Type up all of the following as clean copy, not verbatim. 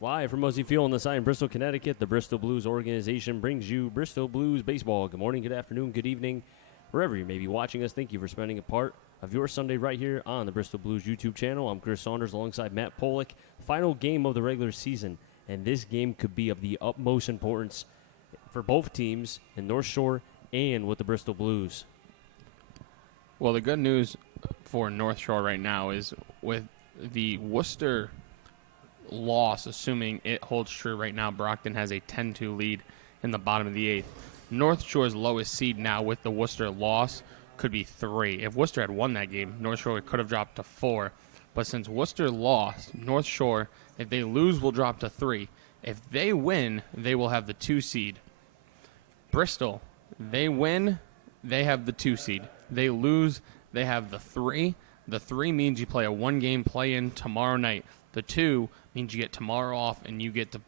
Live from Muzzy Field on the side in Bristol, Connecticut, the Bristol Blues organization brings you Bristol Blues baseball. Good morning, good afternoon, good evening, wherever you may be watching us. Thank you for spending a part of your Sunday right here on the Bristol Blues YouTube channel. I'm Chris Saunders alongside Matt Pollock. Final game of the regular season, and this game could be of the utmost importance for both teams in North Shore and with the Bristol Blues. Well, the good news for North Shore right now is with the Worcester loss, assuming it holds true right now, Brockton has a 10-2 lead in the bottom of the eighth. North Shore's lowest seed now with the Worcester loss could be 3. If Worcester had won that game, North Shore could have dropped to 4. But since Worcester lost, North Shore, if they lose, will drop to 3. If they win, they will have the 2 seed. Bristol, they win, they have the 2 seed. They lose, they have the 3. The 3 means you play a 1-game play-in tomorrow night. The 2 means you get tomorrow off and you get to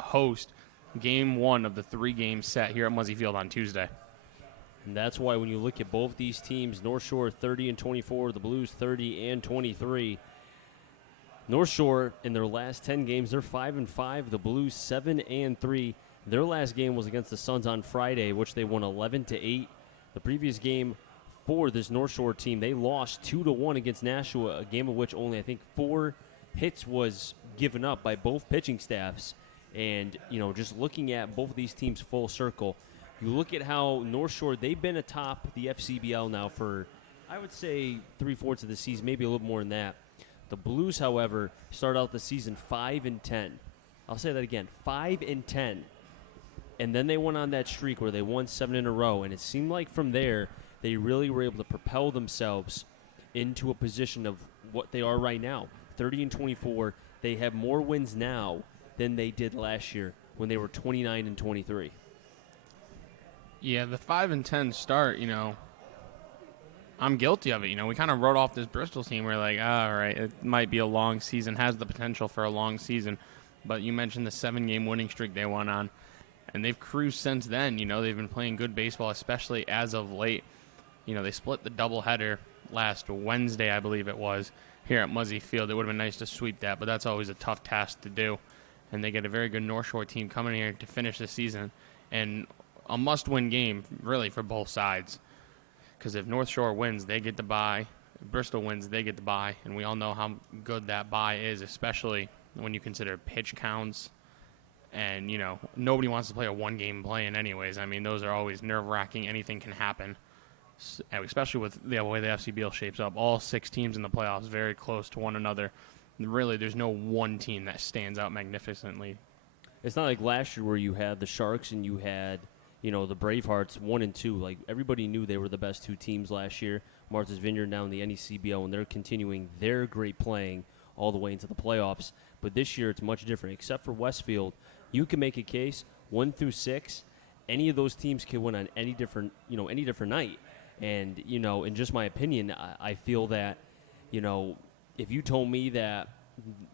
host game 1 of the 3-game set here at Muzzy Field on Tuesday. And that's why when you look at both these teams, North Shore 30-24, the Blues 30-23. North Shore in their last 10 games, they're 5-5. The Blues 7-3. Their last game was against the Suns on Friday, which they won 11-8. The previous game for this North Shore team, they lost 2-1 against Nashua, a game of which only I think 4 hits was given up by both pitching staffs. And, just looking at both of these teams full circle, you look at how North Shore, they've been atop the FCBL now for, I would say, 3/4 of the season, maybe a little more than that. The Blues, however, start out the season 5-10. I'll say that again, 5-10. And then they went on that streak where they won 7 in a row, and it seemed like from there they really were able to propel themselves into a position of what they are right now. 30-24, they have more wins now than they did last year when they were 29-23. Yeah, the 5-10 start, I'm guilty of it. We kind of wrote off this Bristol team. We're like, all right, it might be a long season, has the potential for a long season. But you mentioned the 7-game winning streak they went on, and they've cruised since then. They've been playing good baseball, especially as of late. They split the doubleheader last Wednesday, I believe it was, here at Muzzy Field. It would have been nice to sweep that, but that's always a tough task to do. And they get a very good North Shore team coming here to finish the season, and a must-win game, really, for both sides. Because if North Shore wins, they get the bye. If Bristol wins, they get the bye. And we all know how good that bye is, especially when you consider pitch counts. And, nobody wants to play a 1-game play-in anyways. I mean, those are always nerve-wracking. Anything can happen, especially with the way the FCBL shapes up. All 6 teams in the playoffs very close to one another. Really, there's no one team that stands out magnificently. It's not like last year where you had the Sharks and you had, the Bravehearts 1 and 2. Like, everybody knew they were the best 2 teams last year. Martha's Vineyard now in the NECBL, and they're continuing their great playing all the way into the playoffs. But this year it's much different. Except for Westfield, you can make a case 1 through 6. Any of those teams can win on any different night. And in just my opinion, I feel that if you told me that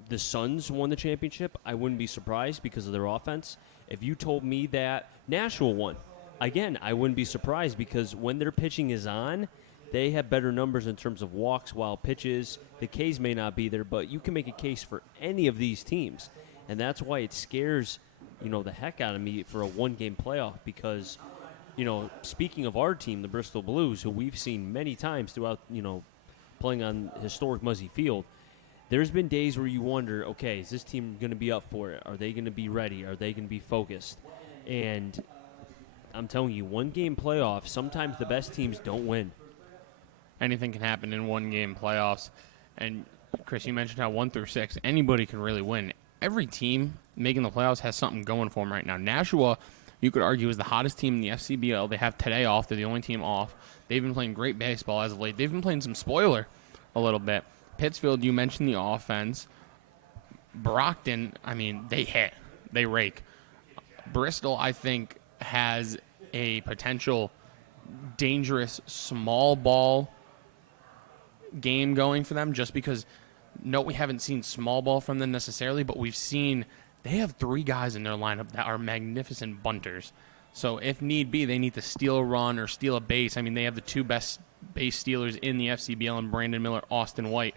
the Suns won the championship, I wouldn't be surprised because of their offense. If you told me that Nashua won, again, I wouldn't be surprised because when their pitching is on, they have better numbers in terms of walks, while pitches, the Ks may not be there, but you can make a case for any of these teams. And that's why it scares, the heck out of me for a 1-game playoff because, speaking of our team, the Bristol Blues, who we've seen many times throughout, playing on historic Muzzy Field, there's been days where you wonder, okay, is this team going to be up for it? Are they going to be ready? Are they going to be focused? And I'm telling you, 1-game playoffs, sometimes the best teams don't win. Anything can happen in 1-game playoffs. And, Chris, you mentioned how 1 through 6, anybody can really win. Every team making the playoffs has something going for them right now. Nashua, you could argue, is the hottest team in the FCBL. They have today off. They're the only team off. They've been playing great baseball as of late. They've been playing some spoiler a little bit. Pittsfield, you mentioned the offense. Brockton, they hit. They rake. Bristol, I think, has a potential dangerous small ball game going for them just because, no, we haven't seen small ball from them necessarily, but we've seen they have 3 guys in their lineup that are magnificent bunters. So if need be, they need to steal a run or steal a base. They have the 2 best base stealers in the FCBL in Brandon Miller, Austin White.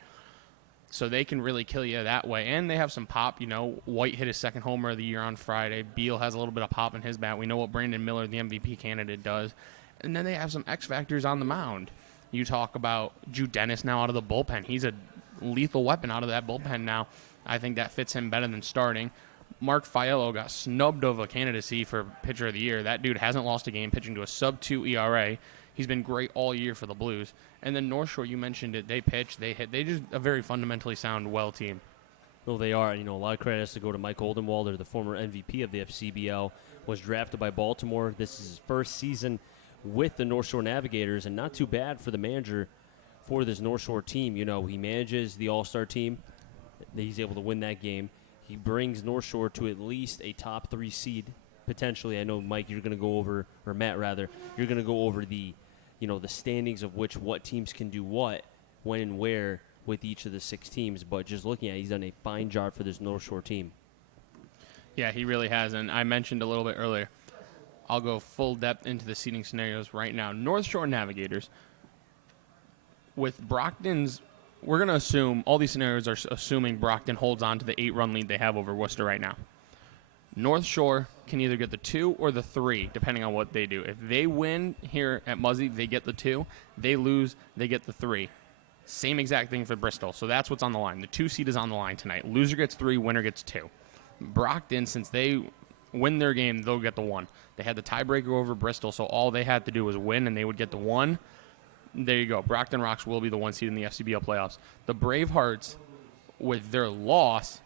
So they can really kill you that way. And they have some pop. White hit his second homer of the year on Friday. Beal has a little bit of pop in his bat. We know what Brandon Miller, the MVP candidate, does. And then they have some X factors on the mound. You talk about Drew Dennis now out of the bullpen. He's a lethal weapon out of that bullpen now. I think that fits him better than starting. Mark Fiello got snubbed of a candidacy for pitcher of the year. That dude hasn't lost a game pitching to a sub-2 ERA. He's been great all year for the Blues. And then North Shore, you mentioned it. They pitch, they hit. They just a very fundamentally sound, well team. Well, they are. A lot of credit has to go to Mike Oldenwalder, the former MVP of the FCBL, was drafted by Baltimore. This is his first season with the North Shore Navigators, and not too bad for the manager for this North Shore team. He manages the All-Star team. He's able to win that game. He brings North Shore to at least a top 3 seed, potentially. I know, Mike, you're going to go over, or Matt, rather, you're going to go over the standings of what teams can do what, when and where with each of the 6 teams. But just looking at it, he's done a fine job for this North Shore team. Yeah, he really has. And I mentioned a little bit earlier, I'll go full depth into the seeding scenarios right now. North Shore Navigators, with Brockton's, we're going to assume, all these scenarios are assuming Brockton holds on to the 8-run lead they have over Worcester right now. North Shore can either get the 2 or the 3, depending on what they do. If they win here at Muzzy, they get the 2. They lose, they get the 3. Same exact thing for Bristol. So that's what's on the line. The 2 seed is on the line tonight. Loser gets 3, winner gets 2. Brockton, since they win their game, they'll get the 1. They had the tiebreaker over Bristol, so all they had to do was win, and they would get the 1. There you go. Brockton Rocks will be the 1 seed in the FCBL playoffs. The Bravehearts, with their loss,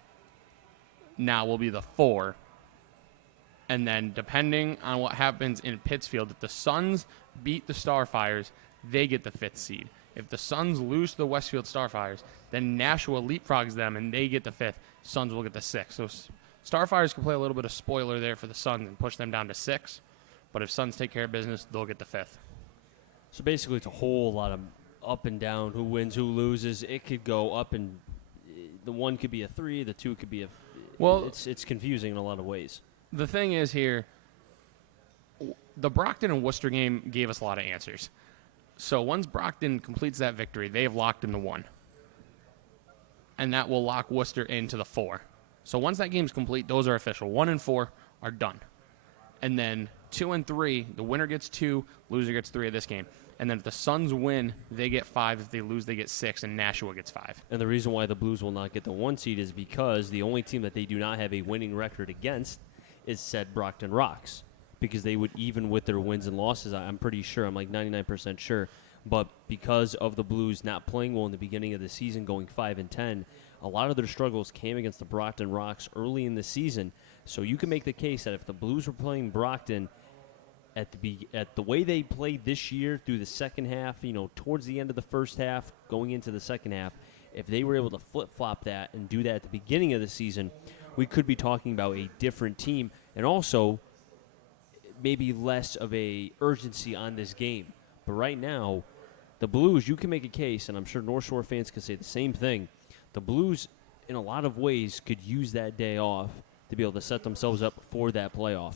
now will be the 4. And then depending on what happens in Pittsfield, if the Suns beat the Starfires, they get the 5th seed. If the Suns lose to the Westfield Starfires, then Nashua leapfrogs them and they get the 5th. Suns will get the 6th. So Starfires can play a little bit of spoiler there for the Suns and push them down to 6. But if Suns take care of business, they'll get the 5th. So basically it's a whole lot of up and down, who wins, who loses. It could go up, and the 1 could be a 3, the 2 could be a... Well, it's confusing in a lot of ways. The thing is here, the Brockton and Worcester game gave us a lot of answers. So once Brockton completes that victory, they have locked in the 1. And that will lock Worcester into the 4. So once that game's complete, those are official. 1 and 4 are done. And then 2 and 3, the winner gets 2, loser gets 3 of this game. And then if the Suns win, they get 5. If they lose, they get 6, and Nashua gets 5. And the reason why the Blues will not get the 1 seed is because the only team that they do not have a winning record against is said Brockton Rocks, because they would even with their wins and losses. I'm pretty sure. I'm like 99% sure. But because of the Blues not playing well in the beginning of the season, going 5-10, a lot of their struggles came against the Brockton Rocks early in the season. So you can make the case that if the Blues were playing Brockton at the way they played this year through the second half, towards the end of the first half, going into the second half, if they were able to flip-flop that and do that at the beginning of the season, we could be talking about a different team, and also maybe less of a urgency on this game. But right now, the Blues, you can make a case, and I'm sure North Shore fans can say the same thing. The Blues, in a lot of ways, could use that day off to be able to set themselves up for that playoff.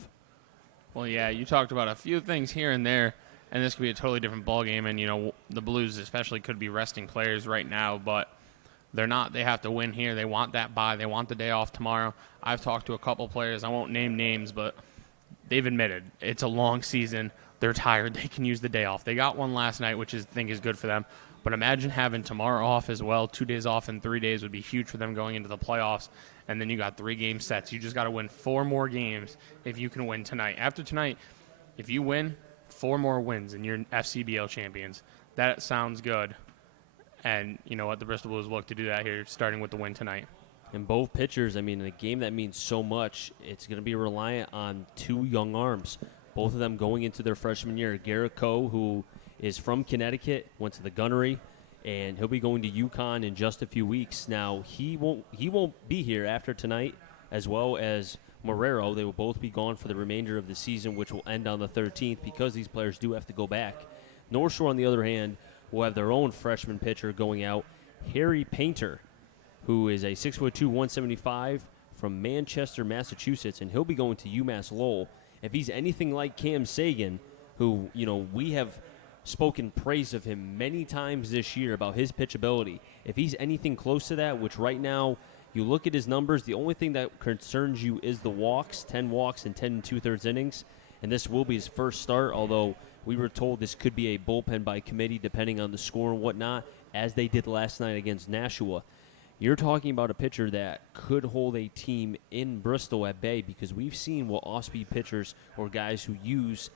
Well, yeah, you talked about a few things here and there, and this could be a totally different ballgame. And, the Blues especially could be resting players right now, but they're not. They have to win here. They want that bye. They want the day off tomorrow. I've talked to a couple players. I won't name names, but they've admitted it's a long season. They're tired. They can use the day off. They got one last night, which I think is good for them. But imagine having tomorrow off as well. 2 days off in 3 days would be huge for them going into the playoffs. And then you got 3 game sets. You just got to win 4 more games if you can win tonight. After tonight, if you win 4 more wins and you're FCBL champions, that sounds good. And you know what? The Bristol Blues look to do that here, starting with the win tonight. And both pitchers, in a game that means so much, it's going to be reliant on 2 young arms. Both of them going into their freshman year. Garrett Coe, who is from Connecticut, went to the Gunnery, and he'll be going to UConn in just a few weeks. Now, he won't be here after tonight, as well as Marrero. They will both be gone for the remainder of the season, which will end on the 13th, because these players do have to go back. North Shore, on the other hand, will have their own freshman pitcher going out, Harry Painter, who is a 6'2", 175 from Manchester, Massachusetts, and he'll be going to UMass Lowell. If he's anything like Cam Sagan, who we have spoken praise of him many times this year about his pitchability. If he's anything close to that, which right now you look at his numbers, the only thing that concerns you is the walks, 10 walks in 10 2/3 innings, and this will be his first start, although we were told this could be a bullpen by committee depending on the score and whatnot, as they did last night against Nashua. You're talking about a pitcher that could hold a team in Bristol at bay, because we've seen what off-speed pitchers or guys who use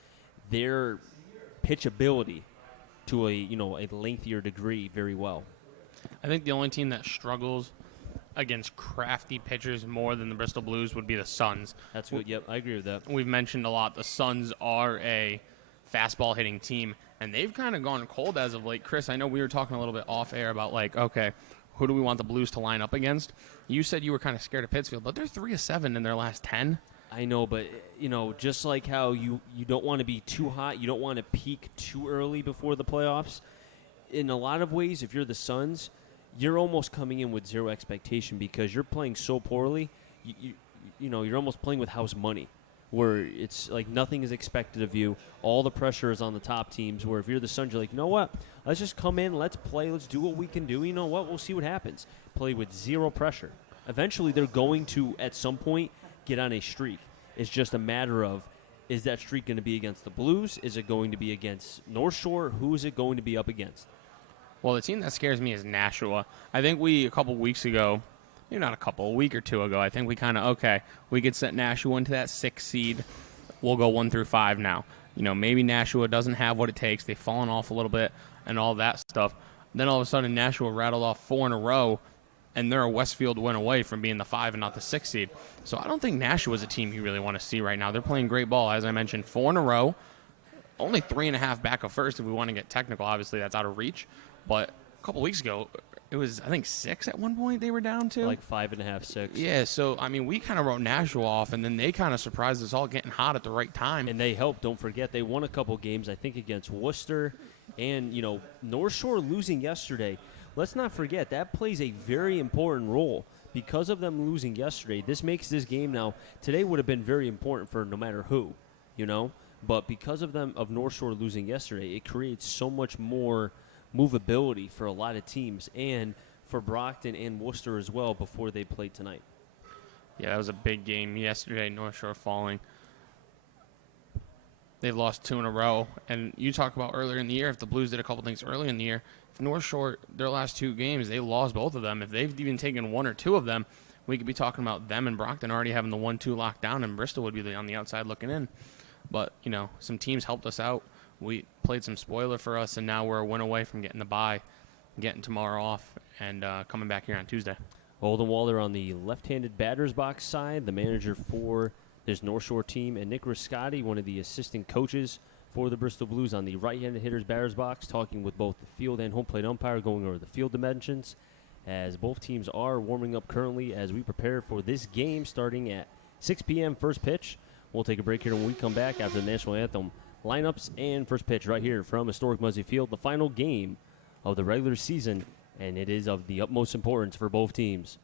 their pitchability to a lengthier degree very well. I think the only team that struggles against crafty pitchers more than the Bristol Blues would be the Suns. That's good. Yep, I agree with that. We've mentioned a lot the Suns are a fastball hitting team, and they've kind of gone cold as of late. Chris, I know we were talking a little bit off air about, like, okay, who do we want the Blues to line up against? You said you were kind of scared of Pittsfield, but they're 3-7 in their last 10. I know, but, just like how you don't want to be too hot, you don't want to peak too early before the playoffs. In a lot of ways, if you're the Suns, you're almost coming in with zero expectation because you're playing so poorly. You're almost playing with house money, where it's like nothing is expected of you. All the pressure is on the top teams, where if you're the Suns, you're like, you know what? Let's just come in, let's play, let's do what we can do. You know what? We'll see what happens. Play with zero pressure. Eventually, they're going to, at some point, get on a streak. It's just a matter of, is that streak going to be against the Blues? Is it going to be against North Shore? Who is it going to be up against? Well, the team that scares me is Nashua. I think a couple weeks ago, maybe not a week or two ago, I think we kind of, we could set Nashua into that 6th seed. We'll go 1 through 5 now. Maybe Nashua doesn't have what it takes. They've fallen off a little bit and all that stuff. Then all of a sudden, Nashua rattled off 4 in a row, and they're a Westfield win away from being the 5 and not the 6 seed. So I don't think Nashua is a team you really want to see right now. They're playing great ball. As I mentioned, 4 in a row, only 3.5 back of first if we want to get technical. Obviously, that's out of reach. But a couple weeks ago, it was, I think, 6 at one point they were down to. Like 5.5, 6. Yeah, so, we kind of wrote Nashua off, and then they kind of surprised us all getting hot at the right time. And they helped. Don't forget, they won a couple games, I think, against Worcester. And, North Shore losing yesterday. Let's not forget, that plays a very important role. Because of them losing yesterday, this makes this game now, today would have been very important for no matter who, But because of North Shore losing yesterday, it creates so much more movability for a lot of teams, and for Brockton and Worcester as well before they played tonight. Yeah, that was a big game yesterday, North Shore falling. They've lost 2 in a row, and you talk about earlier in the year, if the Blues did a couple things early in the year, if North Shore, their last 2 games, they lost both of them. If they've even taken 1 or 2 of them, we could be talking about them and Brockton already having the 1-2 locked down, and Bristol would be on the outside looking in. But, some teams helped us out. We played some spoiler for us, and now we're a win away from getting the bye, getting tomorrow off, and coming back here on Tuesday. Holden Waller on the left-handed batter's box side, the manager for this North Shore team, and Nick Riscotti, one of the assistant coaches for the Bristol Blues, on the right-handed hitter's batter's box, talking with both the field and home plate umpire, going over the field dimensions, as both teams are warming up currently as we prepare for this game starting at 6 p.m. first pitch. We'll take a break here when we come back after the national anthem. Lineups and first pitch right here from historic Muzzy Field, the final game of the regular season, and it is of the utmost importance for both teams.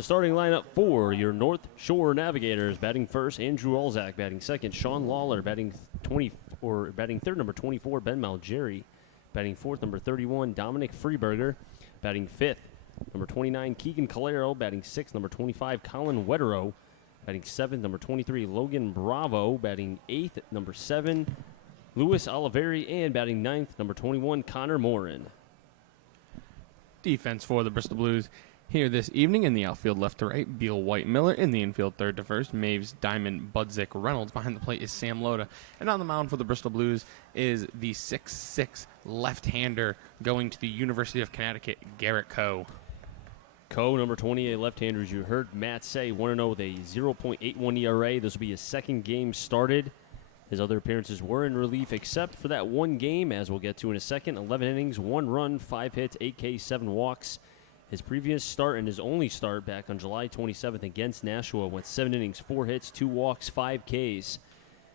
The starting lineup for your North Shore Navigators: batting first, Andrew Alzak; batting second, Sean Lawler; batting third, number 24, Ben Malgeri; batting fourth, number 31, Dominic Freeberger; batting fifth, number 29, Keegan Calero; batting sixth, number 25, Colin Wetterow; batting seventh, number 23, Logan Bravo; batting eighth, number 7, Luis Oliveri; and batting ninth, number 21, Connor Morin. Defense for the Bristol Blues here this evening in the outfield left to right, Beal, White, Miller. In the infield third to first, Maves, Diamond, Budzik, Reynolds. Behind the plate is Sam Loda. And on the mound for the Bristol Blues is the 6'6" left-hander going to the University of Connecticut, Garrett Coe. Coe, number 28, left-hander, as you heard Matt say, 1-0 with a 0.81 ERA. This will be his second game started. His other appearances were in relief, except for that one game, as we'll get to in a second. 11 innings, 1 run, 5 hits, 8 Ks, 7 walks. His previous start and his only start back on July 27th against Nashua went 7 innings, 4 hits, 2 walks, 5 Ks.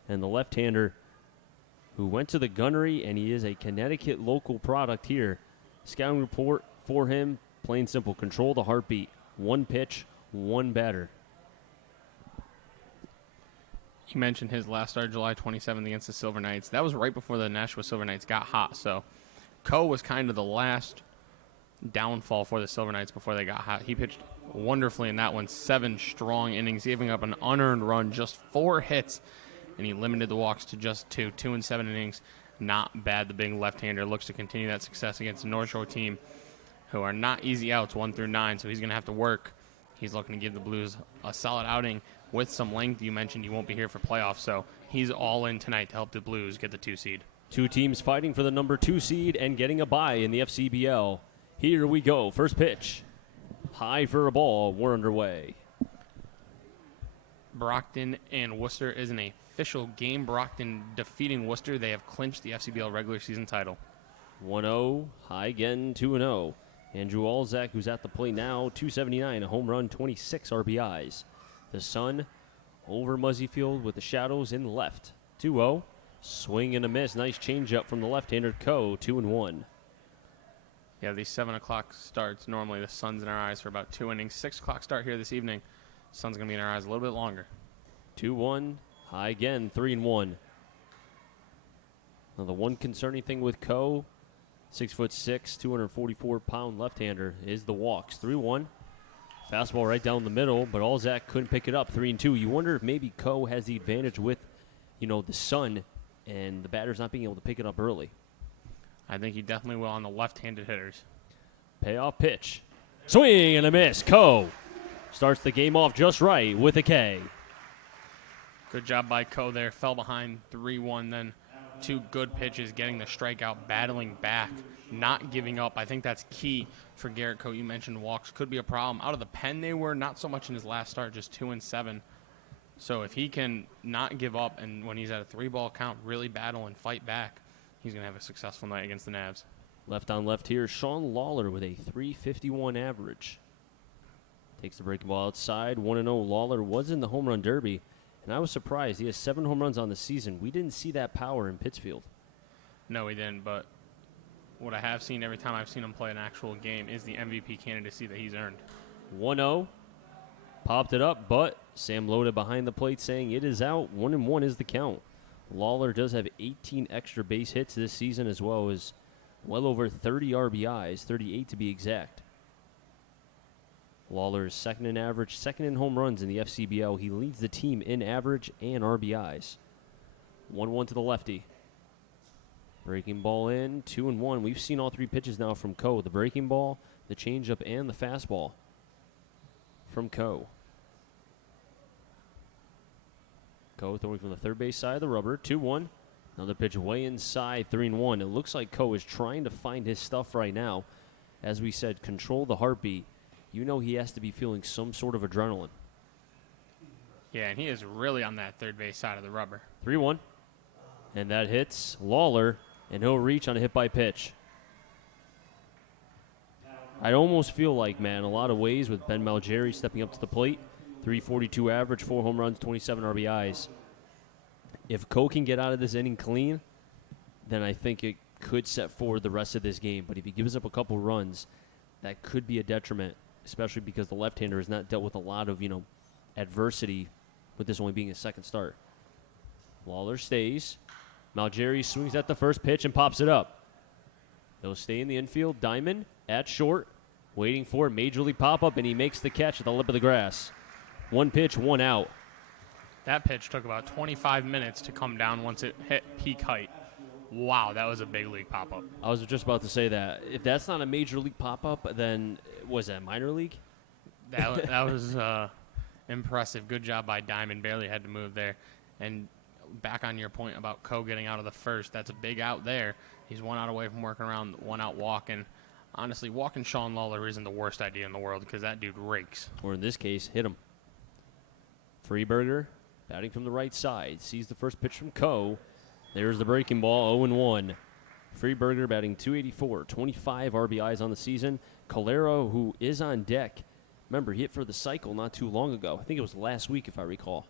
And the left-hander who went to the gunnery, and he is a Connecticut local product here. Scouting report for him, plain simple, control the heartbeat. 1 pitch, 1 batter. You mentioned his last start July 27th against the Silver Knights. That was right before the Nashua Silver Knights got hot, so Coe was kind of the last downfall for the Silver Knights before they got hot. He pitched wonderfully in that one, 7 strong innings, giving up an unearned run, just 4 hits, and he limited the walks to just 2 and 7 innings. Not bad. The big left-hander looks to continue that success against the North Shore team, who are not easy outs 1 through 9, so he's going to have to work. He's looking to give the Blues a solid outing with some length. You mentioned he won't be here for playoffs, so he's all in tonight to help the Blues get the 2 seed. 2 teams fighting for the number 2 seed and getting a bye in the FCBL. Here we go. First pitch. High for a ball. We're underway. Brockton and Worcester is an official game. Brockton defeating Worcester. They have clinched the FCBL regular season title. 1-0. High again. 2-0. Andrew Alzak, who's at the plate now, 279, a home run, 26 RBIs. The sun over Muzzy Field with the shadows in left. 2-0. Swing and a miss. Nice changeup from the left-hander Coe. 2-1. Yeah, these 7 o'clock starts, normally the sun's in our eyes for about 2 innings. 6 o'clock start here this evening. Sun's going to be in our eyes a little bit longer. 2-1. High again. 3-1. Now the one concerning thing with Coe, 6'6", 244-pound left-hander, is the walks. 3-1. Fastball right down the middle, but Alzak couldn't pick it up. 3-2. You wonder if maybe Coe has the advantage with, the sun and the batter's not being able to pick it up early. I think he definitely will on the left-handed hitters. Payoff pitch. Swing and a miss. Coe starts the game off just right with a K. Good job by Coe there. Fell behind 3-1, then 2 good pitches, getting the strikeout, battling back, not giving up. I think that's key for Garrett Coe. You mentioned walks could be a problem. Out of the pen, they were not so much in his last start, just 2 and 7. So if he can not give up and when he's at a 3-ball count, really battle and fight back, he's going to have a successful night against the Navs. Left on left here, Sean Lawler with a 351 average. Takes the breaking ball outside. 1-0. Lawler was in the home run derby, and I was surprised. He has 7 home runs on the season. We didn't see that power in Pittsfield. No, he didn't, but what I have seen every time I've seen him play an actual game is the MVP candidacy that he's earned. 1-0. Popped it up, but Sam Loda behind the plate saying it is out. 1-1 is the count. Lawler does have 18 extra base hits this season, as well as well over 30 RBIs, 38 to be exact. Lawler is second in average, second in home runs in the FCBL. He leads the team in average and RBIs. 1-1 to the lefty. Breaking ball in, 2-1. We've seen all 3 pitches now from Coe. The breaking ball, the changeup, and the fastball from Coe. Coe throwing from the third base side of the rubber. 2-1. Another pitch way inside. 3-1. It looks like Coe is trying to find his stuff right now. As we said, control the heartbeat. You know he has to be feeling some sort of adrenaline. Yeah, and he is really on that third base side of the rubber. 3-1. And that hits Lawler, and he'll reach on a hit by pitch. I'd almost feel like, man, a lot of ways with Ben Malgeri stepping up to the plate. 342 average, 4 home runs, 27 RBIs. If Coe can get out of this inning clean, then I think it could set forward the rest of this game. But if he gives up a couple runs, that could be a detriment especially because the left-hander has not dealt with a lot of, adversity with this only being his second start. Lawler stays. Malgeri swings at the first pitch and pops it up. He'll stay in the infield. Diamond at short, waiting for a major league pop-up, and he makes the catch at the lip of the grass. 1 pitch, 1 out. That pitch took about 25 minutes to come down once it hit peak height. Wow, that was a big league pop-up. I was just about to say that. If that's not a major league pop-up, then was that minor league? That was impressive. Good job by Diamond. Barely had to move there. And back on your point about Coe getting out of the first, that's a big out there. He's 1 out away from working around, 1 out walking. Honestly, walking Sean Lawler isn't the worst idea in the world because that dude rakes. Or in this case, hit him. Freeberger batting from the right side. Sees the first pitch from Coe. There's the breaking ball, 0-1. Freeberger batting .284, 25 RBIs on the season. Calero, who is on deck. Remember, he hit for the cycle not too long ago. I think it was last week, if I recall.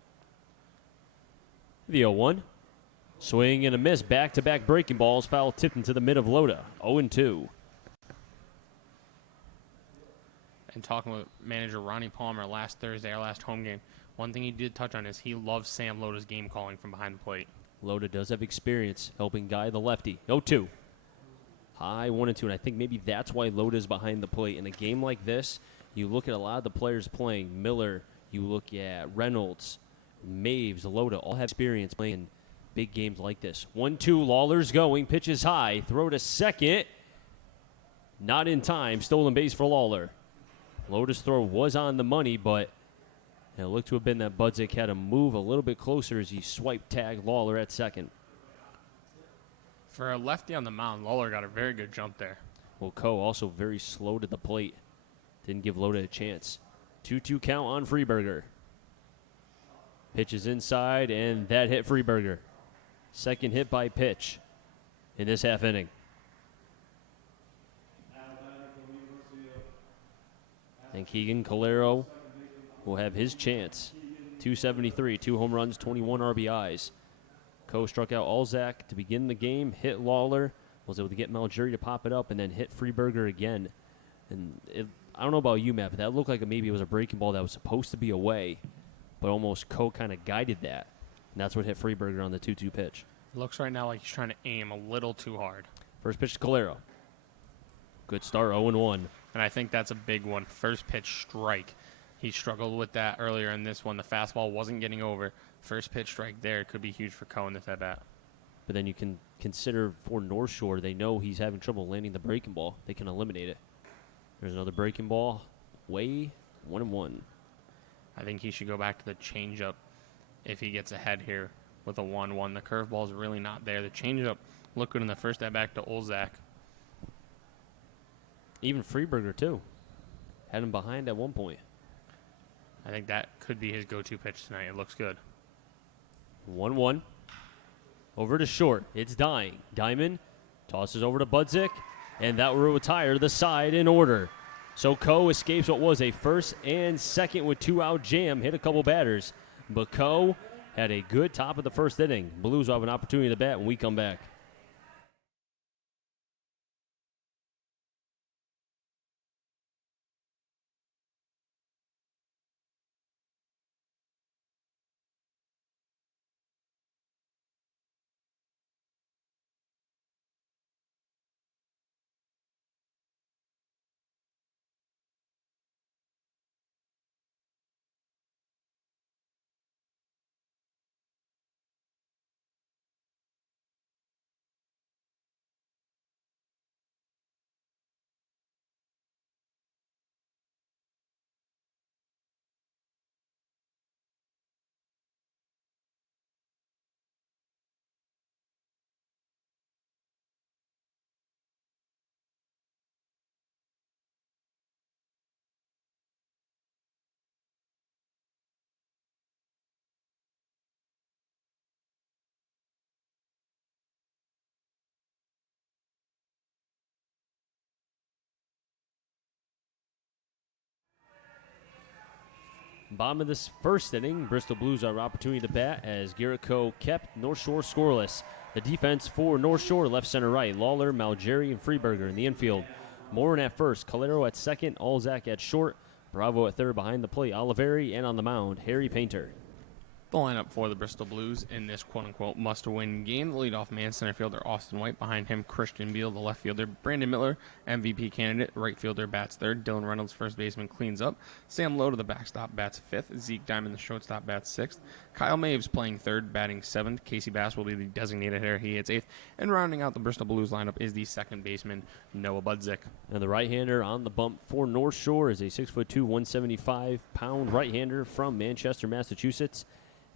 The 0-1. Swing and a miss. Back-to-back breaking balls. Foul tipped into the mid of Loda. 0-2. And talking with manager Ronnie Palmer last Thursday, our last home game, one thing he did touch on is he loves Sam Loda's game calling from behind the plate. Loda does have experience helping guide the lefty. 0-2. High 1-2, and I think maybe that's why Loda's behind the plate. In a game like this, you look at a lot of the players playing. Miller, you look at Reynolds, Maves, Loda, all have experience playing in big games like this. 1-2, Lawler's going, pitches high, throw to second. Not in time, stolen base for Lawler. Loda's throw was on the money, but it looked to have been that Budzik had to move a little bit closer as he swiped tag Lawler at second. For a lefty on the mound, Lawler got a very good jump there. Well, Coe also very slow to the plate. Didn't give Loda a chance. 2-2 count on Freeberger. Pitches inside, and that hit Freeberger. Second hit by pitch in this half inning. And Keegan Calero will have his chance. 273, 2 home runs, 21 RBIs. Coe struck out Alzak to begin the game, hit Lawler, was able to get Malgeri to pop it up, and then hit Freeberger again. And I don't know about you, Matt, but that looked like maybe it was a breaking ball that was supposed to be away, but almost Coe kind of guided that. And that's what hit Freeberger on the 2-2 pitch. Looks right now like he's trying to aim a little too hard. First pitch to Calero. Good start, 0-1. And I think that's a big one. First pitch strike. He struggled with that earlier in this one. The fastball wasn't getting over. First pitch strike there could be huge for Coe in this at-bat. But then you can consider for North Shore, they know he's having trouble landing the breaking ball. They can eliminate it. There's another breaking ball. Way 1-1. I think he should go back to the changeup if he gets ahead here with a 1-1. The curveball is really not there. The changeup looked good in the first at-bat to Olzak. Even Freeberger, too. Had him behind at one point. I think that could be his go-to pitch tonight. It looks good. 1-1. Over to short. It's dying. Diamond tosses over to Budzik, and that will retire the side in order. So Coe escapes what was a first and second with 2-out jam. Hit a couple batters. But Coe had a good top of the first inning. Blues will have an opportunity to bat when we come back. Bottom of this first inning, Bristol Blues have an opportunity to bat as Garrett Coe kept North Shore scoreless. The defense for North Shore, left, center, right. Lawler, Malgeri, and Freeberger in the infield. Morin at first, Calero at second, Alzak at short, Bravo at third behind the plate, Oliveri, and on the mound, Harry Painter. The lineup for the Bristol Blues in this quote-unquote must-win game. The leadoff man, center fielder Austin White. Behind him, Christian Beal, the left fielder. Brandon Miller, MVP candidate. Right fielder bats third. Dylan Reynolds, first baseman, cleans up. Sam Lowe to the backstop, bats fifth. Zeke Diamond, the shortstop, bats sixth. Kyle Maves playing third, batting seventh. Casey Bass will be the designated hitter. He hits eighth. And rounding out the Bristol Blues lineup is the second baseman, Noah Budzik. And the right-hander on the bump for North Shore is a 6'2", 175-pound right-hander from Manchester, Massachusetts.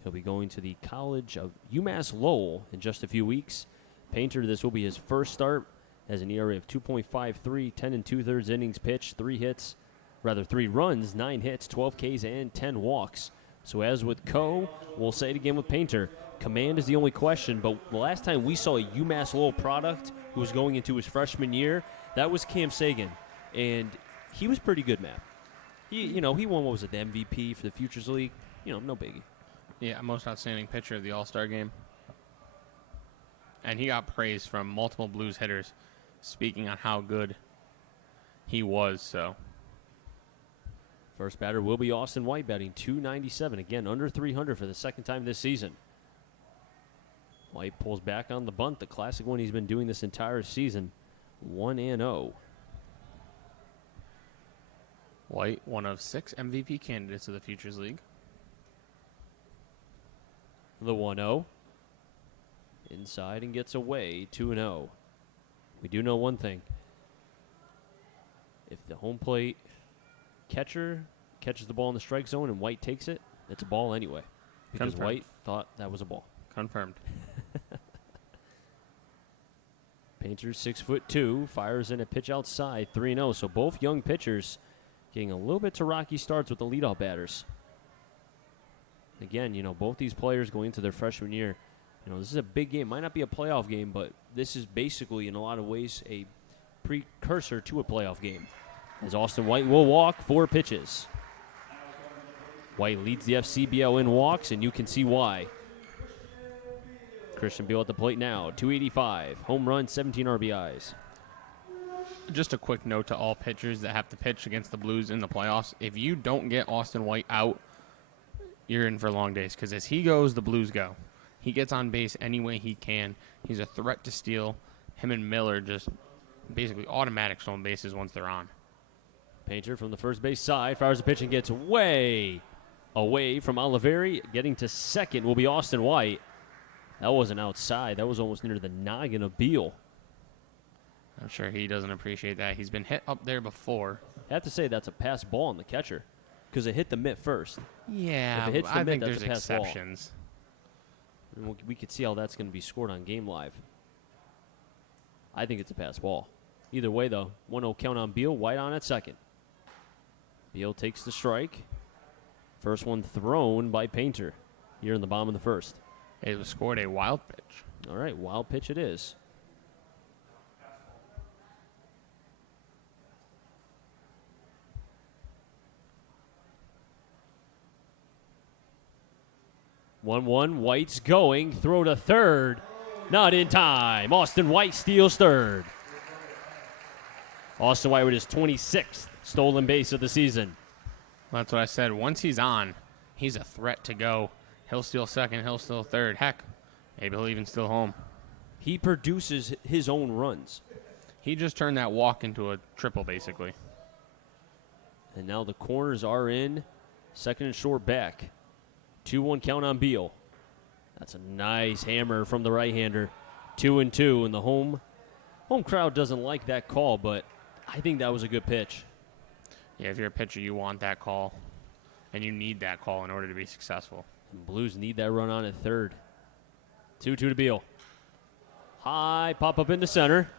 He'll be going to the College of UMass Lowell in just a few weeks. Painter, this will be his first start, has an ERA of 2.53, 10 2/3 innings pitched, 3 runs, 9 hits, 12 Ks, and 10 walks. So as with Coe, we'll say it again with Painter. Command is the only question, but the last time we saw a UMass Lowell product who was going into his freshman year, that was Cam Sagan, and he was pretty good, Matt. He won, what was it, the MVP for the Futures League? No biggie. Yeah, most outstanding pitcher of the All-Star game. And he got praise from multiple Blues hitters speaking on how good he was, so. First batter will be Austin White, batting .297. Again, under 300 for the second time this season. White pulls back on the bunt, the classic one he's been doing this entire season. 1-0. White, one of 6 MVP candidates of the Futures League. The 1-0. Inside and gets away, 2-0. We do know one thing. If the home plate catcher catches the ball in the strike zone and White takes it, it's a ball anyway. Because Confirmed. White thought that was a ball. Confirmed. Painter, 6'2", fires in a pitch outside, 3-0. So both young pitchers getting a little bit to rocky starts with the leadoff batters. Again, both these players going into their freshman year, this is a big game. Might not be a playoff game, but this is basically, in a lot of ways, a precursor to a playoff game. As Austin White will walk 4 pitches. White leads the FCBL in walks, and you can see why. Christian Beal at the plate now, 285, home run, 17 RBIs. Just a quick note to all pitchers that have to pitch against the Blues in the playoffs. If you don't get Austin White out, you're in for long days, because as he goes, the Blues go. He gets on base any way he can. He's a threat to steal. Him and Miller just basically automatic stolen bases once they're on. Painter from the first base side fires the pitch and gets way away from Oliveri. Getting to second will be Austin White. That wasn't outside. That was almost near the noggin of Beal. I'm sure he doesn't appreciate that. He's been hit up there before. I have to say that's a pass ball on the catcher because it hit the mitt first. Yeah, if it hits the I mitt, think that's there's a pass ball. exceptions. And we could see how that's going to be scored on Game Live. I think it's a pass ball. Either way, though, 1-0 count on Beal. White on at second. Beal takes the strike. First one thrown by Painter here in the bottom of the first. It was scored a wild pitch. All right, wild pitch it is. White's going. Throw to third. Not in time. Austin White steals third. Austin White with his 26th stolen base of the season. That's what I said. Once he's on, he's a threat to go. He'll steal second. He'll steal third. Heck, maybe he'll even steal home. He produces his own runs. He just turned that walk into a triple, basically. And now the corners are in. Second and short back. 2-1 count on Beal. That's a nice hammer from the right-hander. 2-2, and the home crowd doesn't like that call, but I think that was a good pitch. Yeah, if you're a pitcher, you want that call, and you need that call in order to be successful. And Blues need that run on at third. 2-2 to Beal. High pop up into center.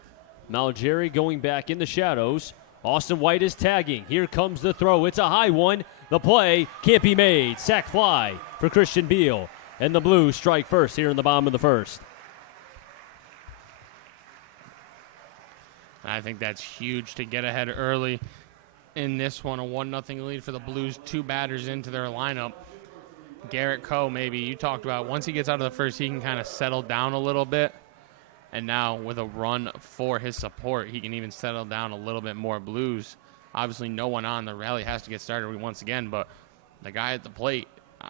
Malgeri going back in the shadows. Austin White is tagging. Here comes the throw. It's a high one. The play can't be made. Sack fly for Christian Beal. And the Blues strike first here in the bottom of the first. I think that's huge to get ahead early in this one. A 1-0 lead for the Blues. 2 batters into their lineup. Garrett Coe, maybe you talked about, once he gets out of the first, he can kind of settle down a little bit. And now with a run for his support, he can even settle down a little bit more. Blues Obviously, no one on. The rally has to get started once again, but the guy at the plate,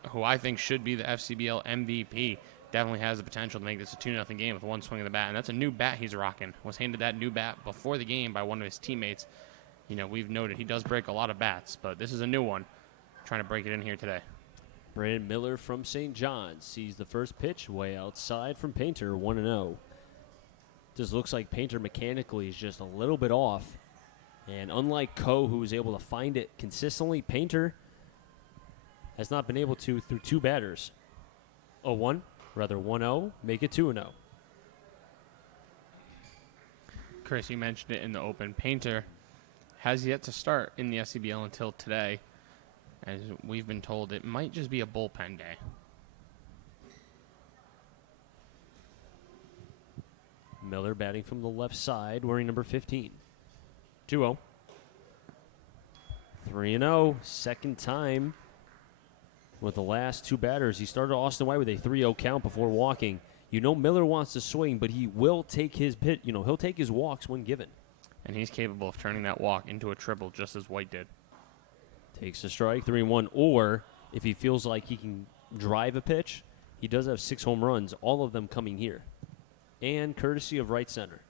who I think should be the FCBL MVP, definitely has the potential to make this a 2-0 game with one swing of the bat. And that's a new bat he's rocking. Was handed that new bat before the game by one of his teammates. You know, we've noted he does break a lot of bats, but this is a new one. Trying to break it in here today. Brandon Miller from St. John's sees the first pitch way outside from Painter, 1-0. Just looks like Painter mechanically is just a little bit off. And unlike Coe, who was able to find it consistently, Painter has not been able to through two batters. 1-0, make it 2-0. Chris, you mentioned it in the open. Painter has yet to start in the SCBL until today. As we've been told, it might just be a bullpen day. Miller batting from the left side, wearing number 15. 2-0. 3-0, second time with the last two batters. He started Austin White with a 3-0 count before walking. You know Miller wants to swing, but he will take his pit. You know, he'll take his walks when given. And he's capable of turning that walk into a triple just as White did. Takes a strike, 3-1. Or if he feels like he can drive a pitch, he does have 6 home runs, all of them coming here. And courtesy of right center.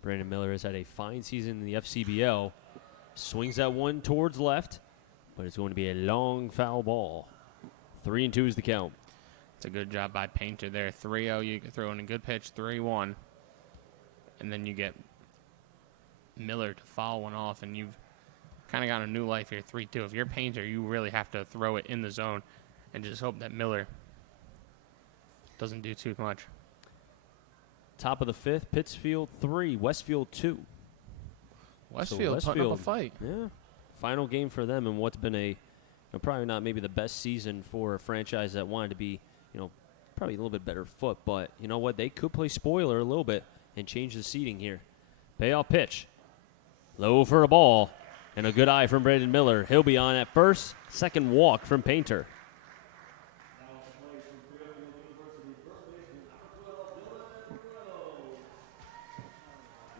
Brandon Miller has had a fine season in the FCBL. Swings that one towards left, but it's going to be a long foul ball. 3-2 is the count. It's a good job by Painter there. 3-0, you can throw in a good pitch, 3-1. And then you get Miller to foul one off, and you've kind of got a new life here, 3-2. If you're Painter, you really have to throw it in the zone and just hope that Miller doesn't do too much. Top of the fifth, Pittsfield 3, Westfield 2. Westfield putting up a fight. Yeah. Final game for them in what's been a probably not maybe the best season for a franchise that wanted to be, probably a little bit better foot. But you know what? They could play spoiler a little bit and change the seating here. Payoff pitch. Low for a ball. And a good eye from Brandon Miller. He'll be on at first. Second walk from Painter.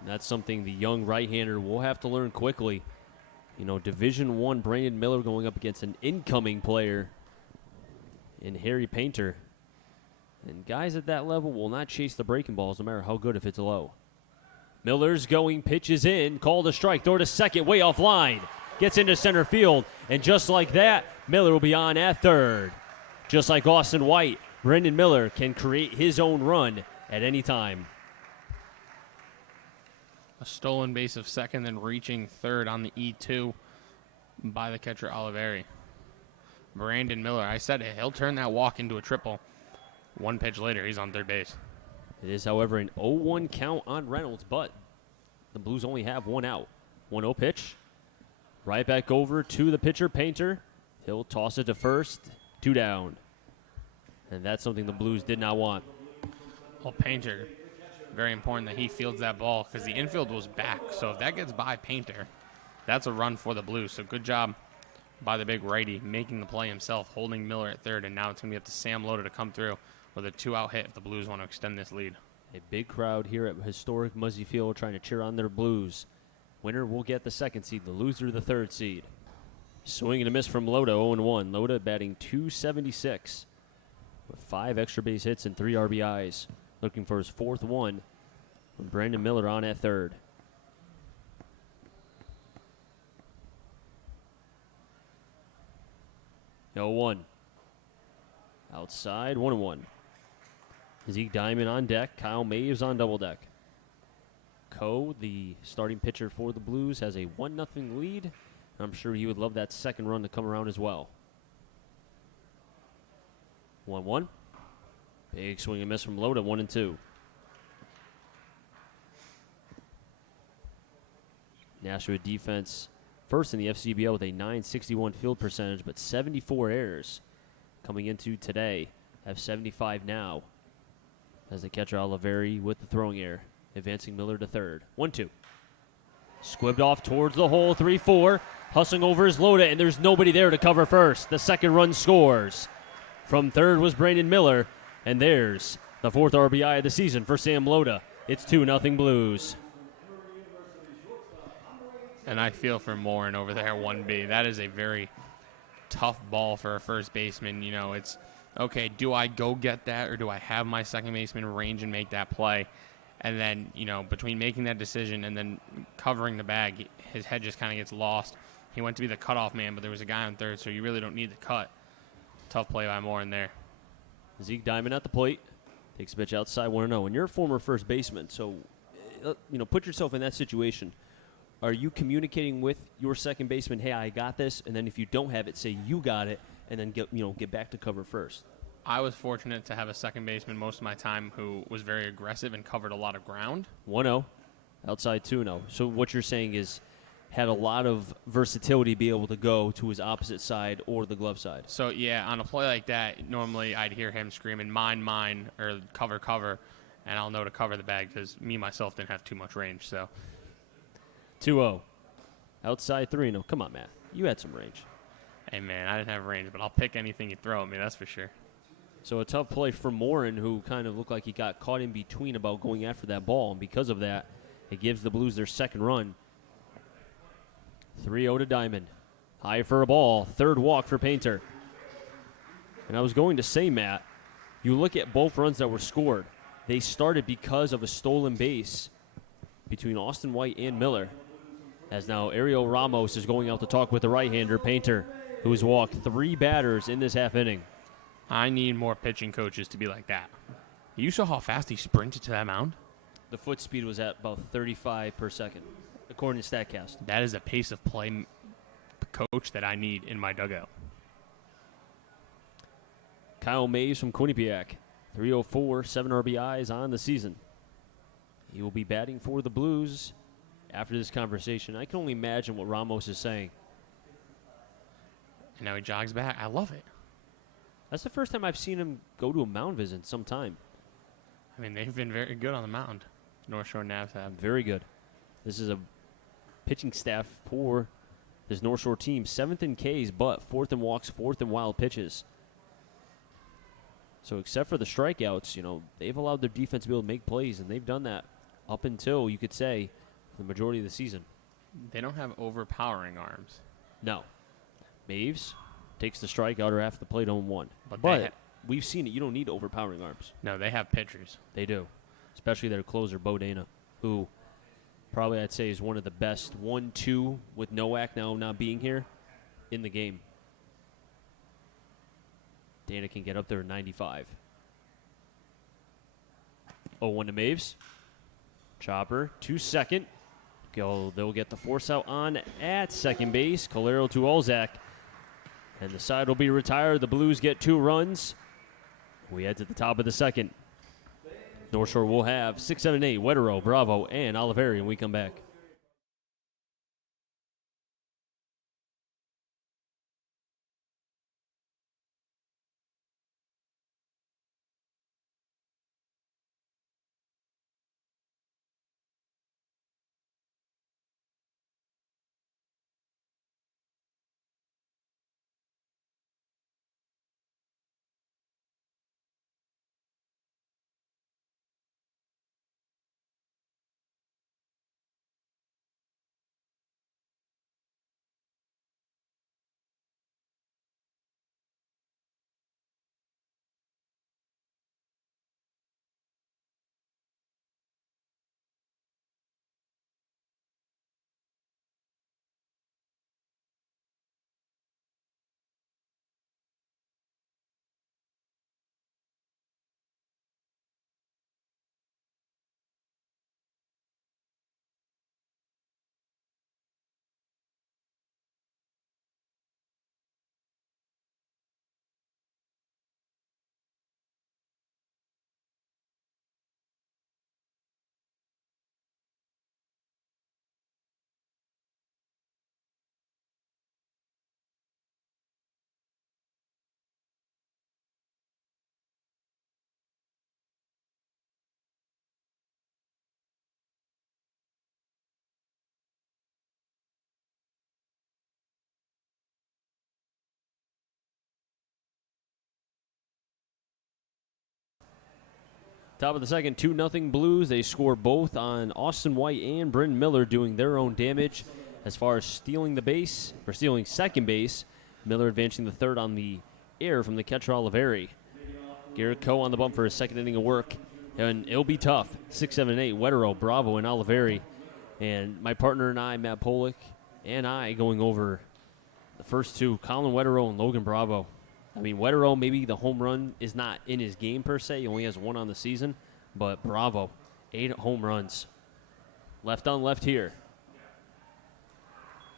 That's something the young right-hander will have to learn quickly. Division I Brandon Miller going up against an incoming player in Harry Painter. And guys at that level will not chase the breaking balls no matter how good if it's low. Miller's going, pitches in, called a strike, throw to second, way offline. Gets into center field, and just like that, Miller will be on at third. Just like Austin White, Brandon Miller can create his own run at any time. A stolen base of second, then reaching third on the E2 by the catcher Oliveri. Brandon Miller, I said it, he'll turn that walk into a triple. One pitch later, he's on third base. It is, however, an 0-1 count on Reynolds, but the Blues only have one out. 1-0 pitch. Right back over to the pitcher, Painter. He'll toss it to first. 2 down. And that's something the Blues did not want. Well, Painter, very important that he fields that ball because the infield was back. So if that gets by Painter, that's a run for the Blues. So good job by the big righty making the play himself, holding Miller at third, and now it's going to be up to Sam Loda to come through with a 2-out hit if the Blues want to extend this lead. A big crowd here at historic Muzzy Field trying to cheer on their Blues. Winner will get the second seed, the loser the third seed. Swing and a miss from Loda, 0-1. Loda batting .276 with 5 extra base hits and 3 RBIs. Looking for his fourth one with Brandon Miller on at third. No-1. Outside, 1-1. Zeke Diamond on deck. Kyle Maves on double deck. Coe, the starting pitcher for the Blues, has a 1-0 lead. I'm sure he would love that second run to come around as well. 1-1. Big swing and miss from Loda, 1-2. Nashua defense first in the FCBL with a .961 field percentage, but 74 errors coming into today. Have 75 now. As the catcher Oliveri with the throwing error, advancing Miller to third. 1-2. Squibbed off towards the hole, 3-4. Hustling over his Loda, and there's nobody there to cover first. The second run scores. From third was Brandon Miller, and there's The 4th RBI of the season for Sam Loda. It's 2-0 Blues. And I feel for Morin over there, 1B. That is a very tough ball for a first baseman. You know, it's, okay, do I go get that or do I have my second baseman range and make that play? And then, you know, between making that decision and then covering the bag, his head just kind of gets lost. He went to be the cutoff man, but there was a guy on third, so you really don't need the cut. Tough play by Morin there. Zeke Diamond at the plate. Takes a pitch outside 1-0. And you're a former first baseman, so, put yourself in that situation. Are you communicating with your second baseman, hey, I got this, and then if you don't have it, say you got it, and then get back to cover first? I was fortunate to have a second baseman most of my time who was very aggressive and covered a lot of ground. 1-0, outside 2-0. So what you're saying is had a lot of versatility to be able to go to his opposite side or the glove side. So, yeah, on a play like that, normally I'd hear him screaming, mine, or cover, and I'll know to cover the bag because me, myself, didn't have too much range. So 2-0, outside 3-0. Come on, Matt. You had some range. Hey, man, I didn't have range, but I'll pick anything you throw at me, that's for sure. So a tough play for Morin, who kind of looked like he got caught in between about going after that ball, and because of that, it gives the Blues their second run. 3-0 to Diamond. High for a ball. Third walk for Painter. And I was going to say, Matt, you look at both runs that were scored. They started because of a stolen base between Austin White and Miller. As now Ariel Ramos is going out to talk with the right-hander, Painter, who has walked 3 batters in this half inning. I need more pitching coaches to be like that. You saw how fast he sprinted to that mound? The foot speed was at about 35 per second, according to StatCast. That is a pace of play coach that I need in my dugout. Kyle Mays from Quinnipiac, 304, 7 RBIs on the season. He will be batting for the Blues after this conversation. I can only imagine what Ramos is saying. And now he jogs back. I love it. That's the first time I've seen him go to a mound visit in some time. I mean, they've been very good on the mound. North Shore Navs have. Very good. This is a pitching staff for this North Shore team. 7th in Ks, but 4th in walks, 4th in wild pitches. So except for the strikeouts, they've allowed their defense to be able to make plays, and they've done that up until, you could say, the majority of the season. They don't have overpowering arms. No. Maves takes the strikeout or after the plate on 1. But we've seen it. You don't need overpowering arms. No, they have pitchers. They do. Especially their closer, Bo Dana, who probably I'd say is one of the best 1-2 with Nowak now not being here in the game. Dana can get up there at 95. 0-1 to Maves. Chopper to second. They'll get the force out on at second base. Calero to Olzak. And the side will be retired. The Blues get 2 runs. We head to the top of the second. North Shore will have 6, 7, 8. Wetero, Bravo, and Oliveri, and we come back. Top of the second, 2-0 Blues. They score both on Austin White and Bryn Miller doing their own damage. As far as stealing second base, Miller advancing the third on the air from the catcher Oliveri. Garrett Coe on the bump for his second inning of work. And it'll be tough. 6, 7, 8, Wetero, Bravo, and Oliveri. And my partner and I, Matt Polick, and I going over the first two, Colin Wetero and Logan Bravo. I mean, Wetero, maybe the home run is not in his game per se. He only has one on the season. But Bravo, 8 home runs. Left on left here.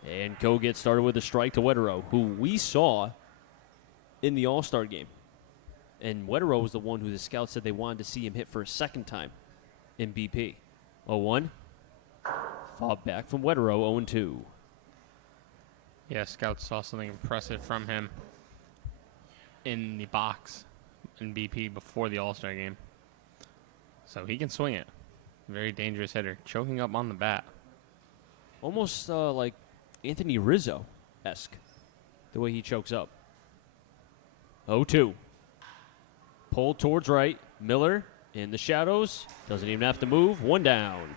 And Coe gets started with a strike to Wetero, who we saw in the All-Star game. And Wetero was the one who the scouts said they wanted to see him hit for a second time in BP. 0-1. Fouled back from Wetero, 0-2. Yeah, scouts saw something impressive from him in the box in BP before the All-Star game. So he can swing it. Very dangerous hitter. Choking up on the bat. Almost like Anthony Rizzo-esque, the way he chokes up. 0-2. Pulled towards right. Miller in the shadows. Doesn't even have to move. One down.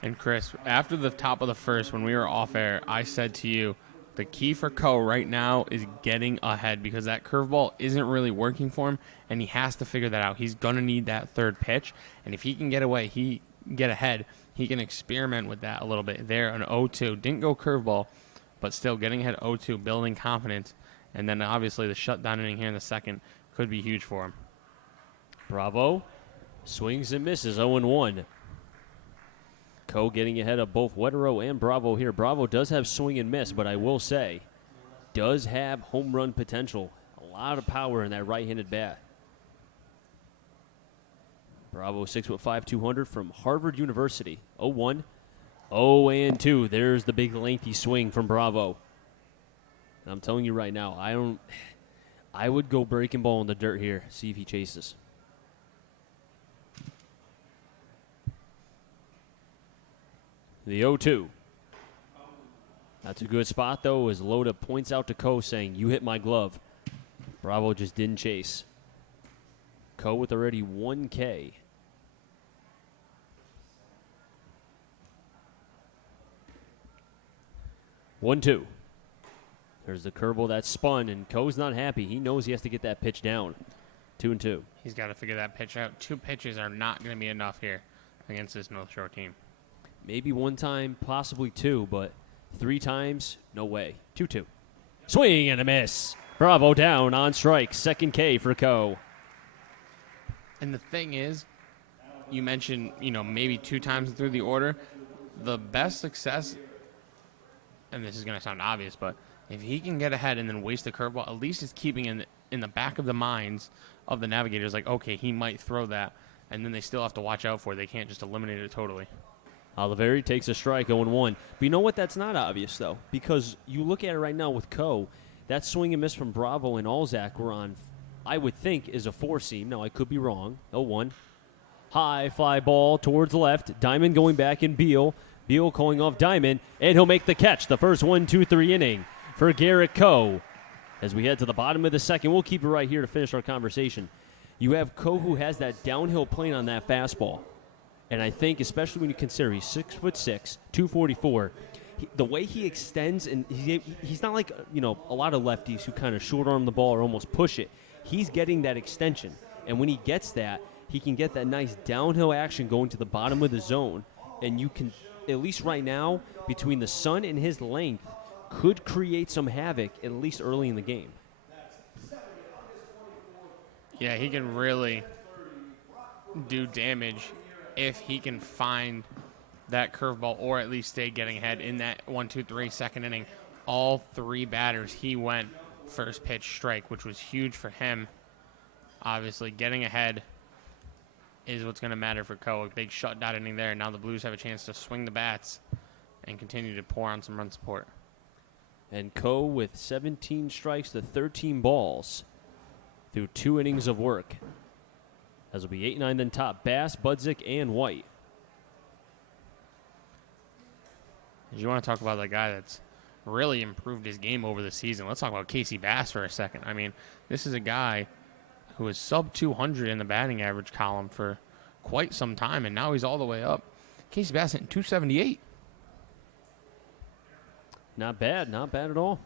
And Chris, after the top of the first, when we were off air, I said to you, the key for Coe right now is getting ahead because that curveball isn't really working for him, and he has to figure that out. He's going to need that third pitch, and if he can get ahead, he can experiment with that a little bit. There, an 0-2. Didn't go curveball, but still getting ahead 0-2, building confidence, and then obviously the shutdown inning here in the second could be huge for him. Bravo swings and misses, 0-1. Coe getting ahead of both Wetero and Bravo here. Bravo does have swing and miss, but I will say, does have home run potential. A lot of power in that right-handed bat. Bravo, 6'5", 200 from Harvard University. 0-1. 0-2. There's the big lengthy swing from Bravo. And I'm telling you right now, I would go breaking ball in the dirt here. See if he chases. The 0-2. That's a good spot, though, as Loda points out to Coe saying, you hit my glove. Bravo just didn't chase. Coe with already 1 K. One, two. There's the curveball that spun, and Coe's not happy. He knows he has to get that pitch down. 2-2. He's got to figure that pitch out. 2 pitches are not going to be enough here against this North Shore team. Maybe 1 time, possibly 2, but 3 times, no way. 2-2. Swing and a miss. Bravo down on strike. 2nd K for Coe. And the thing is, you mentioned, maybe 2 times through the order. The best success, and this is going to sound obvious, but if he can get ahead and then waste the curveball, at least it's keeping in the back of the minds of the Navigators, like, okay, he might throw that, and then they still have to watch out for it. They can't just eliminate it totally. Oliveri takes a strike, 0-1. But you know what? That's not obvious, though, because you look at it right now with Coe, that swing and miss from Bravo and Alzak were on, I would think, is a 4-seam. Now, I could be wrong. 0-1. High fly ball towards left. Diamond going back in Beal. Beal calling off Diamond, and he'll make the catch. The first 1-2-3 inning for Garrett Coe. As we head to the bottom of the second, we'll keep it right here to finish our conversation. You have Coe who has that downhill plane on that fastball. And I think, especially when you consider he's 6'6", 244, the way he extends, and he's not like, a lot of lefties who kind of short arm the ball or almost push it. He's getting that extension. And when he gets that, he can get that nice downhill action going to the bottom of the zone. And you can, at least right now, between the sun and his length, could create some havoc, at least early in the game. Yeah, he can really do damage if he can find that curveball or at least stay getting ahead in that 1-2-3 second inning. All 3 batters, he went first pitch strike, which was huge for him. Obviously, getting ahead is what's going to matter for Coe. A big shutdown inning there. Now the Blues have a chance to swing the bats and continue to pour on some run support. And Coe with 17 strikes to 13 balls through 2 innings of work. As will be 8-9 then top. Bass, Budzik, and White. You want to talk about the guy that's really improved his game over the season. Let's talk about Casey Bass for a second. I mean, this is a guy, who is sub 200 in the batting average column for quite some time, and now he's all the way up. Casey Bass hitting 278. Not bad at all.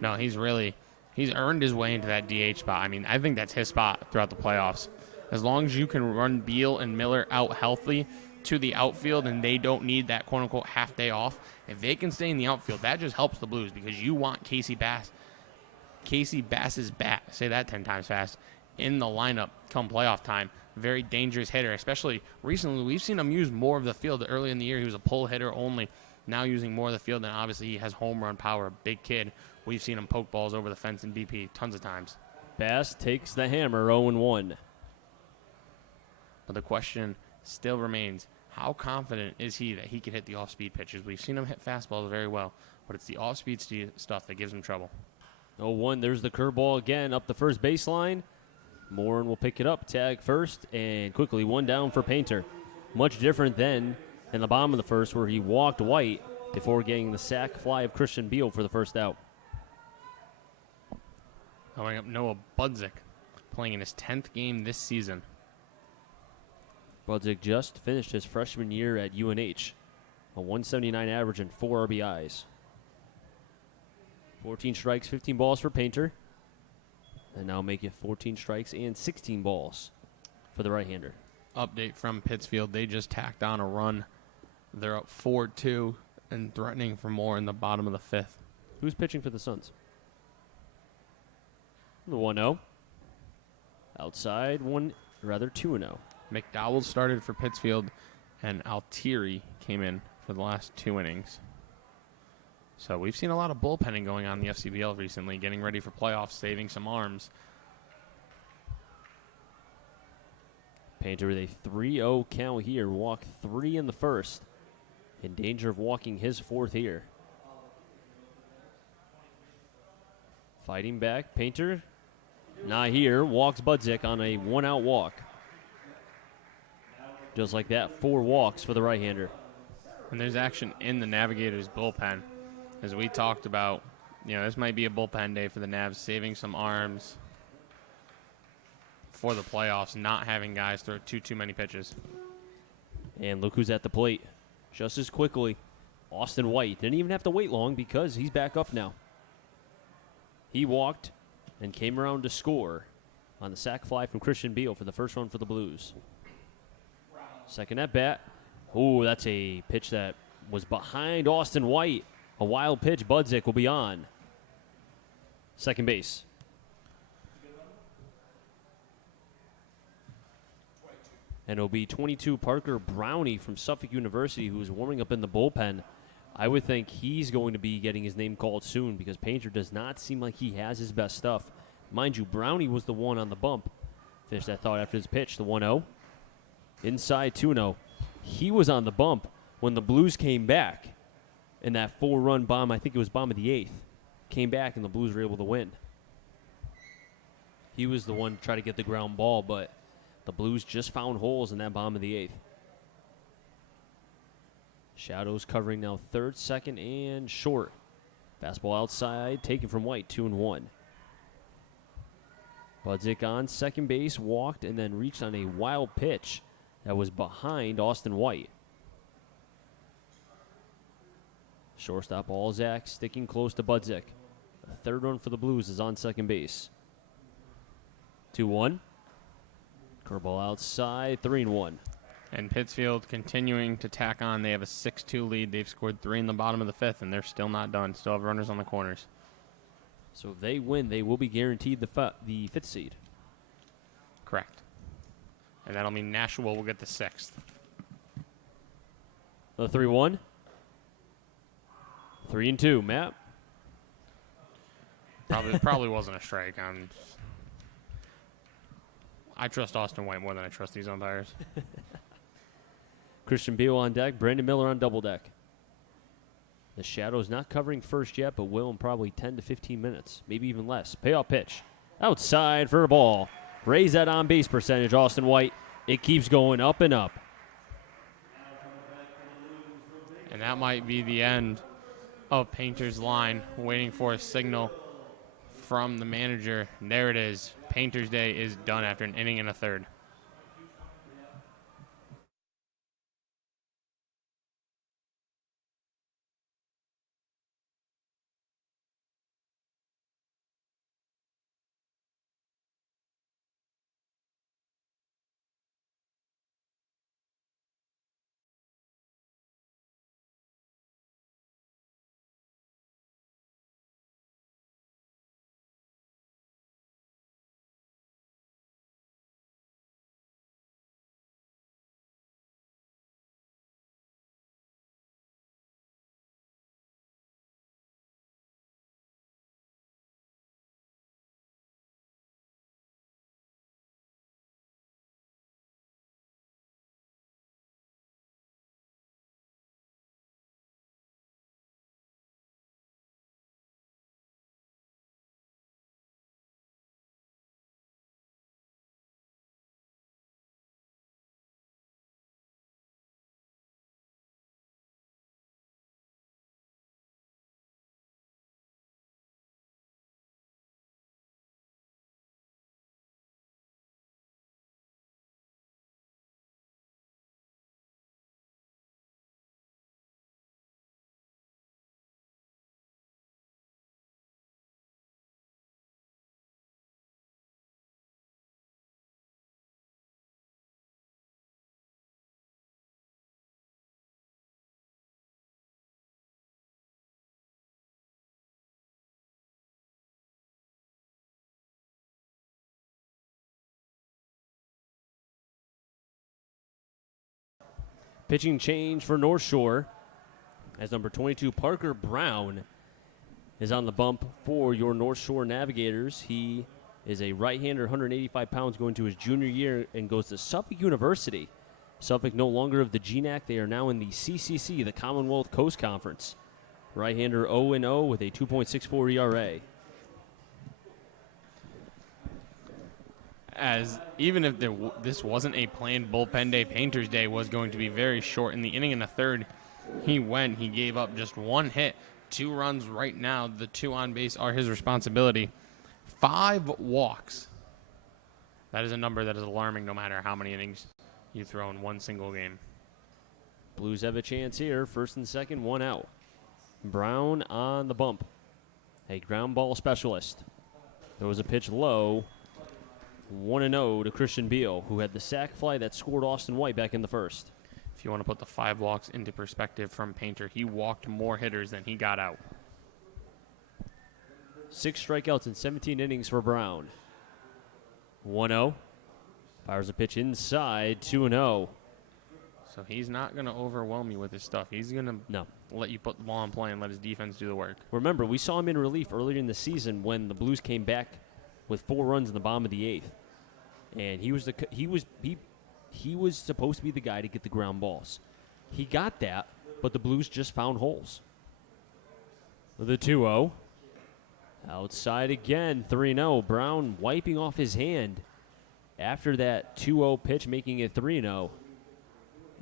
No, he's earned his way into that DH spot. I mean, I think that's his spot throughout the playoffs. As long as you can run Beal and Miller out healthy to the outfield and they don't need that quote-unquote half day off, if they can stay in the outfield, that just helps the Blues because you want Casey Bass's bat, say that 10 times fast, in the lineup come playoff time. Very dangerous hitter, especially recently. We've seen him use more of the field. Early in the year, he was a pull hitter only. Now using more of the field, and obviously he has home run power, big kid. We've seen him poke balls over the fence in BP tons of times. Bass takes the hammer, 0-1. But the question still remains, how confident is he that he can hit the off-speed pitches? We've seen him hit fastballs very well, but it's the off-speed stuff that gives him trouble. 0-1, there's the curveball again up the first baseline. Morin will pick it up, tag first, and quickly one down for Painter. Much different than in the bottom of the first where he walked White before getting the sac fly of Christian Beal for the first out. Coming up, Noah Budzik, playing in his 10th game this season. Budzik just finished his freshman year at UNH, a 179 average and 4 RBIs. 14 strikes, 15 balls for Painter. And now make it 14 strikes and 16 balls for the right-hander. Update from Pittsfield. They just tacked on a run. They're up 4-2 and threatening for more in the bottom of the fifth. Who's pitching for the Suns? The 1-0. Outside, 2-0. McDowell started for Pittsfield, and Altieri came in for the last 2 innings. So we've seen a lot of bullpenning going on in the FCBL recently, getting ready for playoffs, saving some arms. Painter with a 3-0 count here. Walk 3 in the first. In danger of walking his 4th here. Fighting back. Painter not here. Walks Budzik on a 1-out walk. Just like that, 4 walks for the right-hander. And there's action in the Navigators bullpen. As we talked about, this might be a bullpen day for the Navs, saving some arms for the playoffs, not having guys throw too many pitches. And look who's at the plate. Just as quickly, Austin White. Didn't even have to wait long because he's back up now. He walked and came around to score on the sac fly from Christian Beal for the first run for the Blues. Second at bat. Oh, that's a pitch that was behind Austin White. A wild pitch. Budzik will be on second base. And it'll be 22 Parker Brownie from Suffolk University, who is warming up in the bullpen. I would think he's going to be getting his name called soon because Painter does not seem like he has his best stuff. Mind you, Brownie was the one on the bump. Finished that thought after his pitch, the 1-0. Inside 2-0. He was on the bump when the Blues came back. In that 4-run bomb, I think it was bomb of the 8th, came back and the Blues were able to win. He was the one to try to get the ground ball, but the Blues just found holes in that bomb of the 8th. Shadows covering now third, second, and short. Fastball outside, taken from White, 2-1. Budzik on second base, walked, and then reached on a wild pitch that was behind Austin White. Shortstop Alzak sticking close to Budzik. The third run for the Blues is on second base. 2-1. Curveball outside, 3-1. And Pittsfield continuing to tack on. They have a 6-2 lead. They've scored 3 in the bottom of the fifth, and they're still not done. Still have runners on the corners. So if they win, they will be guaranteed the fifth seed. Correct. And that'll mean Nashua will get the 6th. The 3-1. 3-2, Matt. Probably wasn't a strike. I trust Austin White more than I trust these umpires. Christian Beal on deck, Brandon Miller on double deck. The Shadows not covering first yet, but will in probably 10 to 15 minutes, maybe even less. Payoff pitch. Outside for a ball. Raise that on-base percentage, Austin White. It keeps going up and up. And that might be the end of Painter's line, waiting for a signal from the manager. There it is. Painter's Day is done after an inning and a third. Pitching change for North Shore as number 22, Parker Brown, is on the bump for your North Shore Navigators. He is a right-hander, 185 pounds, going to his junior year and goes to Suffolk University. Suffolk no longer of the GNAC. They are now in the CCC, the Commonwealth Coast Conference. Right-hander 0-0 with a 2.64 ERA. As even if this wasn't a planned bullpen day, Painter's Day was going to be very short. In the inning and a third, he gave up just one hit, 2 runs right now. The 2 on base are his responsibility. 5 walks. That is a number that is alarming no matter how many innings you throw in one single game. Blues have a chance here. First and second, 1 out. Brown on the bump. A ground ball specialist. There was a pitch low. 1-0 to Christian Beal, who had the sac fly that scored Austin White back in the first. If you want to put the 5 walks into perspective from Painter, he walked more hitters than he got out. 6 strikeouts in 17 innings for Brown. 1-0. Fires a pitch inside, 2-0. So he's not going to overwhelm you with his stuff. He's going to let you put the ball in play and let his defense do the work. Remember, we saw him in relief earlier in the season when the Blues came back with 4 runs in the bottom of the 8th. And he was supposed to be the guy to get the ground balls. He got that, but the Blues just found holes. The 2-0. Outside again, 3-0. Brown wiping off his hand after that 2-0 pitch, making it 3-0.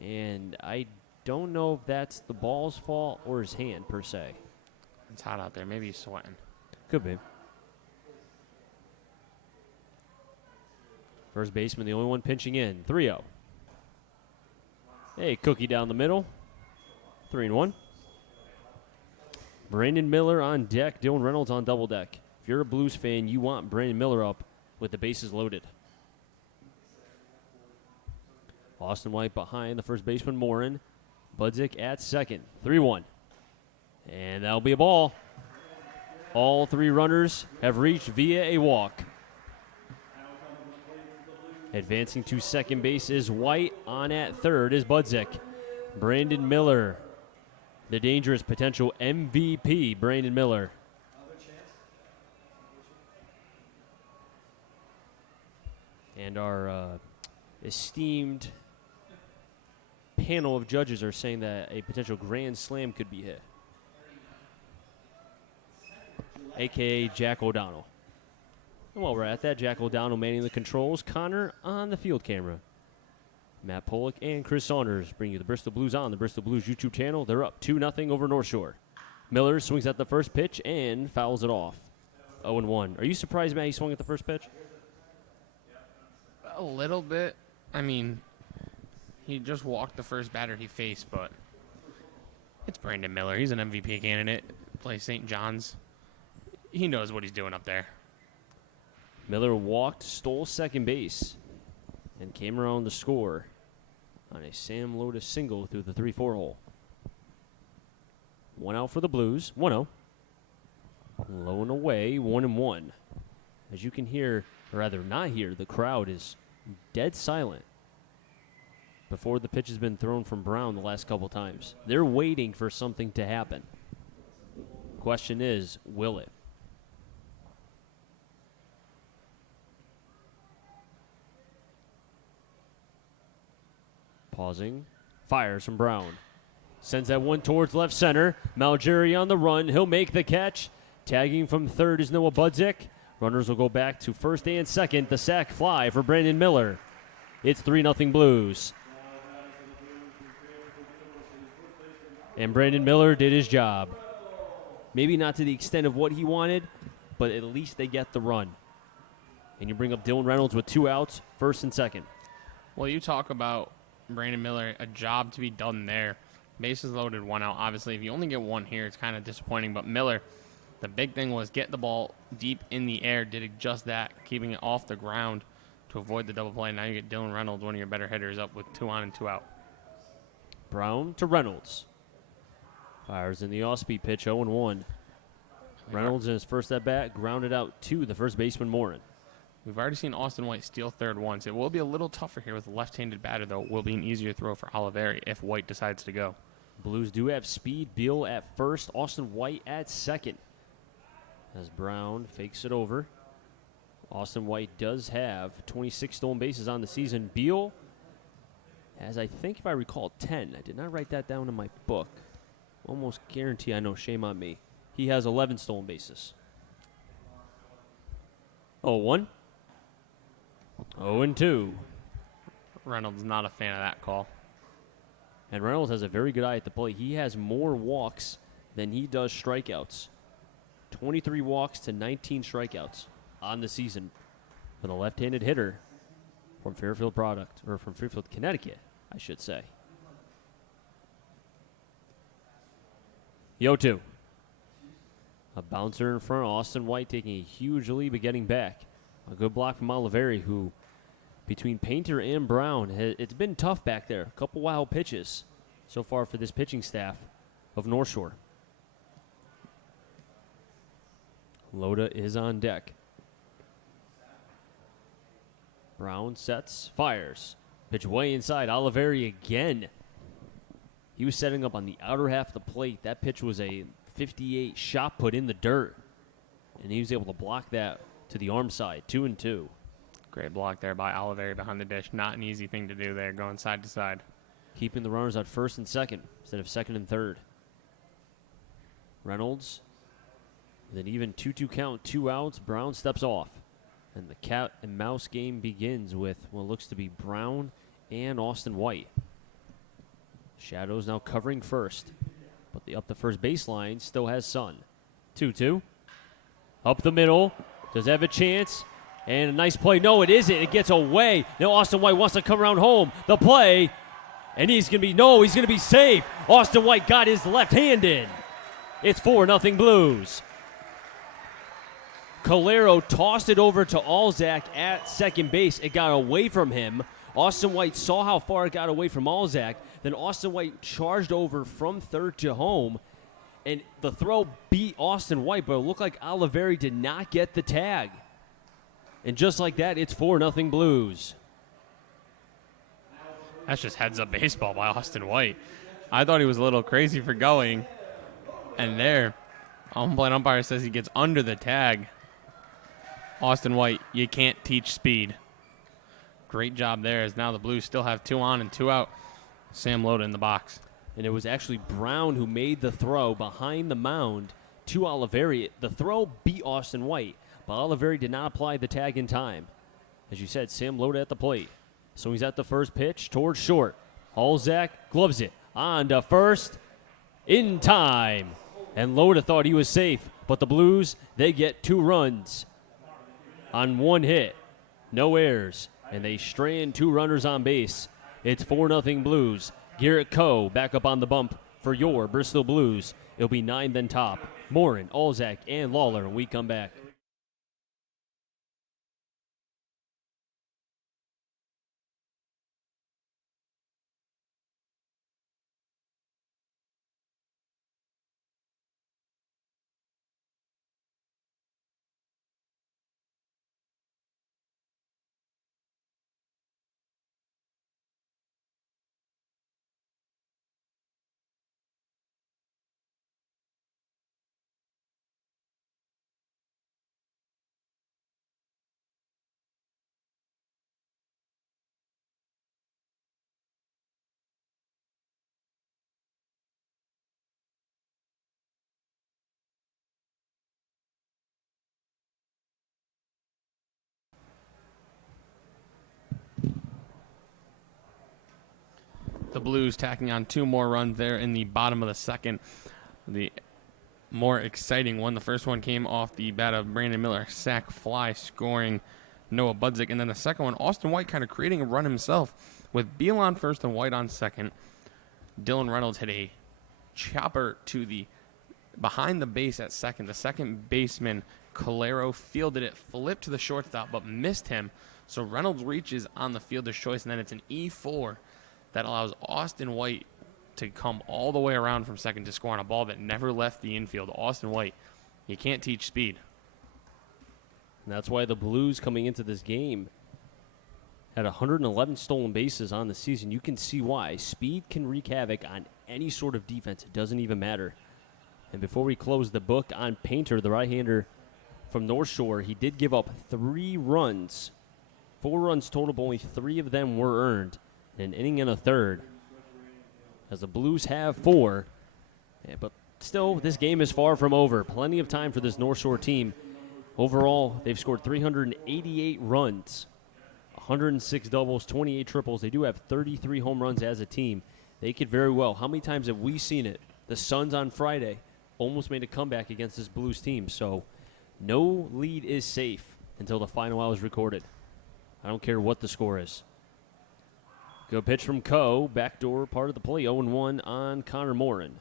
And I don't know if that's the ball's fault or his hand, per se. It's hot out there. Maybe he's sweating. Could be. First baseman, the only one pinching in. 3-0. Hey, Cookie down the middle. 3-1. Brandon Miller on deck. Dylan Reynolds on double deck. If you're a Blues fan, you want Brandon Miller up with the bases loaded. Austin White behind the first baseman, Morin. Budzik at second. 3-1. And that'll be a ball. All 3 runners have reached via a walk. Advancing to second base is White. On at third is Budzik. Brandon Miller, the dangerous potential MVP, Brandon Miller. And our esteemed panel of judges are saying that a potential grand slam could be hit, a.k.a. Jack O'Donnell. And while we're at that, Jack O'Donnell manning the controls, Connor on the field camera. Matt Pollock and Chris Saunders bring you the Bristol Blues on the Bristol Blues YouTube channel. They're up 2-0 over North Shore. Miller swings at the first pitch and fouls it off. 0-1. Are you surprised, Matt, he swung at the first pitch? A little bit. I mean, he just walked the first batter he faced, but it's Brandon Miller. He's an MVP candidate. Plays St. John's. He knows what he's doing up there. Miller walked, stole second base, and came around to score on a Sam Loda single through the 3-4 hole. 1 out for the Blues, 1-0. Low and away, 1-1. As you can hear, or rather not hear, the crowd is dead silent before the pitch has been thrown from Brown the last couple times. They're waiting for something to happen. Question is, will it? Pausing. Fires from Brown. Sends that one towards left center. Malgeri on the run. He'll make the catch. Tagging from third is Noah Budzik. Runners will go back to first and second. The sack fly for Brandon Miller. It's 3-0 Blues. And Brandon Miller did his job. Maybe not to the extent of what he wanted, but at least they get the run. And you bring up Dylan Reynolds with 2 outs, first and second. Well, you talk about Brandon Miller, a job to be done there. Bases loaded, 1 out. Obviously, if you only get 1 here, it's kind of disappointing. But Miller, the big thing was get the ball deep in the air. Did just that, keeping it off the ground to avoid the double play. Now you get Dylan Reynolds, one of your better hitters, up with 2 on and 2 out. Brown to Reynolds. Fires in the off-speed pitch, 0-1. Reynolds in his first at-bat grounded out to the first baseman, Morin. We've already seen Austin White steal third once. It will be a little tougher here with a left-handed batter, though. It will be an easier throw for Oliveri if White decides to go. Blues do have speed. Beal at first, Austin White at second. As Brown fakes it over. Austin White does have 26 stolen bases on the season. Beal has, I think if I recall, 10. I did not write that down in my book. Almost guarantee I know. Shame on me. He has 11 stolen bases. 0-1. 0-2. Reynolds not a fan of that call. And Reynolds has a very good eye at the plate. He has more walks than he does strikeouts. 23 walks to 19 strikeouts on the season for the left-handed hitter from Fairfield Connecticut, I should say. 0-2. A bouncer in front. Austin White taking a huge lead but getting back. A good block from Oliveri, who between Painter and Brown, it's been tough back there. A couple wild pitches so far for this pitching staff of North Shore. Loda is on deck. Brown sets, fires. Pitch way inside. Oliveri again. He was setting up on the outer half of the plate. That pitch was a 58 shot put in the dirt. And he was able to block that to the arm side. 2-2. Great block there by Oliveri behind the dish. Not an easy thing to do there, going side to side. Keeping the runners at first and second instead of second and third. Reynolds with an even 2-2 count, 2 outs. Brown steps off. And the cat and mouse game begins with what looks to be Brown and Austin White. Shadows now covering first. But the up the first baseline still has Sun. 2-2. Up the middle. Does have a chance. And a nice play. No, it isn't. It gets away. Now Austin White wants to come around home. The play. And he's going to be safe. Austin White got his left hand in. It's 4-0 Blues. Calero tossed it over to Alzak at second base. It got away from him. Austin White saw how far it got away from Alzak. Then Austin White charged over from third to home. And the throw beat Austin White, but it looked like Oliveri did not get the tag. And just like that, it's 4-0 Blues. That's just heads-up baseball by Austin White. I thought he was a little crazy for going. And there, home plate umpire says he gets under the tag. Austin White, you can't teach speed. Great job there, as now the Blues still have 2 on and 2 out. Sam Loda in the box. And it was actually Brown who made the throw behind the mound to Oliveri. The throw beat Austin White, but Oliveri did not apply the tag in time. As you said, Sam Loda at the plate. So he's at the first pitch towards short. Alzak gloves it on to first in time. And Loda thought he was safe, but the Blues, they get 2 runs on 1 hit. No errors, and they strand 2 runners on base. It's 4-0 Blues. Garrett Coe back up on the bump for your Bristol Blues. It'll be 9 then top. Morin, Alzak, and Lawler when we come back. The Blues tacking on 2 more runs there in the bottom of the second. The more exciting one. The first one came off the bat of Brandon Miller, sac fly, scoring Noah Budzik. And then the second one, Austin White kind of creating a run himself with Beal on first and White on second. Dylan Reynolds hit a chopper to the behind the base at second. The second baseman, Calero, fielded it, flipped to the shortstop, but missed him. So Reynolds reaches on the fielder's choice, and then it's an E4 that allows Austin White to come all the way around from second to score on a ball that never left the infield. Austin White, you can't teach speed. And that's why the Blues coming into this game had 111 stolen bases on the season. You can see why. Speed can wreak havoc on any sort of defense. It doesn't even matter. And before we close the book on Painter, the right-hander from North Shore, he did give up 3 runs. 4 runs total, but only 3 of them were earned. An inning and a third. As the Blues have 4. But still, this game is far from over. Plenty of time for this North Shore team. Overall, they've scored 388 runs, 106 doubles, 28 triples. They do have 33 home runs as a team. They could very well. How many times have we seen it? The Suns on Friday almost made a comeback against this Blues team. So no lead is safe until the final out is recorded. I don't care what the score is. Good pitch from Coe. Backdoor part of the play. 0-1 on Connor Morin.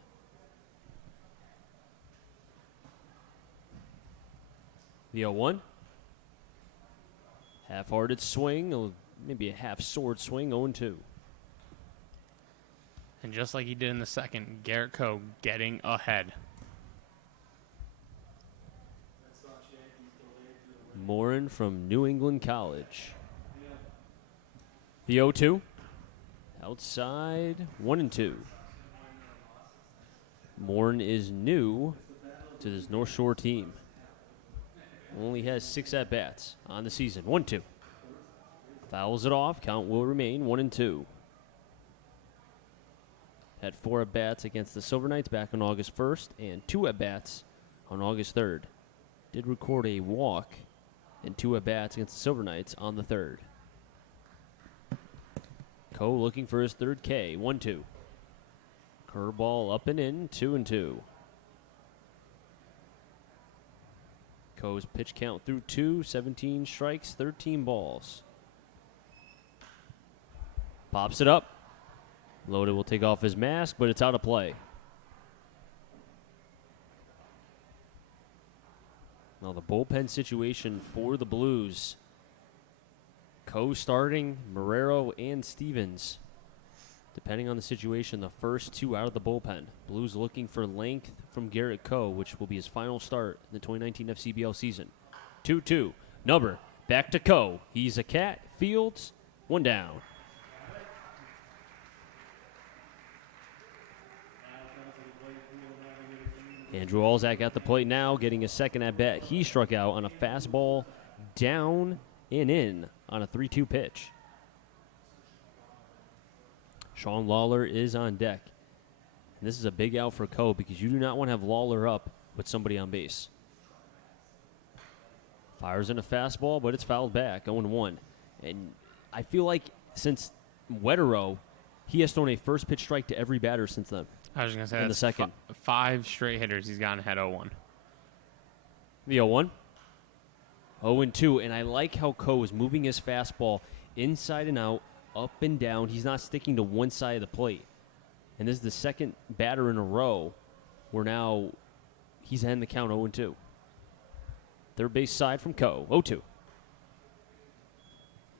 The 0-1. Half-hearted swing. Maybe a half-sword swing. 0-2. And just like he did in the second, Garrett Coe getting ahead. Morin from New England College. The 0-2. Outside, 1-2. Morin is new to this North Shore team. Only has 6 at-bats on the season. 1-2. Fouls it off. Count will remain 1-2. Had 4 at-bats against the Silver Knights back on August 1st and 2 at-bats on August 3rd. Did record a walk and 2 at-bats against the Silver Knights on the 3rd. Coe looking for his 3rd K. 1-2. Curveball up and in. 2-2. Coe's pitch count through 2. 17 strikes, 13 balls. Pops it up. Loda will take off his mask, but it's out of play. Now the bullpen situation for the Blues. Coe starting, Marrero and Stevens. Depending on the situation, the first 2 out of the bullpen. Blues looking for length from Garrett Coe, which will be his final start in the 2019 FCBL season. 2-2. Number back to Coe. He's a cat. Fields, 1 down. Andrew Alzak at the plate now, getting a second at bat. He struck out on a fastball down and in on a 3-2 pitch. Sean Lawler is on deck. And this is a big out for Coe because you do not want to have Lawler up with somebody on base. Fires in a fastball, but it's fouled back, 0-1. And I feel like since Wetero, he has thrown a first pitch strike to every batter since then. I was going to say in the second. 5 straight hitters he's gotten ahead 0-1. The 0-1. 0-2, and I like how Ko is moving his fastball inside and out, up and down. He's not sticking to one side of the plate. And this is the second batter in a row where now he's ending the count 0-2. Third base side from Ko, 0-2.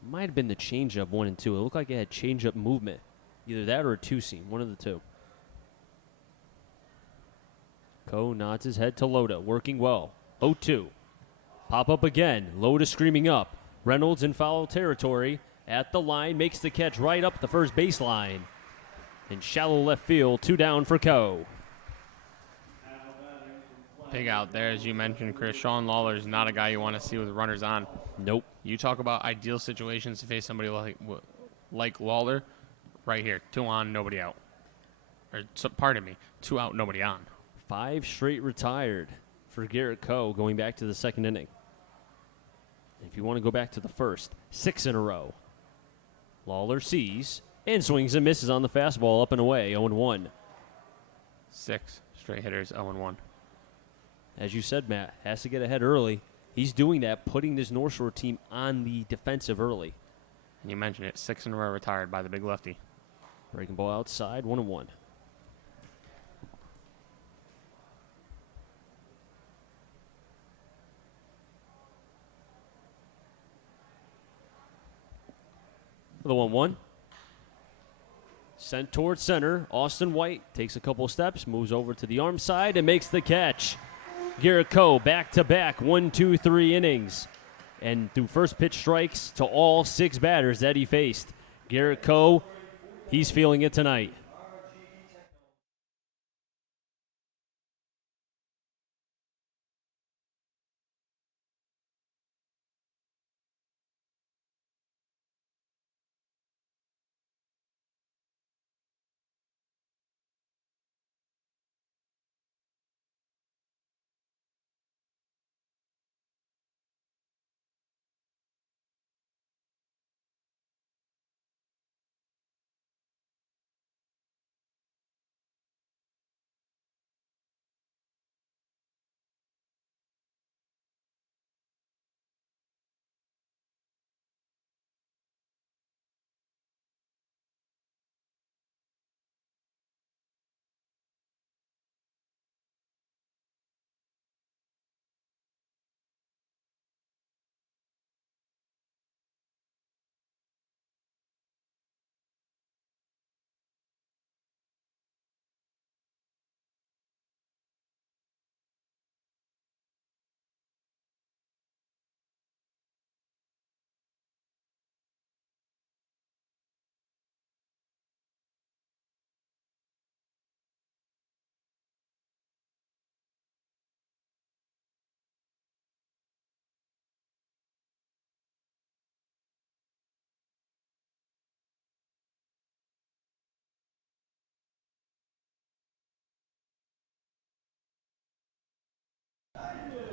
Might have been the changeup 1 and 2. It looked like it had changeup movement. Either that or a two-seam, one of the two. Ko nods his head to Loda, working well. 0-2. Pop up again. Loda screaming up. Reynolds in foul territory. At the line, makes the catch right up the first baseline. In shallow left field, 2 down for Ko. Big out there, as you mentioned, Chris. Sean Lawler is not a guy you want to see with runners on. Nope. You talk about ideal situations to face somebody like Lawler. Right here, 2 on, nobody out. Or, pardon me, 2 out, nobody on. 5 straight retired for Garrett Ko going back to the second inning. If you want to go back to the first, 6 in a row. Lawler sees and swings and misses on the fastball up and away, 0-1. 6 straight hitters, 0-1. As you said, Matt, has to get ahead early. He's doing that, putting this North Shore team on the defensive early. And you mentioned it, 6 in a row retired by the big lefty. Breaking ball outside, 1-1. The 1-1. Sent towards center. Austin White takes a couple steps, moves over to the arm side, and makes the catch. Garrett Ko back-to-back 1, 2, 3 innings. And through first pitch strikes to all 6 batters that he faced. Garrett Ko, he's feeling it tonight.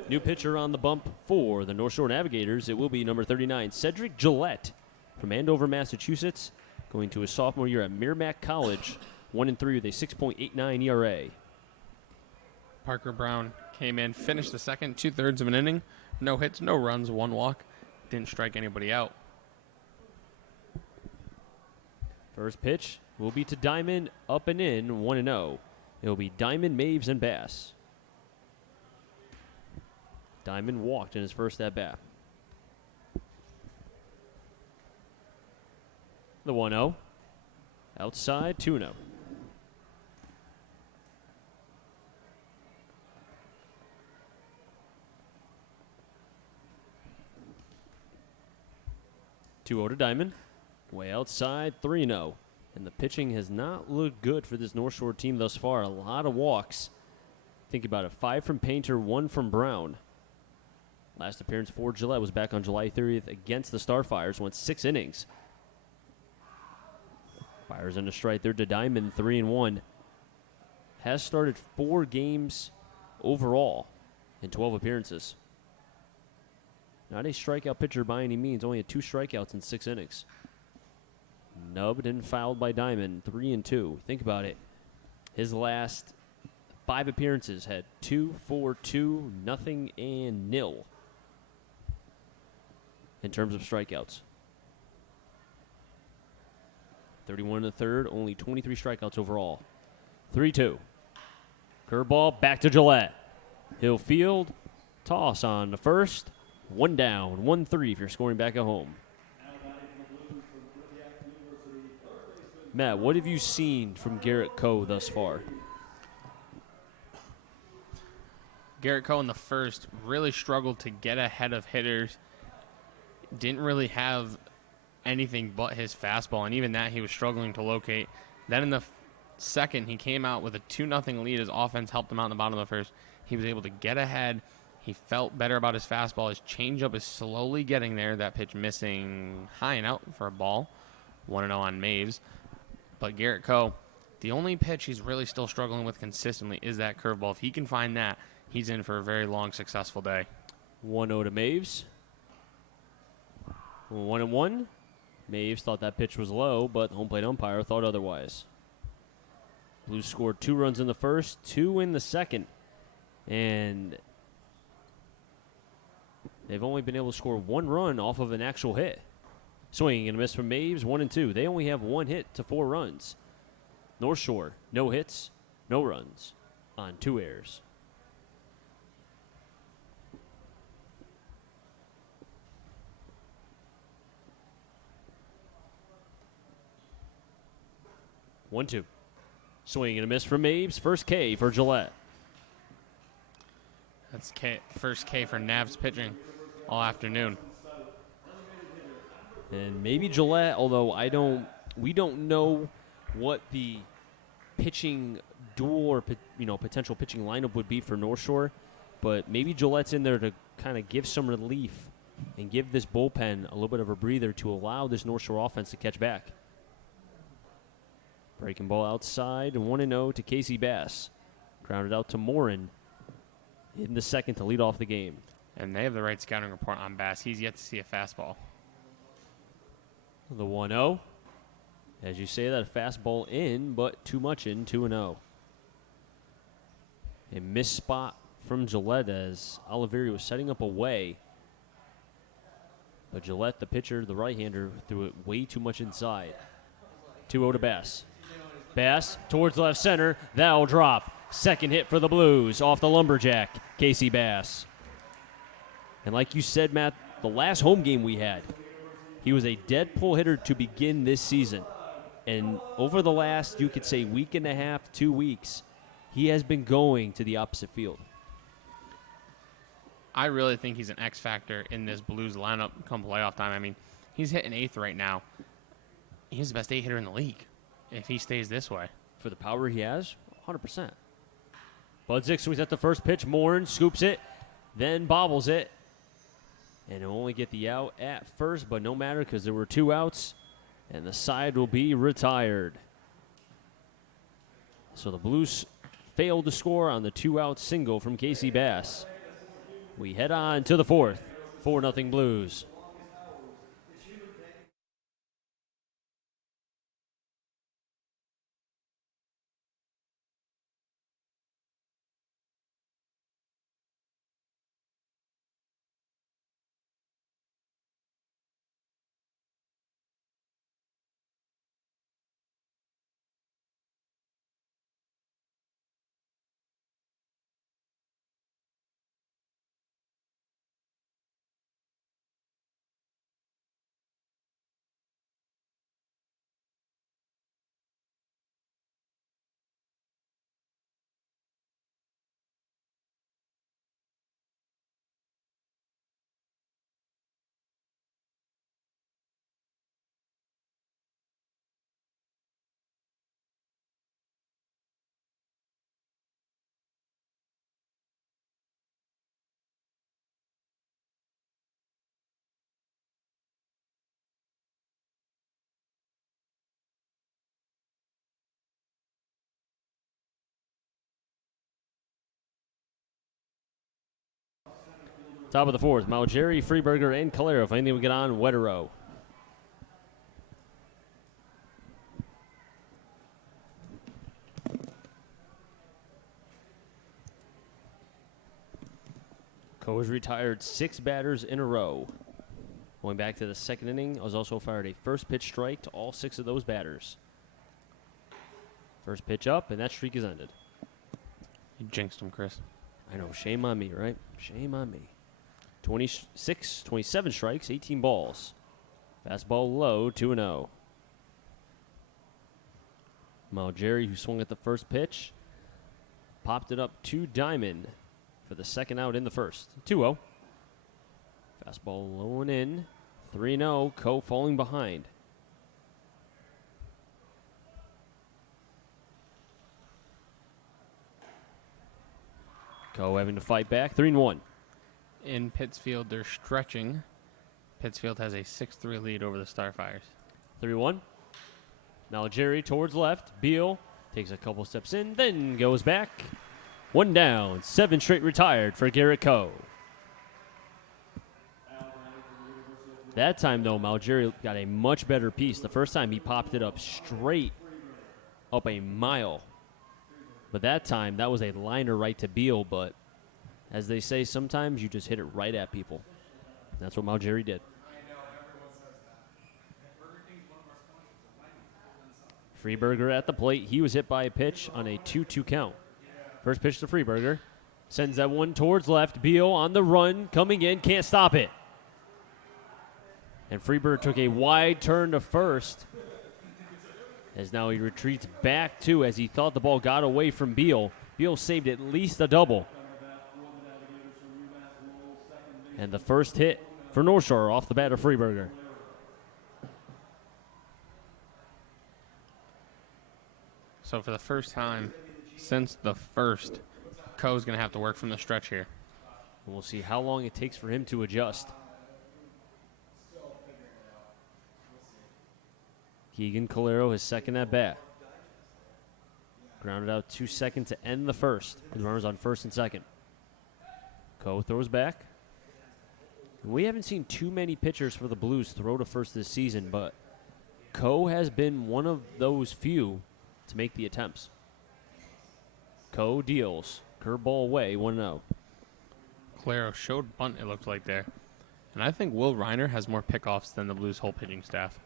New pitcher on the bump for the North Shore Navigators. It will be number 39, Cedric Gillette from Andover, Massachusetts, going to his sophomore year at Merrimack College, 1-3 with a 6.89 ERA. Parker Brown came in, finished the second, 2/3 of an inning. No hits, no runs, 1 walk. Didn't strike anybody out. First pitch will be to Diamond, up and in, 1-0. It will be Diamond, Maves, and Bass. Diamond walked in his first at-bat. The 1-0. Outside, 2-0. Two-0 to Diamond. Way outside, 3-0. And the pitching has not looked good for this North Shore team thus far. A lot of walks. Think about it. 5 from Painter, 1 from Brown. Last appearance for Gillette was back on July 30th against the Starfires. Went 6 innings. Fires in a strike there to Diamond, 3-1. Has started 4 games overall in 12 appearances. Not a strikeout pitcher by any means. Only had 2 strikeouts in 6 innings. Nubbed and fouled by Diamond, 3-2. Think about it. His last 5 appearances had 2, 4, 2, nothing, and 0 in terms of strikeouts. 31 in the third, only 23 strikeouts overall. 3-2. Curveball back to Gillette. He'll field, toss on the first. 1 down, 1-3 if you're scoring back at home. Matt, what have you seen from Garrett Coe thus far? Garrett Coe in the first really struggled to get ahead of hitters. Didn't really have anything but his fastball, and even that he was struggling to locate. Then in the second, he came out with a 2-0 lead. His offense helped him out in the bottom of the first. He was able to get ahead. He felt better about his fastball. His changeup is slowly getting there. That pitch missing high and out for a ball. 1-0 on Maves. But Garrett Coe, the only pitch he's really still struggling with consistently is that curveball. If he can find that, he's in for a very long, successful day. 1-0 to Maves. 1-1. Maves thought that pitch was low, but the home plate umpire thought otherwise. Blues scored 2 runs in the first, 2 in the second. And they've only been able to score 1 run off of an actual hit. Swing and a miss from Maves, 1-2. They only have 1 hit to 4 runs. North Shore, no hits, no runs on 2 errors. One, two. Swing and a miss from Maves. First K for Gillette. That's first K for Nav's pitching all afternoon. And maybe Gillette, although we don't know what the pitching duel or potential pitching lineup would be for North Shore, but maybe Gillette's in there to kind of give some relief and give this bullpen a little bit of a breather to allow this North Shore offense to catch back. Breaking ball outside, 1-0 to Casey Bass. Grounded out to Morin in the second to lead off the game. And they have the right scouting report on Bass. He's yet to see a fastball. The 1-0. As you say, that fastball in, but too much in, 2-0. A missed spot from Gillette as Oliveri was setting up away. But Gillette, the pitcher, the right-hander, threw it way too much inside. 2-0 to Bass. Bass towards left center. That'll drop. Second hit for the Blues off the lumberjack, Casey Bass. And like you said, Matt, the last home game we had, he was a dead pull hitter to begin this season. And over the last, you could say, week and a half, 2 weeks, he has been going to the opposite field. I really think he's an X factor in this Blues lineup come playoff time. I mean, he's hitting 8th right now. He's the best 8 hitter in the league if he stays this way. For the power he has, 100%. Budzik swings at the first pitch. Morin scoops it, then bobbles it. And he'll only get the out at first, but no matter because there were 2 outs, and the side will be retired. So the Blues failed to score on the 2-out single from Casey Bass. We head on to the 4th. 4-0 Blues. Top of the 4th, Malgeri, Freeberger, and Calero. If anything, we get on Wetero. Coe has retired 6 batters in a row. Going back to the second inning, was also fired a first pitch strike to all 6 of those batters. First pitch up, and that streak is ended. You jinxed him, Chris. I know, shame on me, right? Shame on me. 27 strikes, 18 balls. Fastball low, 2-0. Malgeri, who swung at the first pitch, popped it up to Diamond for the second out in the first. 2-0. Fastball low and in. 3-0. Coe falling behind. Coe having to fight back. 3-1. In Pittsfield, they're stretching. Pittsfield has a 6-3 lead over the Starfires. 3-1. Malgeri towards left. Beal takes a couple steps in, then goes back. 1 down. 7 straight retired for Garrett Coe. That time, though, Malgeri got a much better piece. The first time he popped it up straight up a mile. But that time, that was a liner right to Beal. But as they say, sometimes you just hit it right at people. That's what Malgeri did. Freeberger at the plate. He was hit by a pitch on a 2-2 count. First pitch to Freeberger. Sends that one towards left. Beal on the run, coming in, can't stop it. And Freeberger took a wide turn to first. As now he retreats back to, as he thought the ball got away from Beal. Beal saved at least a double. And the first hit for North Shore off the bat of Freeberger. So for the first time since the first, Coe's going to have to work from the stretch here. We'll see how long it takes for him to adjust. Keegan Calero, his second at bat. Grounded out 2 seconds to end the first. The runners on first and second. Coe throws back. We haven't seen too many pitchers for the Blues throw to first this season, but Coe has been one of those few to make the attempts. Coe deals. Curveball away, 1-0. Calero showed bunt, it looked like there. And I think Will Reiner has more pickoffs than the Blues' whole pitching staff.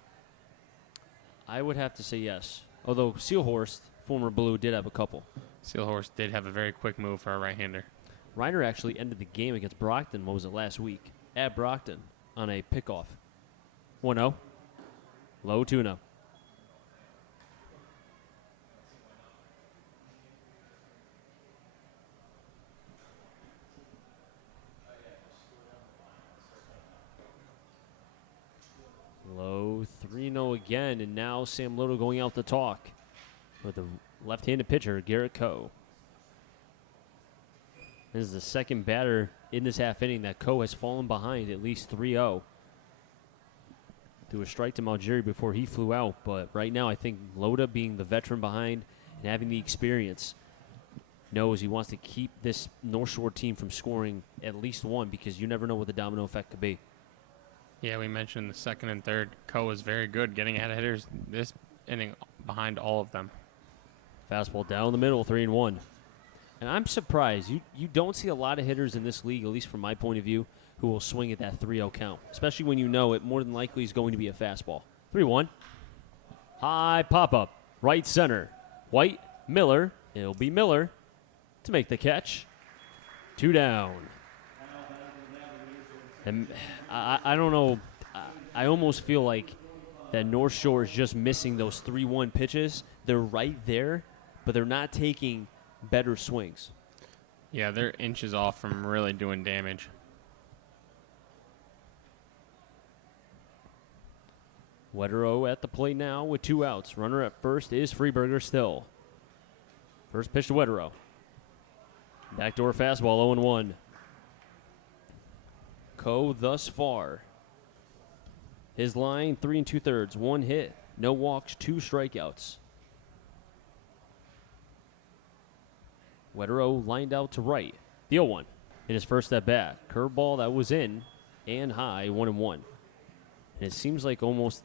I would have to say yes. Although Seelhorst, former Blue, did have a couple. Seelhorst did have a very quick move for a right-hander. Reiner actually ended the game against Brockton, what was it, last week? At Brockton on a pickoff. 1-0. Low 2-0. Low 3-0 again, and now Sam Loto going out to talk with the left-handed pitcher, Garrett Coe. This is the second batter in this half inning that Coe has fallen behind at least 3-0. Threw a strike to Malgeri before he flew out, but right now I think Loda, being the veteran behind and having the experience, knows he wants to keep this North Shore team from scoring at least one, because you never know what the domino effect could be. Yeah, we mentioned the second and third. Coe was very good getting ahead of hitters this inning behind all of them. Fastball down the middle, 3-1. And I'm surprised. You don't see a lot of hitters in this league, at least from my point of view, who will swing at that 3-0 count, especially when you know it more than likely is going to be a fastball. 3-1. High pop-up, right center. White, Miller. It'll be Miller to make the catch. 2 down. And I don't know. I almost feel like that North Shore is just missing those 3-1 pitches. They're right there, but they're not taking better swings. Yeah, they're inches off from really doing damage. Wetero at the plate now with 2 outs. Runner at first is Freeberger still. First pitch to Wetero. Backdoor fastball, 0-1. Coe thus far. His line, 3 2/3, 1 hit, no walks, 2 strikeouts. Wetero lined out to right. The 0-1 in his first at bat. Curveball that was in and high, 1-1. And it seems like almost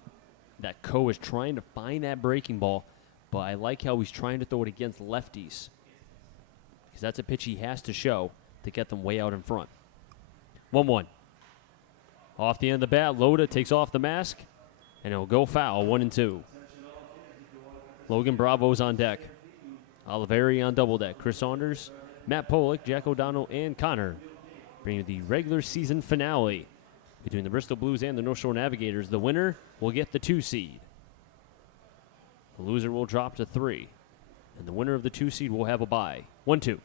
that Coe is trying to find that breaking ball, but I like how he's trying to throw it against lefties, because that's a pitch he has to show to get them way out in front. 1-1. Off the end of the bat, Loda takes off the mask, and it'll go foul, 1-2. Logan Bravo's on deck. Oliveri on double deck. Chris Saunders, Matt Pollock, Jack O'Donnell, and Connor bringing the regular season finale between the Bristol Blues and the North Shore Navigators. The winner will get the 2 seed. The loser will drop to 3. And the winner of the 2 seed will have a bye. 1-2.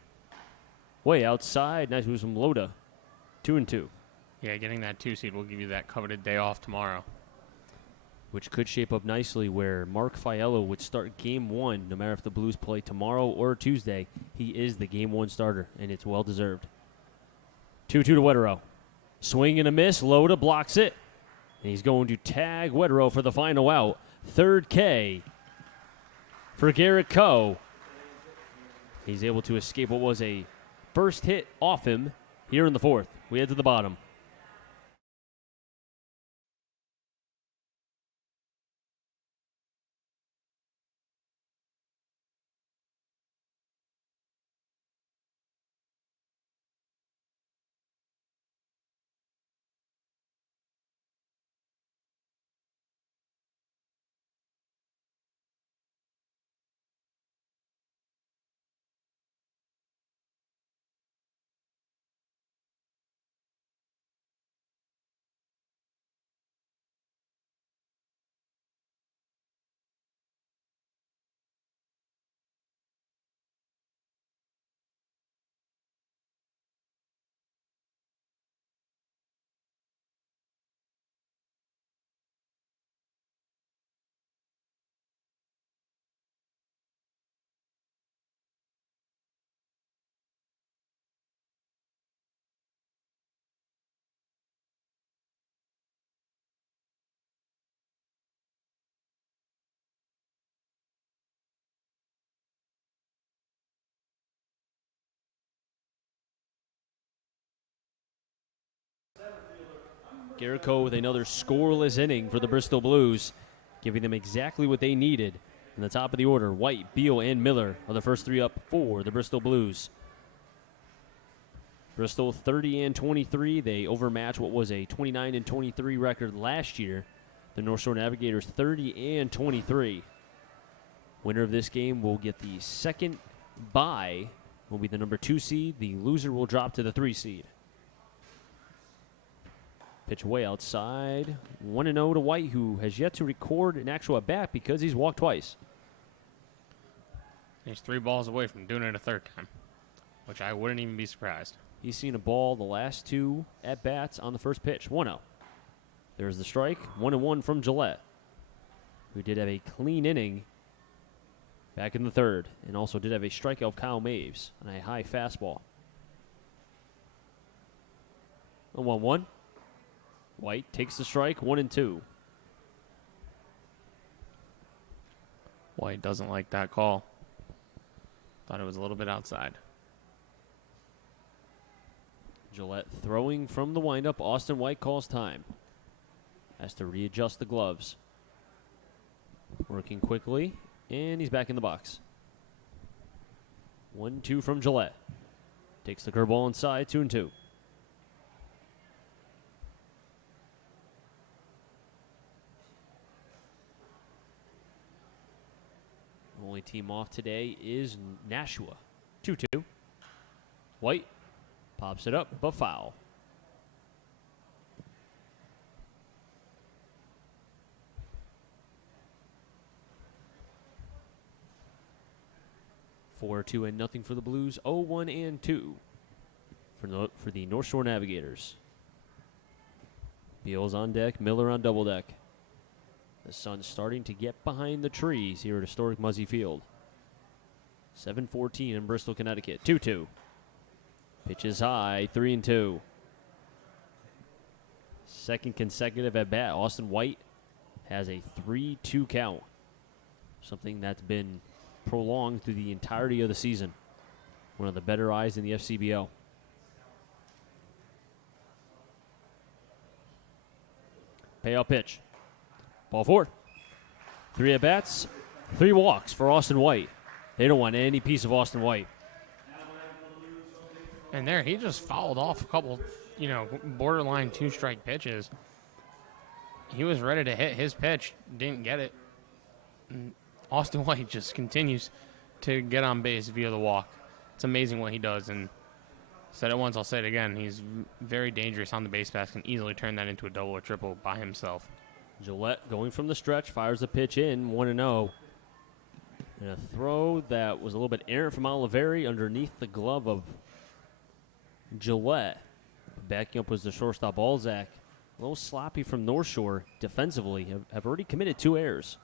Way outside. Nice move from Loda. 2-2. Yeah, getting that 2 seed will give you that coveted day off tomorrow. Which could shape up nicely where Mark Fiello would start game 1, no matter if the Blues play tomorrow or Tuesday. He is the game 1 starter, and it's well-deserved. 2-2 to Wetero. Swing and a miss. Loda blocks it. And he's going to tag Wetero for the final out. Third K for Garrett Coe. He's able to escape what was a first hit off him here in the 4th. We head to the bottom. Garrett Coe with another scoreless inning for the Bristol Blues, giving them exactly what they needed. In the top of the order, White, Beal, and Miller are the first 3 up for the Bristol Blues. Bristol 30-23. They overmatch what was a 29-23 record last year. The North Shore Navigators 30-23. Winner of this game will get the second bye, will be the number 2 seed. The loser will drop to the 3 seed. Pitch way outside. 1-0 to White, who has yet to record an actual at-bat because he's walked twice. He's 3 balls away from doing it a 3rd time, which I wouldn't even be surprised. He's seen a ball the last 2 at-bats on the first pitch. 1-0. There's the strike. 1-1 from Gillette, who did have a clean inning back in the 3rd, and also did have a strikeout of Kyle Maves on a high fastball. 1-1. White takes the strike, 1-2. White doesn't like that call. Thought it was a little bit outside. Gillette throwing from the windup. Austin White calls time. Has to readjust the gloves. Working quickly, and he's back in the box. 1-2 from Gillette. Takes the curveball inside, 2-2. Only team off today is Nashua. 2-2. White pops it up, but foul. Four, 2-0 for the Blues. 0-1-2 for the North Shore Navigators. Beals on deck, Miller on double deck. The sun's starting to get behind the trees here at historic Muzzy Field. 7:14 in Bristol, Connecticut. 2-2. Pitches high, 3-2. Second consecutive at bat. Austin White has a 3-2 count. Something that's been prolonged through the entirety of the season. One of the better eyes in the FCBO. Payout pitch. Ball 4. 3 at bats, 3 walks for Austin White. They don't want any piece of Austin White. And there, he just fouled off a couple borderline 2-strike pitches. He was ready to hit his pitch, didn't get it. And Austin White just continues to get on base via the walk. It's amazing what he does, and said it once, I'll say it again. He's very dangerous on the base pass, can easily turn that into a double or triple by himself. Gillette going from the stretch, fires a pitch in, 1-0. And a throw that was a little bit errant from Oliveri underneath the glove of Gillette. Backing up was the shortstop, Balzac. A little sloppy from North Shore defensively. Have already committed 2 errors.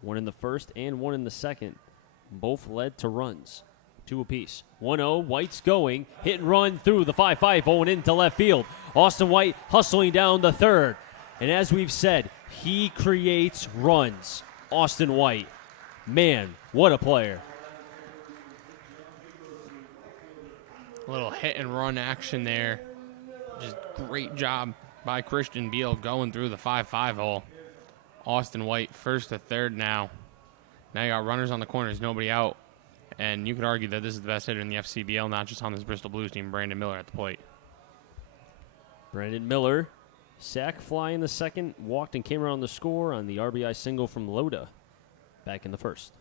One in the first and one in the second. Both led to runs. 2 apiece. 1-0, White's going. Hit and run through the 5-5, going into left field. Austin White hustling down the third. And as we've said, he creates runs. Austin White. Man, what a player. A little hit and run action there. Just great job by Christian Beal going through the 5-5 hole. Austin White first to third now. Now you got runners on the corners, nobody out. And you could argue that this is the best hitter in the FCBL, not just on this Bristol Blues team, Brandon Miller at the plate. Brandon Miller, sack fly in the second, walked and came around the score on the RBI single from Loda back in the first.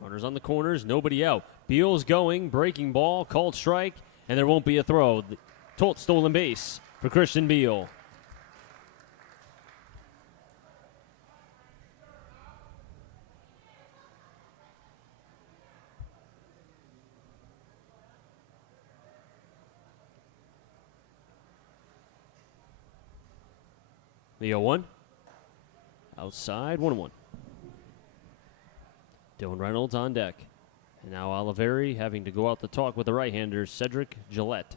Runners on the corners, nobody out. Beal's going, breaking ball, called strike, and there won't be a throw. Stolen base for Christian Beal. The 0-1. Outside, 1-1. Dylan Reynolds on deck. And now Oliveri having to go out to talk with the right-hander, Cedric Gillette.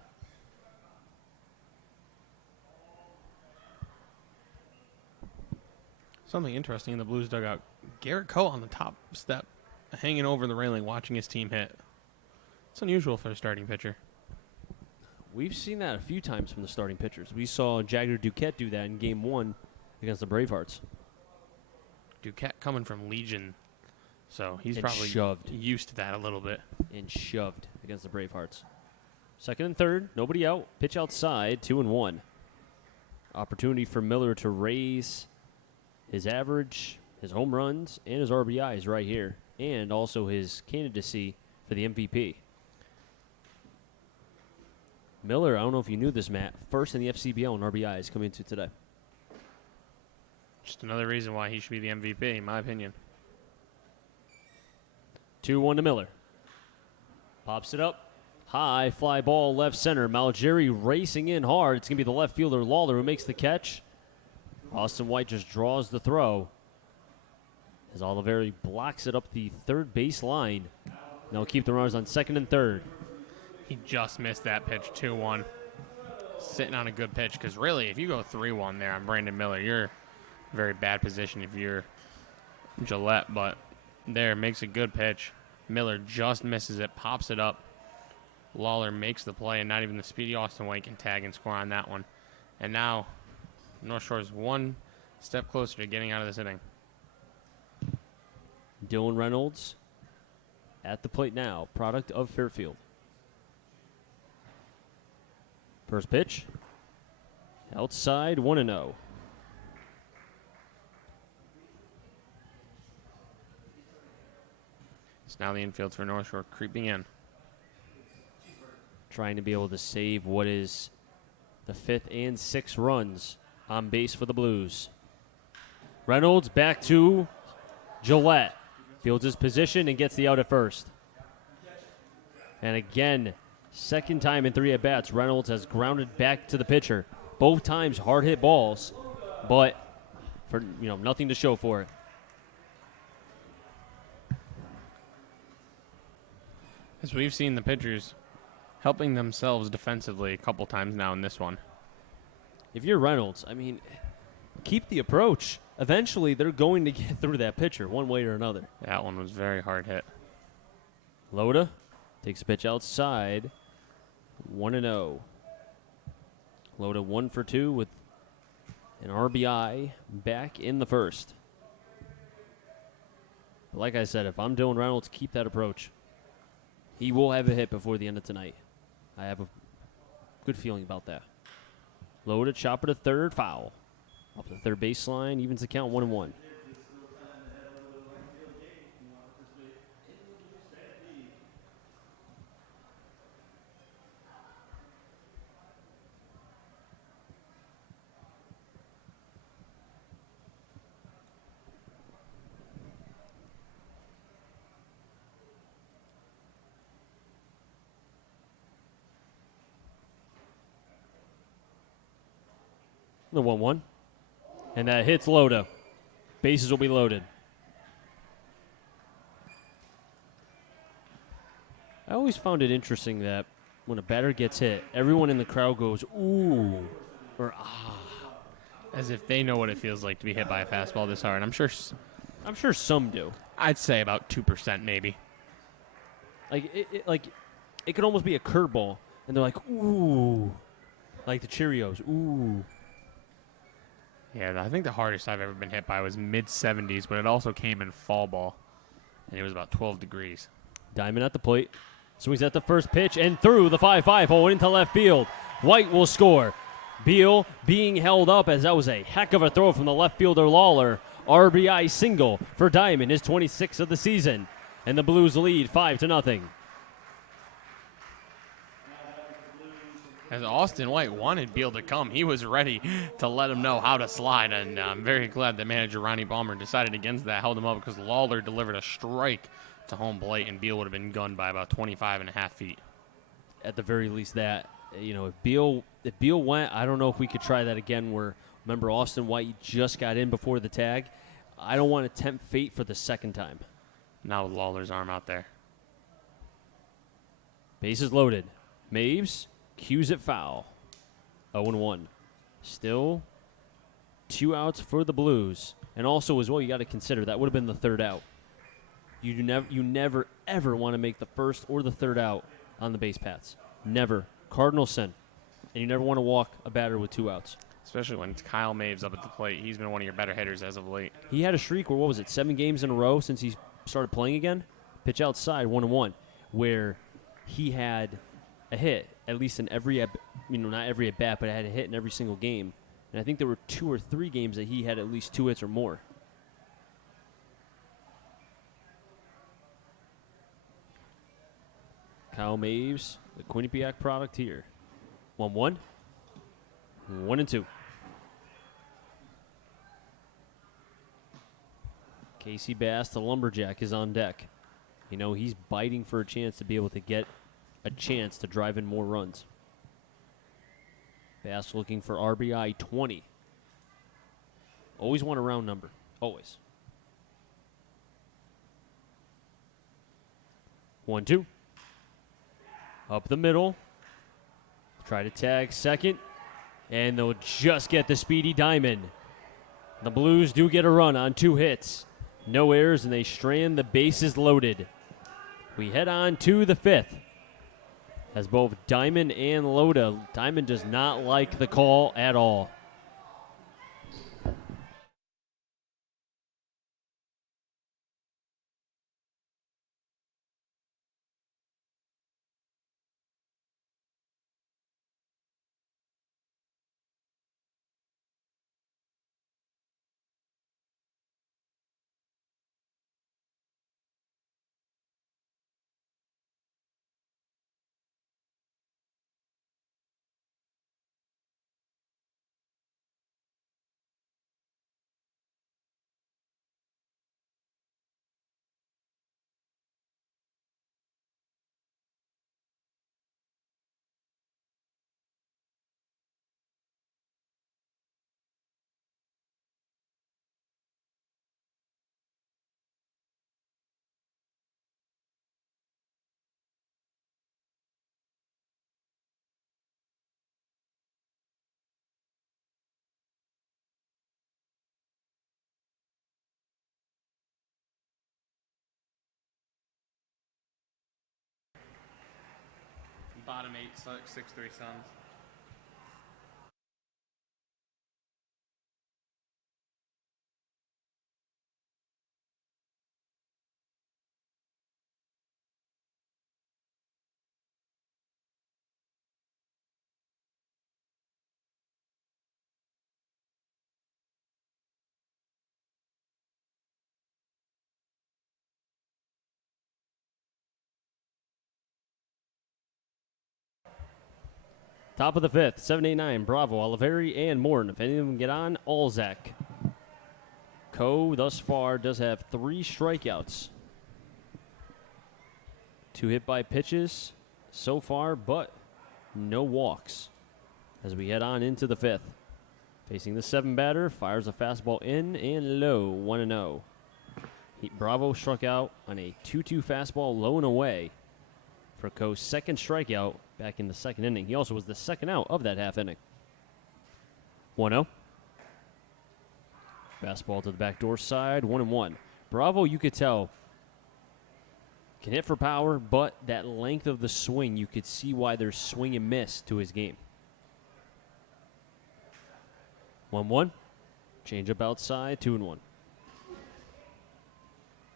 Something interesting in the Blues dugout. Garrett Coe on the top step, hanging over the railing, watching his team hit. It's unusual for a starting pitcher. We've seen that a few times from the starting pitchers. We saw Jagger Duquette do that in Game 1 against the Bravehearts. Duquette coming from Legion, so he's And probably shoved. used to that a little bit. And shoved against the Bravehearts. Second and third, nobody out. Pitch outside, 2-1. Opportunity for Miller to raise his average, his home runs, and his RBIs right here. And also his candidacy for the MVP. Miller, I don't know if you knew this, Matt, first in the FCBL in RBIs coming into today. Just another reason why he should be the MVP, in my opinion. 2-1 to Miller. Pops it up. High fly ball left center. Malgeri racing in hard. It's going to be the left fielder Lawler who makes the catch. Austin White just draws the throw as Oliveri blocks it up the third base line. They'll keep the runners on second and third. He just missed that pitch, 2-1. Sitting on a good pitch, because really, if you go 3-1 there on Brandon Miller, you're in a very bad position if you're Gillette, but there, makes a good pitch. Miller just misses it, pops it up. Lawler makes the play, and not even the speedy Austin White can tag and score on that one. And now, North Shore is one step closer to getting out of this inning. Dylan Reynolds at the plate now, product of Fairfield. First pitch, outside, 1-0. It's now the infield for North Shore creeping in. Trying to be able to save what is the fifth and sixth runs on base for the Blues. Reynolds back to Gillette. Fields his position and gets the out at first. And again, second time in 3 at-bats, Reynolds has grounded back to the pitcher. Both times hard hit balls, but for nothing to show for it. As we've seen the pitchers helping themselves defensively a couple times now in this one. If you're Reynolds, keep the approach. Eventually, they're going to get through that pitcher one way or another. That one was very hard hit. Loda takes a pitch outside. 1-0. Loda 1 for 2 with an RBI back in the first. But like I said, if I'm Dylan Reynolds, keep that approach. He will have a hit before the end of tonight. I have a good feeling about that. Loaded, chopper to third, foul. Up the third baseline, evens the count 1-1. The 1-1. And that hits Loda. Bases will be loaded. I always found it interesting that when a batter gets hit, everyone in the crowd goes, ooh, or ah. As if they know what it feels like to be hit by a fastball this hard. I'm sure some do. I'd say about 2% maybe. It could almost be a curveball, and they're like, ooh, like the Cheerios, ooh. Yeah, I think the hardest I've ever been hit by was mid-70s, but it also came in fall ball, and it was about 12 degrees. Diamond at the plate. Swings at the first pitch and through the 5-5 hole into left field. White will score. Beal being held up as that was a heck of a throw from the left fielder Lawler. RBI single for Diamond, his 26th of the season. And the Blues lead 5-0. As Austin White wanted Beal to come, he was ready to let him know how to slide, and I'm very glad that manager Ronnie Balmer decided against that, held him up because Lawler delivered a strike to home plate, and Beal would have been gunned by about 25.5 feet. At the very least, that, if Beal went, I don't know if we could try that again. Where remember Austin White just got in before the tag. I don't want to tempt fate for the second time. Now with Lawler's arm out there. Bases loaded. Maves cues it foul. 0-1. Still 2 outs for the Blues. And also as well, you got to consider that would have been the third out. You never ever want to make the first or the third out on the base paths. Never. Cardinal sin. And you never want to walk a batter with 2 outs. Especially when it's Kyle Maves up at the plate. He's been one of your better hitters as of late. He had a streak where, 7 games in a row since he started playing again? Pitch outside, 1-1, where he had a hit, at least in every, not every at bat, but had a hit in every single game. And I think there were 2 or 3 games that he had at least 2 hits or more. Kyle Maves, the Quinnipiac product here. 1-1. 1-2. Casey Bass, the lumberjack, is on deck. He's biting for a chance to be able to get a chance to drive in more runs. Bass looking for RBI 20. Always want a round number. Always. 1-2. Up the middle. Try to tag second. And they'll just get the speedy Diamond. The Blues do get a run on 2 hits. No errors, and they strand the bases loaded. We head on to the 5th. As both Diamond and Loda, Diamond does not like the call at all. Bottom 8, 6-3 Suns. Top of the fifth, 7-8-9, Bravo, Oliveri, and Morton. If any of them get on, Alzak. Coe, thus far, does have 3 strikeouts. 2 hit by pitches so far, but no walks as we head on into the fifth. Facing the 7 batter, fires a fastball in and low, 1-0. Bravo struck out on a 2-2 fastball low and away for Coe's second strikeout back in the second inning. He also was the second out of that half inning. 1-0. Fastball to the backdoor side, 1-1. Bravo, you could tell, can hit for power, but that length of the swing, you could see why there's swing and miss to his game. 1-1. Change up outside, 2-1.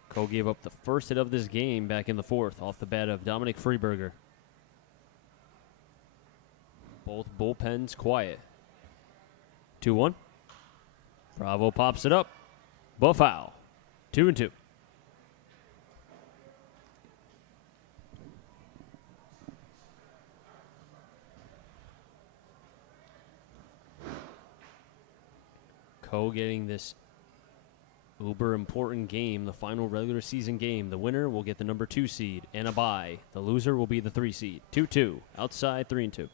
Coe gave up the first hit of this game back in the fourth off the bat of Dominic Freeberger. Both bullpens quiet. 2-1. Bravo pops it up. But foul. 2-2. Coe getting this uber important game, the final regular season game. The winner will get the number 2 seed and a bye. The loser will be the 3 seed. 2-2. Outside, 3-2.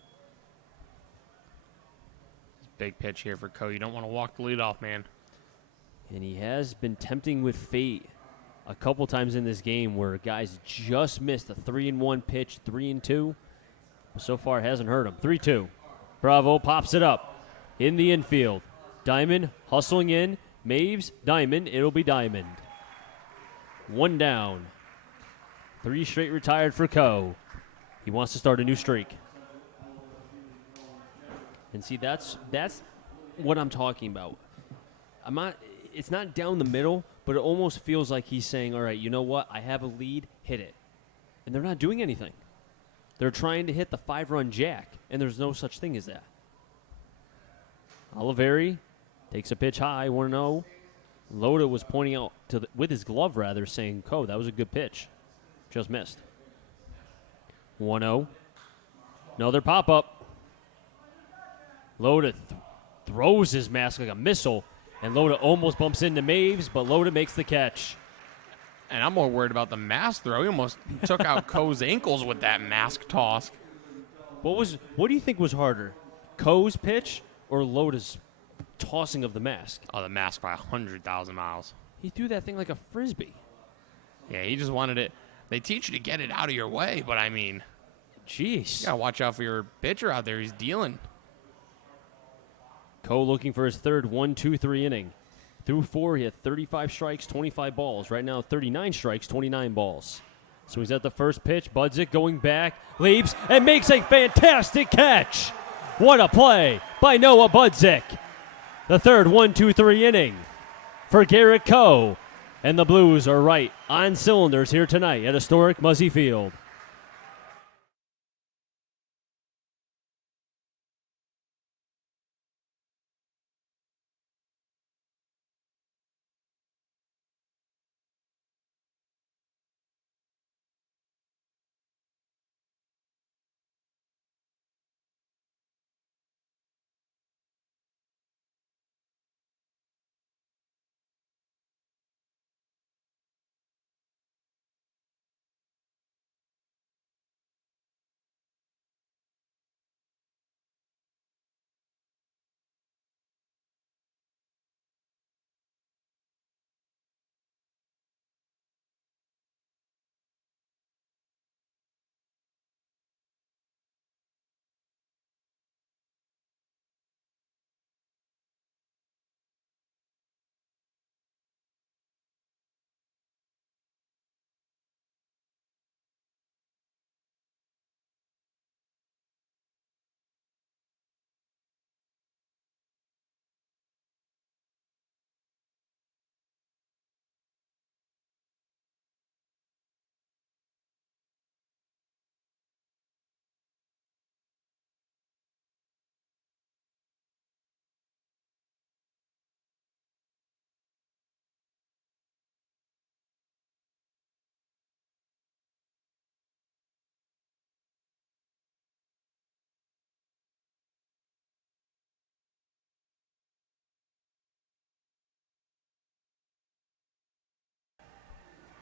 Big pitch here for Coe. You don't want to walk the lead off, man. And he has been tempting with fate a couple times in this game where guys just missed a 3-1 pitch, 3-2. But so far, it hasn't hurt him. 3-2. Bravo pops it up in the infield. Diamond hustling in. Maves, Diamond. It'll be Diamond. 1 down. 3 straight retired for Coe. He wants to start a new streak. And see, that's what I'm talking about. It's not down the middle, but it almost feels like he's saying, all right, you know what? I have a lead, hit it. And they're not doing anything. They're trying to hit the 5-run jack, and there's no such thing as that. Oliveri takes a pitch high, 1-0. Loda was pointing out with his glove, saying, Coe, that was a good pitch. Just missed. 1-0. Another pop-up. Loda throws his mask like a missile, and Loda almost bumps into Maves, but Loda makes the catch. And I'm more worried about the mask throw. He almost took out Coe's ankles with that mask toss. What do you think was harder, Coe's pitch or Loda's tossing of the mask? Oh, the mask by 100,000 miles. He threw that thing like a frisbee. Yeah, he just wanted it. They teach you to get it out of your way, but I mean, jeez. You got to watch out for your pitcher out there. He's dealing. Coe looking for his third 1-2-3 inning. Through 4, he had 35 strikes, 25 balls. Right now, 39 strikes, 29 balls. So he's at the first pitch. Budzik going back, leaps, and makes a fantastic catch. What a play by Noah Budzik. The third 1-2-3 inning for Garrett Coe. And the Blues are right on cylinders here tonight at historic Muzzy Field.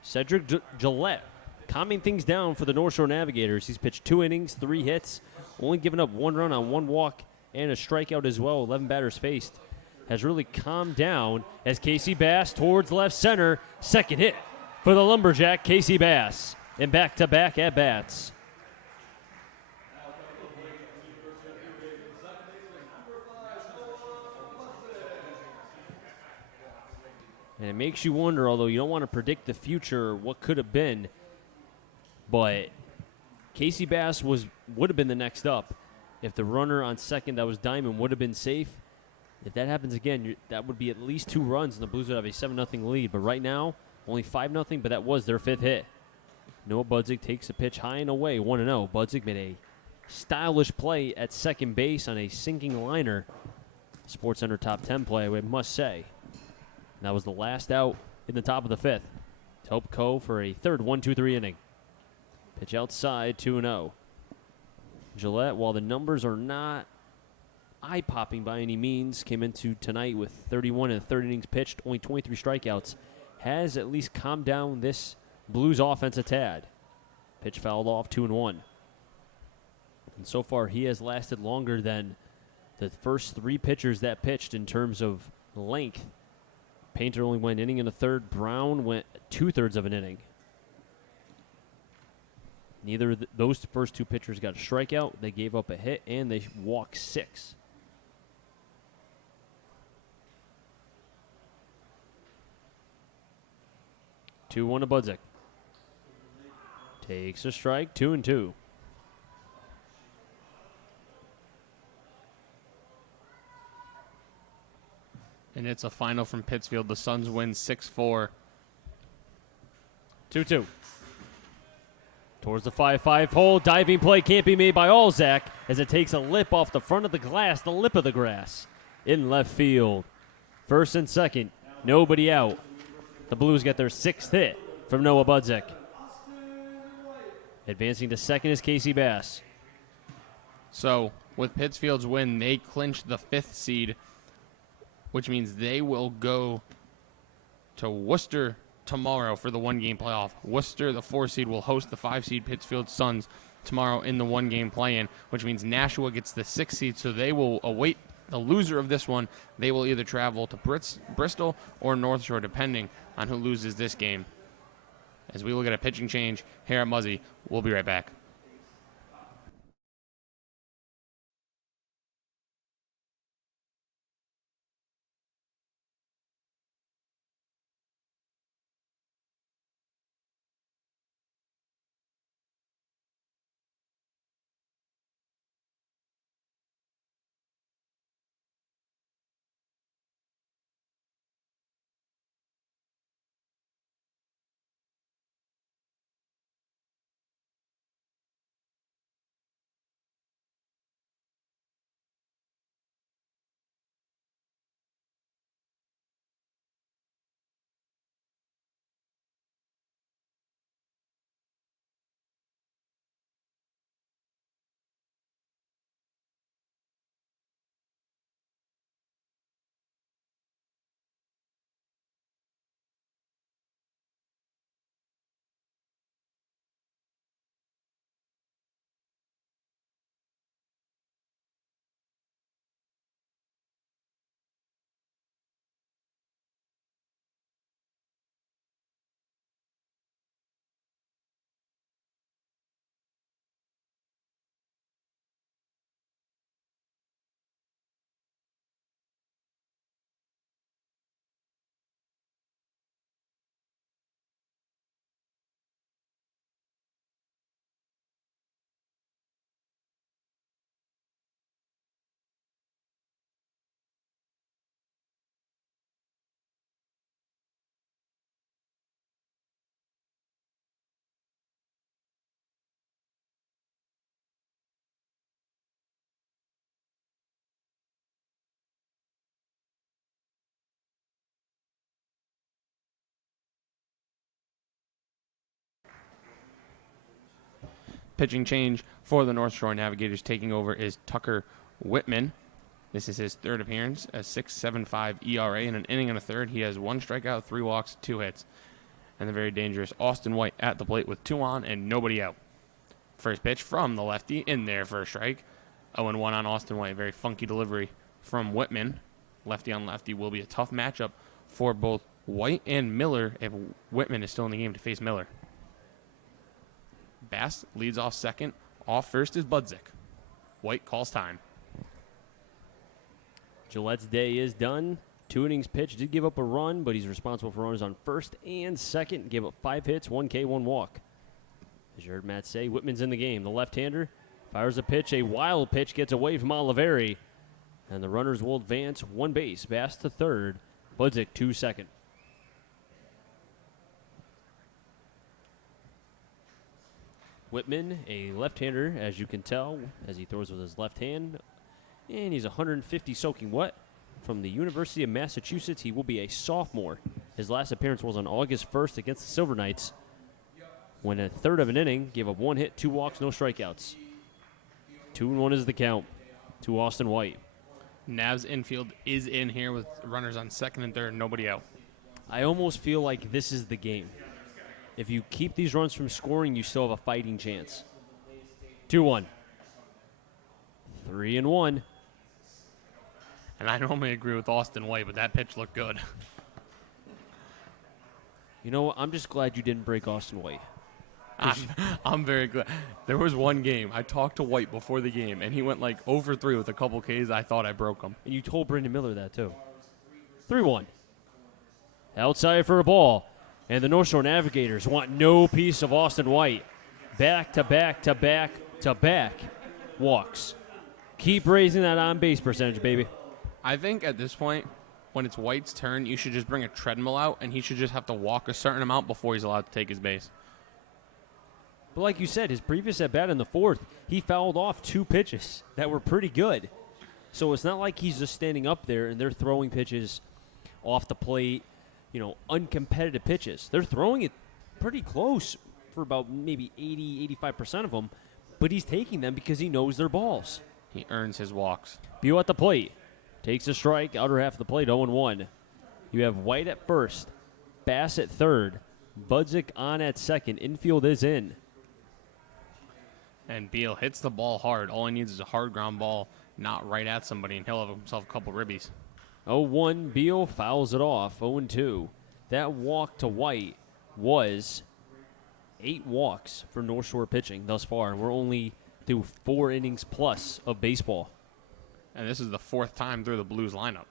Cedric Gillette calming things down for the North Shore Navigators. He's pitched 2 innings, 3 hits, only given up 1 run on 1 walk and a strikeout as well. 11 batters faced. Has really calmed down as Casey Bass towards left center. Second hit for the Lumberjack, Casey Bass. And back-to-back at-bats. And it makes you wonder, although you don't want to predict the future, what could have been. But Casey Bass would have been the next up. If the runner on second that was Diamond would have been safe. If that happens again, that would be at least 2 runs, and the Blues would have a 7-0 lead. But right now, only 5-0, but that was their 5th hit. Noah Budzig takes a pitch high and away, 1-0. Budzig made a stylish play at second base on a sinking liner. SportsCenter top 10 play, we must say. And that was the last out in the top of the 5th. Topko for a third 1-2-3 inning. Pitch outside, 2-0. Gillette, while the numbers are not eye-popping by any means, came into tonight with 31 and 30 innings pitched, only 23 strikeouts, has at least calmed down this Blues offense a tad. Pitch fouled off, 2-1. And so far, he has lasted longer than the first 3 pitchers that pitched in terms of length. Painter only went inning and a third. Brown went 2/3 of an inning. Neither of those first 2 pitchers got a strikeout. They gave up a hit, and they walked 6. Two one to Budzick. Takes a strike, 2-2. And it's a final from Pittsfield. The Suns win 6-4. 2-2. Towards the 5-5 hole. Diving play can't be made by Alzak as it takes a lip off the front of the glass, the lip of the grass, in left field. First and second, nobody out. The Blues get their 6th hit from Noah Budzick. Advancing to second is Casey Bass. So, with Pittsfield's win, they clinch the 5th seed, which means they will go to Worcester tomorrow for the 1-game playoff. Worcester, the 4 seed, will host the 5 seed Pittsfield Suns tomorrow in the 1-game play-in, which means Nashua gets the 6th seed, so they will await the loser of this one. They will either travel to Bristol or North Shore, depending on who loses this game. As we look at a pitching change here at Muzzy, we'll be right back. Pitching change for the North Shore Navigators. Taking over is Tucker Whitman. This is his 3rd appearance, a 6.75 ERA in an inning and a third. He has 1 strikeout, 3 walks, 2 hits. and the very dangerous Austin White at the plate with 2 on and nobody out. First pitch from the lefty in there for a strike. 0-1 on Austin White. Very funky delivery from Whitman. Lefty on lefty will be a tough matchup for both White and Miller if Whitman is still in the game to face Miller. Bass leads off second. Off first is Budzik. White calls time. Gillette's day is done. 2 innings pitched. Did give up a run, but he's responsible for runners on first and second. Gave up 5 hits, 1 K, 1 walk. As you heard Matt say, Whitman's in the game. The left-hander fires a pitch. A wild pitch gets away from Oliveri. And the runners will advance 1 base. Bass to third. Budzik 2 second. Whitman, a left-hander, as you can tell, as he throws with his left hand. And he's 150 soaking wet. From the University of Massachusetts, he will be a sophomore. His last appearance was on August 1st against the Silver Knights, when a third of an inning gave up 1 hit, 2 walks, no strikeouts. 2-1 is the count to Austin White. Nav's infield is in here with runners on second and third, nobody out. I almost feel like this is the game. If you keep these runs from scoring, you still have a fighting chance. 2-1. 3-1. And I normally agree with Austin White, but that pitch looked good. You know what? I'm just glad you didn't break Austin White. I'm very glad. There was one game. I talked to White before the game, and he went like 0 for 3 with a couple Ks. I thought I broke him. And you told Brendan Miller that, too. 3-1. Outside for a ball. And the North Shore Navigators want no piece of Austin White. Back to back to back to back walks. Keep raising that on-base percentage, baby. I think at this point, when it's White's turn, you should just bring a treadmill out, and he should just have to walk a certain amount before he's allowed to take his base. But like you said, his previous at-bat in the fourth, he fouled off 2 pitches that were pretty good. So it's not like he's just standing up there and they're throwing pitches off the plate, uncompetitive pitches. They're throwing it pretty close for about maybe 80, 85% of them, but he's taking them because he knows they're balls. He earns his walks. Beal at the plate. Takes a strike, outer half of the plate, 0-1. You have White at first, Bass at third, Budzik on at second. Infield is in. And Beal hits the ball hard. All he needs is a hard ground ball, not right at somebody, and he'll have himself a couple ribbies. 0-1, Beal fouls it off, 0-2. That walk to White was 8 walks for North Shore pitching thus far, and we're only through 4 innings plus of baseball. And this is the 4th time through the Blues lineup.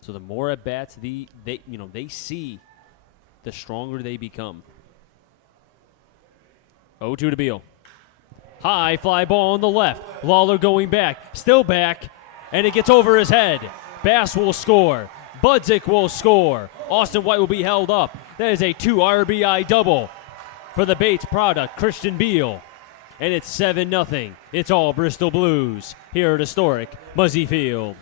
So the more at bats they see, the stronger they become. 0-2 to Beal. High fly ball on the left. Lawler going back, still back, and it gets over his head. Bass will score. Budzik will score. Austin White will be held up. That is a 2 RBI double for the Bates product, Christian Beal. And it's 7-0. It's all Bristol Blues here at historic Muzzy Field.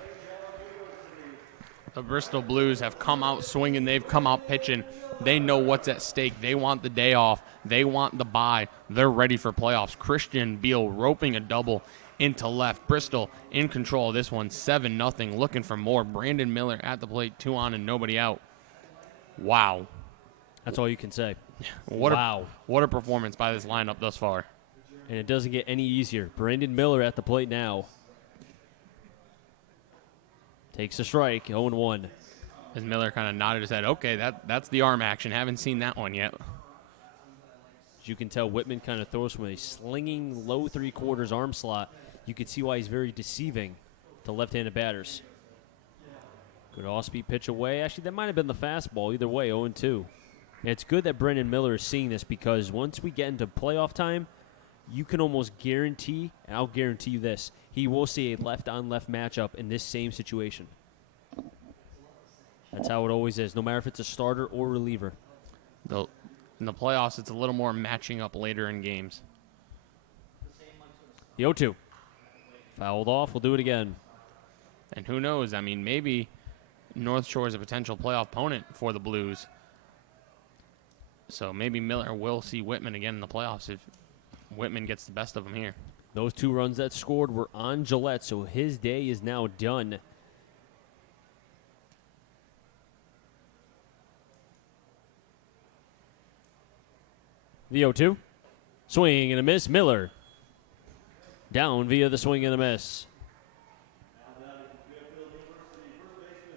The Bristol Blues have come out swinging. They've come out pitching. They know what's at stake. They want the day off. They want the bye. They're ready for playoffs. Christian Beal roping a double into left. Bristol in control of this one, 7-0. Looking for more. Brandon Miller at the plate, 2 on and nobody out. Wow. That's all you can say. What a performance by this lineup thus far. And it doesn't get any easier. Brandon Miller at the plate now. Takes a strike, 0-1. As Miller kind of nodded his head, okay, that's the arm action. Haven't seen that one yet. As you can tell, Whitman kind of throws from a slinging low 3/4 arm slot. You can see why he's very deceiving to left-handed batters. Good off-speed pitch away. Actually, that might have been the fastball. Either way, 0-2. And it's good that Brandon Miller is seeing this because once we get into playoff time, you can almost guarantee, and I'll guarantee you this, he will see a left-on-left matchup in this same situation. That's how it always is, no matter if it's a starter or reliever. In the playoffs, it's a little more matching up later in games. The 0-2. Fouled off. We'll do it again. And who knows? I mean, maybe North Shore is a potential playoff opponent for the Blues. So maybe Miller will see Whitman again in the playoffs if Whitman gets the best of him here. Those 2 runs that scored were on Gillette, so his day is now done. The 0-2. Swing and a miss. Miller. Down via the swing and a miss.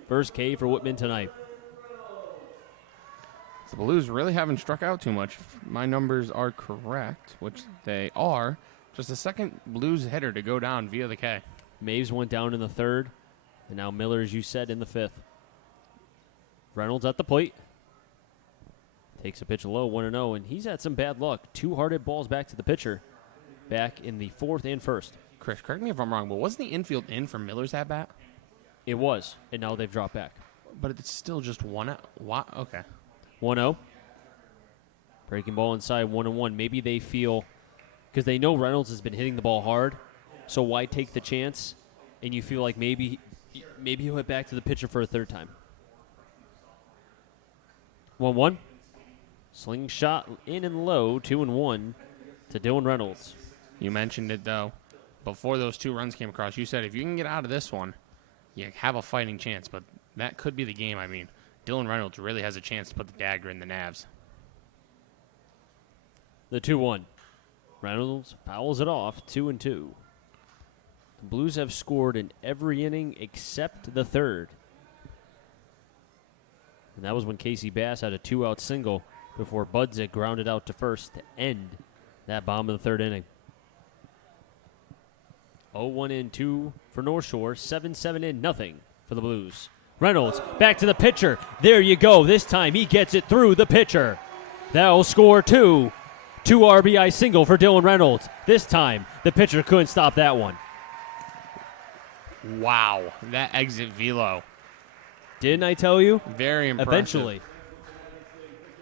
First K for Whitman tonight. The Blues really haven't struck out too much. If my numbers are correct, which they are. Just the second Blues hitter to go down via the K. Maves went down in the third, and now Miller, as you said, in the fifth. Reynolds at the plate. Takes a pitch low, 1-0, and he's had some bad luck. 2 hearted balls back to the pitcher back in the fourth and first. Chris, correct me if I'm wrong, but wasn't the infield in for Miller's at-bat? It was, and now they've dropped back. But it's still just 1 out. What? Okay. 1-0. Breaking ball inside, 1-1. Maybe they feel, because they know Reynolds has been hitting the ball hard, so why take the chance? And you feel like maybe he'll hit back to the pitcher for a third time. 1-1. Slingshot in and low, 2-1 to Dylan Reynolds. You mentioned it, though. Before those 2 runs came across, you said if you can get out of this one, you have a fighting chance. But that could be the game. I mean, Dylan Reynolds really has a chance to put the dagger in the Navs. The 2-1. Reynolds fouls it off, 2-2. The Blues have scored in every inning except the third. And that was when Casey Bass had a 2-out single before Budzik grounded out to first to end that bomb of the third inning. 0-1-2 for North Shore, 7-7 for the Blues. Reynolds back to the pitcher. There you go. This time he gets it through the pitcher. That'll score 2. 2 RBI single for Dylan Reynolds. This time the pitcher couldn't stop that one. Wow, that exit velo. Didn't I tell you? Very impressive. Eventually.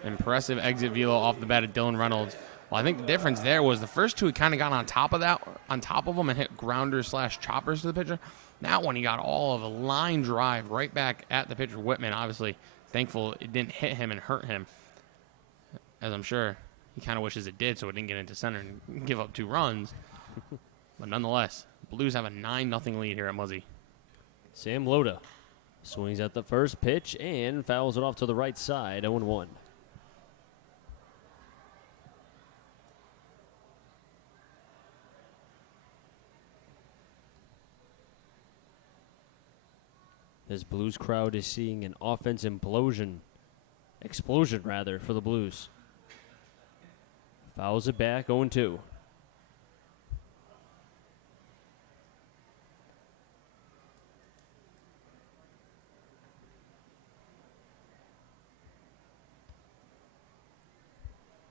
Impressive exit velo off the bat of Dylan Reynolds. Well, I think the difference there was the first 2 he kind of got on top of them and hit grounders/choppers to the pitcher. That one he got all of a line drive right back at the pitcher. Whitman, obviously, thankful it didn't hit him and hurt him, as I'm sure he kind of wishes it did so it didn't get into center and give up 2 runs. But nonetheless, Blues have a 9-0 lead here at Muzzy. Sam Loda swings at the first pitch and fouls it off to the right side, 0-1. This Blues crowd is seeing an offense explosion for the Blues. Fouls it back, 0-2.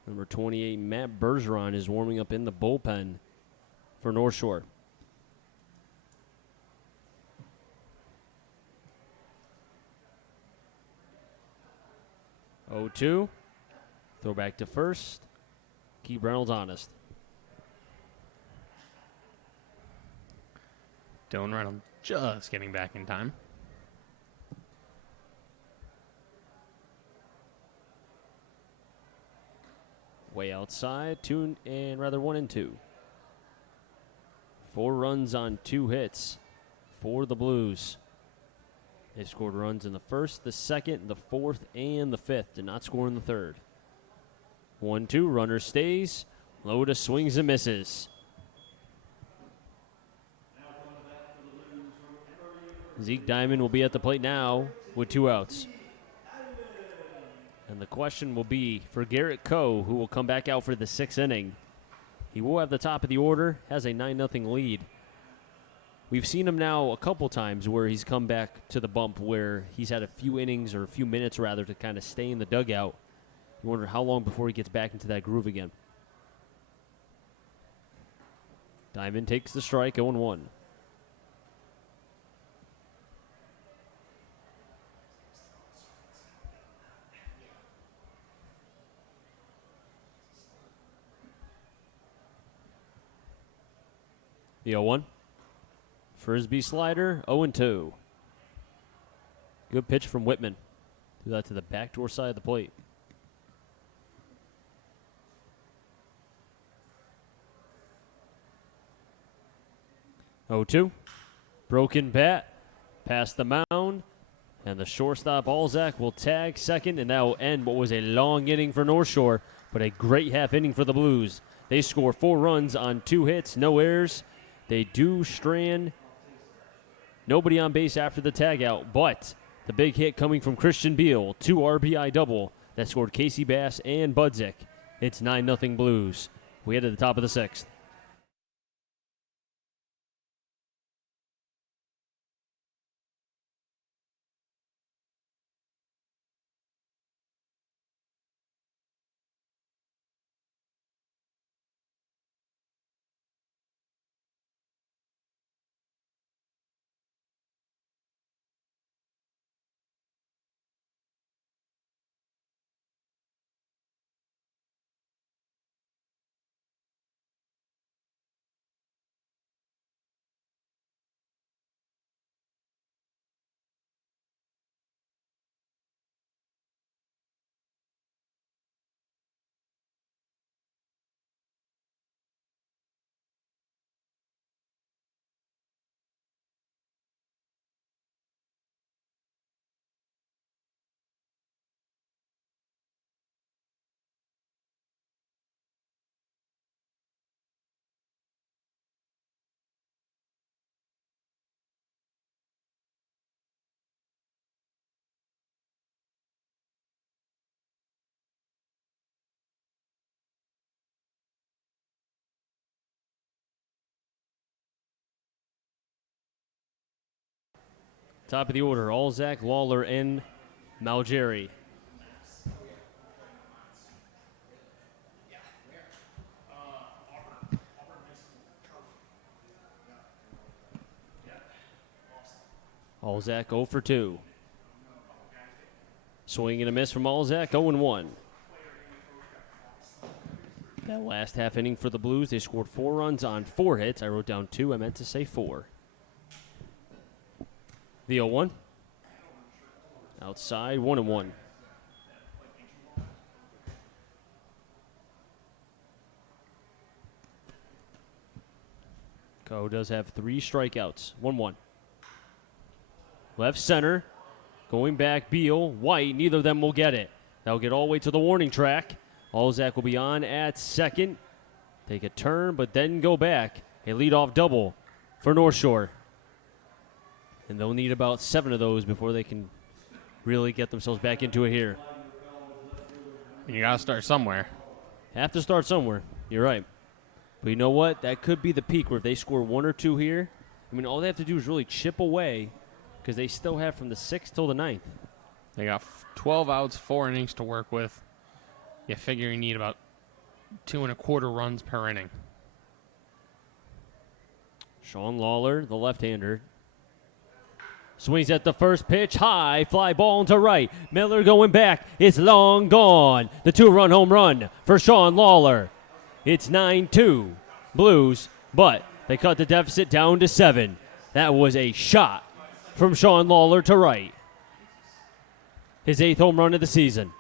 Number 28, Matt Bergeron, is warming up in the bullpen for North Shore. Oh, 2. Throw back to first. Keep Reynolds honest. Dylan Reynolds just getting back in time. Way outside, 1-2. 4 runs on 2 hits for the Blues. They scored runs in the first, the second, the fourth, and the fifth. Did not score in the third. 1-2, runner stays. Loda swings and misses. Zeke Diamond will be at the plate now with 2 outs. And the question will be for Garrett Coe, who will come back out for the 6th inning. He will have the top of the order, has a 9-0 lead. We've seen him now a couple times where he's come back to the bump where he's had a few innings or a few minutes rather to kind of stay in the dugout. You wonder how long before he gets back into that groove again. Diamond takes the strike, 0-1. The 0-1. Frisbee slider, 0-2. Good pitch from Whitman. Do that to the backdoor side of the plate. Oh, 2. Broken bat. Past the mound. And the shortstop, Alzak, will tag second, and that will end what was a long inning for North Shore. but a great half inning for the Blues. They score 4 runs on 2 hits, no errors. They do strand nobody on base after the tag out, but the big hit coming from Christian Beal, 2 RBI double that scored Casey Bass and Budzik. It's 9-0 Blues. We head to the top of the 6th. Top of the order, Alzak, Lawler, and Malgeri. Alzak 0 for 2. Swing and a miss from Alzak, 0-1. That last half inning for the Blues, they scored 4 runs on 4 hits. I wrote down 2. I meant to say 4. The 0-1. Outside, 1-1. Ko does have 3 strikeouts. 1-1. Left center. Going back, Beal, White. Neither of them will get it. That'll get all the way to the warning track. Alzak will be on at second. Take a turn, but then go back. A leadoff double for North Shore. And they'll need about 7 of those before they can really get themselves back into it here. You got to start somewhere. Have to start somewhere. You're right. But you know what? That could be the peak where if they score 1 or 2 here, I mean, all they have to do is really chip away because they still have from the 6th till the 9th. They got 12 outs, 4 innings to work with. You figure you need about 2 1/4 runs per inning. Sean Lawler, the left-hander, swings at the first pitch, high, fly ball into right. Miller going back, it's long gone. The 2-run home run for Sean Lawler. It's 9-2 Blues, but they cut the deficit down to 7. That was a shot from Sean Lawler to right. His 8th home run of the season.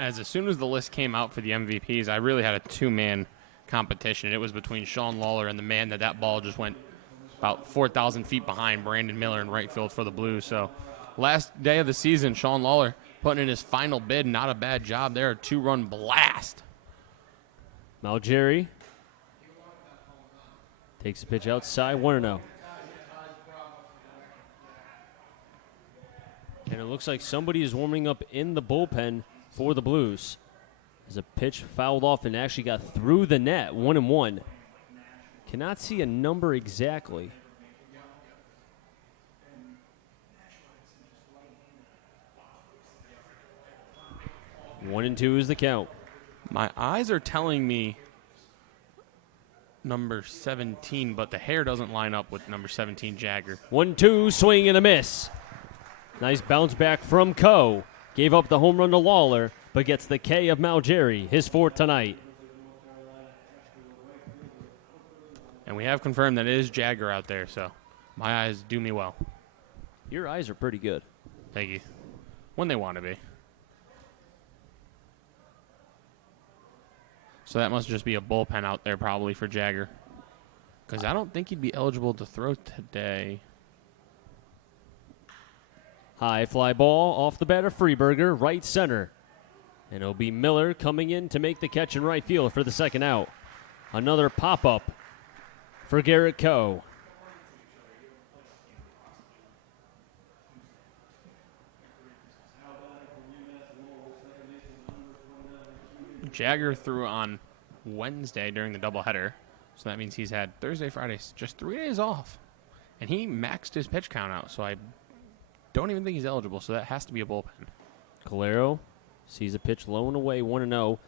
As soon as the list came out for the MVPs, I really had a 2-man competition. It was between Sean Lawler and the man that ball just went about 4,000 feet behind, Brandon Miller in right field for the Blues. So last day of the season, Sean Lawler putting in his final bid. Not a bad job there. A 2-run blast. Malgeri takes the pitch outside, 1-0. And it looks like somebody is warming up in the bullpen for the Blues. As a pitch fouled off and actually got through the net, 1-1. Cannot see a number exactly. 1-2 is the count. My eyes are telling me number 17, but the hair doesn't line up with number 17 Jagger. 1-2, swing and a miss. Nice bounce back from Ko. Gave up the home run to Lawler, but gets the K of Malgeri, his 4th tonight. And we have confirmed that it is Jagger out there, so my eyes do me well. Your eyes are pretty good. Thank you. When they want to be. So that must just be a bullpen out there probably for Jagger. Because I don't think he'd be eligible to throw today. High fly ball off the bat of Freeberger, right center. And it'll be Miller coming in to make the catch in right field for the second out. Another pop-up for Garrett Coe. Jagger threw on Wednesday during the doubleheader, so that means he's had Thursday, Friday, just 3 days off. And he maxed his pitch count out, so I don't even think he's eligible, so that has to be a bullpen. Calero sees a pitch low and away, 1-0.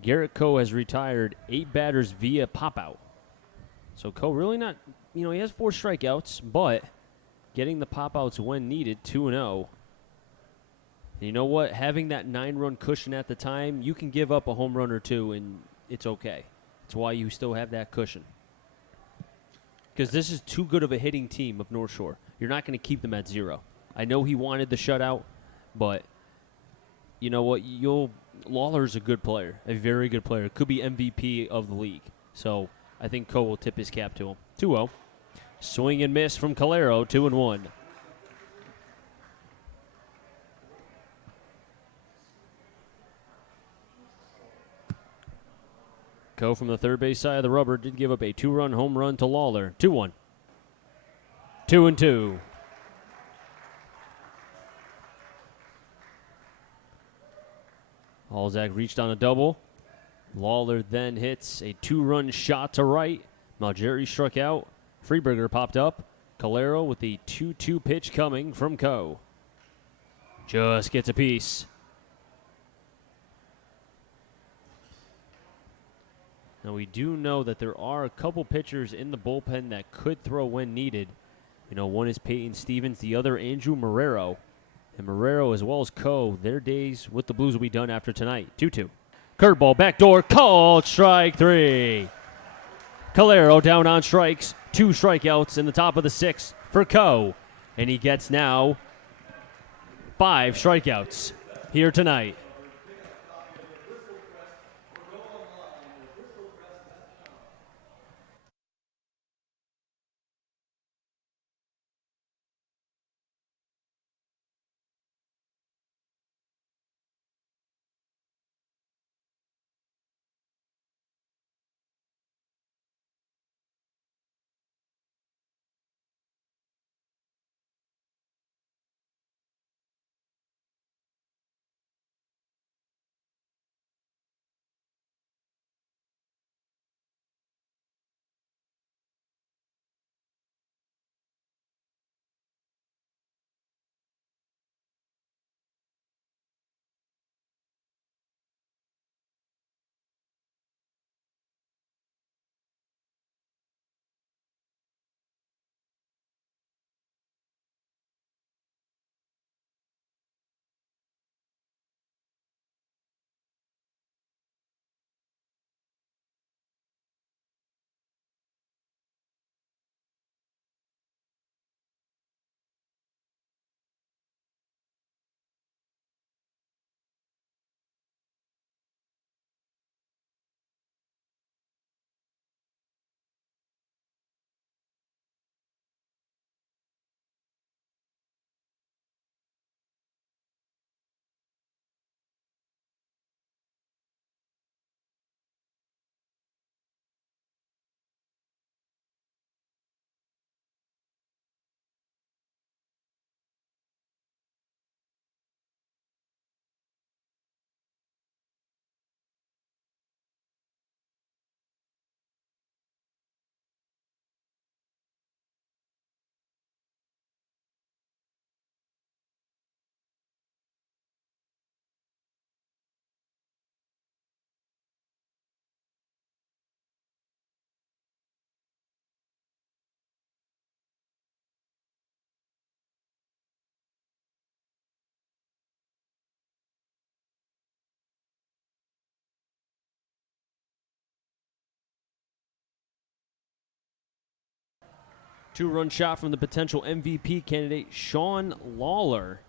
Garrett Coe has retired 8 batters via pop-out. So Coe really not, he has 4 strikeouts, but getting the pop-outs when needed, 2-0. And you know what? Having that 9-run cushion at the time, you can give up a home run or 2, and it's okay. That's why you still have that cushion. Because this is too good of a hitting team of North Shore. You're not going to keep them at 0. I know he wanted the shutout, but you know what? Lawler's a good player, a very good player. Could be MVP of the league. So I think Coe will tip his cap to him. 2-0. Swing and miss from Calero, 2-1. Coe from the third base side of the rubber did give up a 2-run home run to Lawler. 2-1. 2-2. Alzak reached on a double. Lawler then hits a 2-run shot to right. Malgeri struck out. Freeberger popped up. Calero with the 2-2 pitch coming from Coe. Just gets a piece. Now we do know that there are a couple pitchers in the bullpen that could throw when needed. One is Peyton Stevens, the other Andrew Marrero. And Marrero, as well as Coe, their days with the Blues will be done after tonight. 2-2. Curveball, backdoor, called, strike 3. Calero down on strikes. 2 strikeouts in the top of the 6th for Coe. And he gets now 5 strikeouts here tonight. Two-run shot from the potential MVP candidate, Sean Lawler,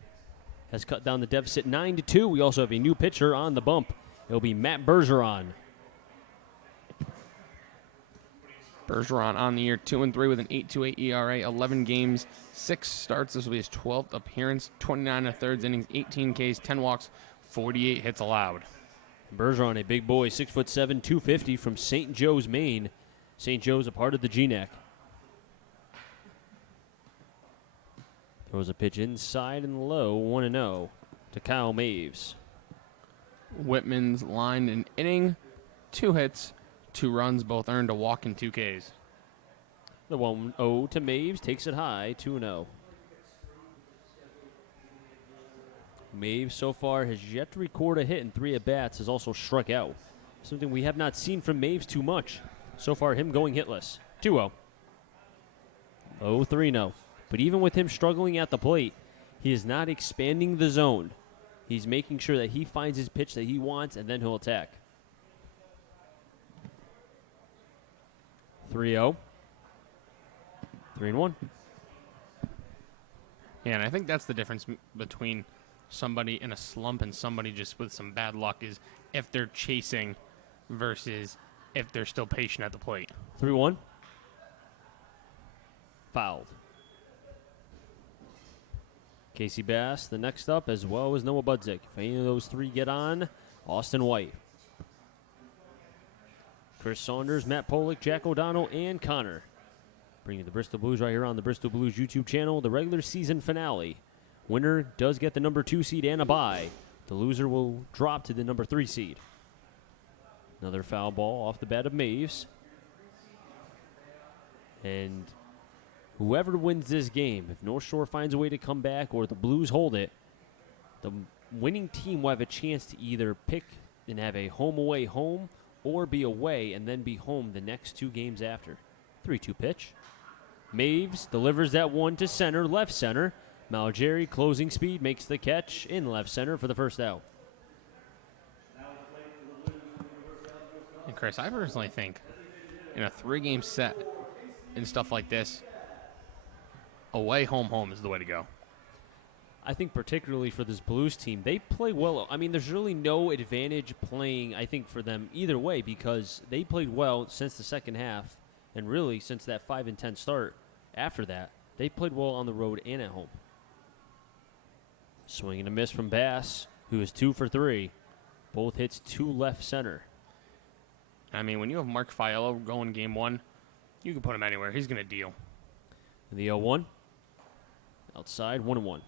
has cut down the deficit 9-2. We also have a new pitcher on the bump. It'll be Matt Bergeron. Bergeron on the year, 2-3 with an 8.28 ERA, 11 games, 6 starts. This will be his 12th appearance, 29 1/3 innings, 18 Ks, 10 walks, 48 hits allowed. Bergeron, a big boy, 6'7", 250 from St. Joe's, Maine. St. Joe's a part of the GNAC. Throws a pitch inside and low, 1-0 to Kyle Maves. Whitman's lined an inning, 2 hits, 2 runs, both earned a walk and 2 Ks. The 1-0 to Maves takes it high, 2-0. Maves so far has yet to record a hit in 3 at-bats, has also struck out. Something we have not seen from Maves too much. So far, him going hitless. 2-0. 0-3-0. But even with him struggling at the plate, he is not expanding the zone. He's making sure that he finds his pitch that he wants, and then he'll attack. 3-0. 3-1. Yeah, and I think that's the difference between somebody in a slump and somebody just with some bad luck is if they're chasing versus if they're still patient at the plate. 3-1. Fouled. Casey Bass, the next up, as well as Noah Budzik. If any of those 3 get on, Austin White. Chris Saunders, Matt Polick, Jack O'Donnell, and Connor. Bringing the Bristol Blues right here on the Bristol Blues YouTube channel, the regular season finale. Winner does get the number 2 seed and a bye. The loser will drop to the number 3 seed. Another foul ball off the bat of Maves. And whoever wins this game, if North Shore finds a way to come back or the Blues hold it, the winning team will have a chance to either pick and have a home-away home or be away and then be home the next 2 games after. 3-2 pitch. Maves delivers that one to center, left center. Malgeri, closing speed, makes the catch in left center for the first out. And Chris, I personally think in a 3-game set and stuff like this, away, home is the way to go. I think particularly for this Blues team, they play well. I mean, there's really no advantage playing, I think, for them either way because they played well since the second half and really since that 5-10 start. After that, they played well on the road and at home. Swing and a miss from Bass, who is 2 for 3. Both hits to left center. I mean, when you have Mark Fiello going game 1, you can put him anywhere. He's going to deal. The 0-1. Outside, 1-1.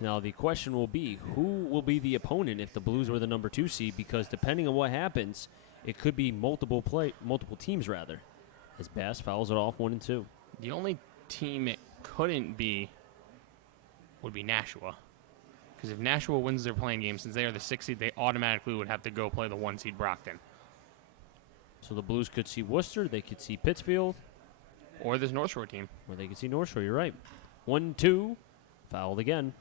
Now, the question will be, who will be the opponent if the Blues were the number 2 seed? Because depending on what happens, it could be multiple teams, rather, as Bass fouls it off 1-2. The only team it couldn't be would be Nashua. Because if Nashua wins their playing game, since they are the 6th seed, they automatically would have to go play the 1 seed Brockton. So the Blues could see Worcester, they could see Pittsfield. Or this North Shore team. Or they could see North Shore, you're right. 1-2, fouled again.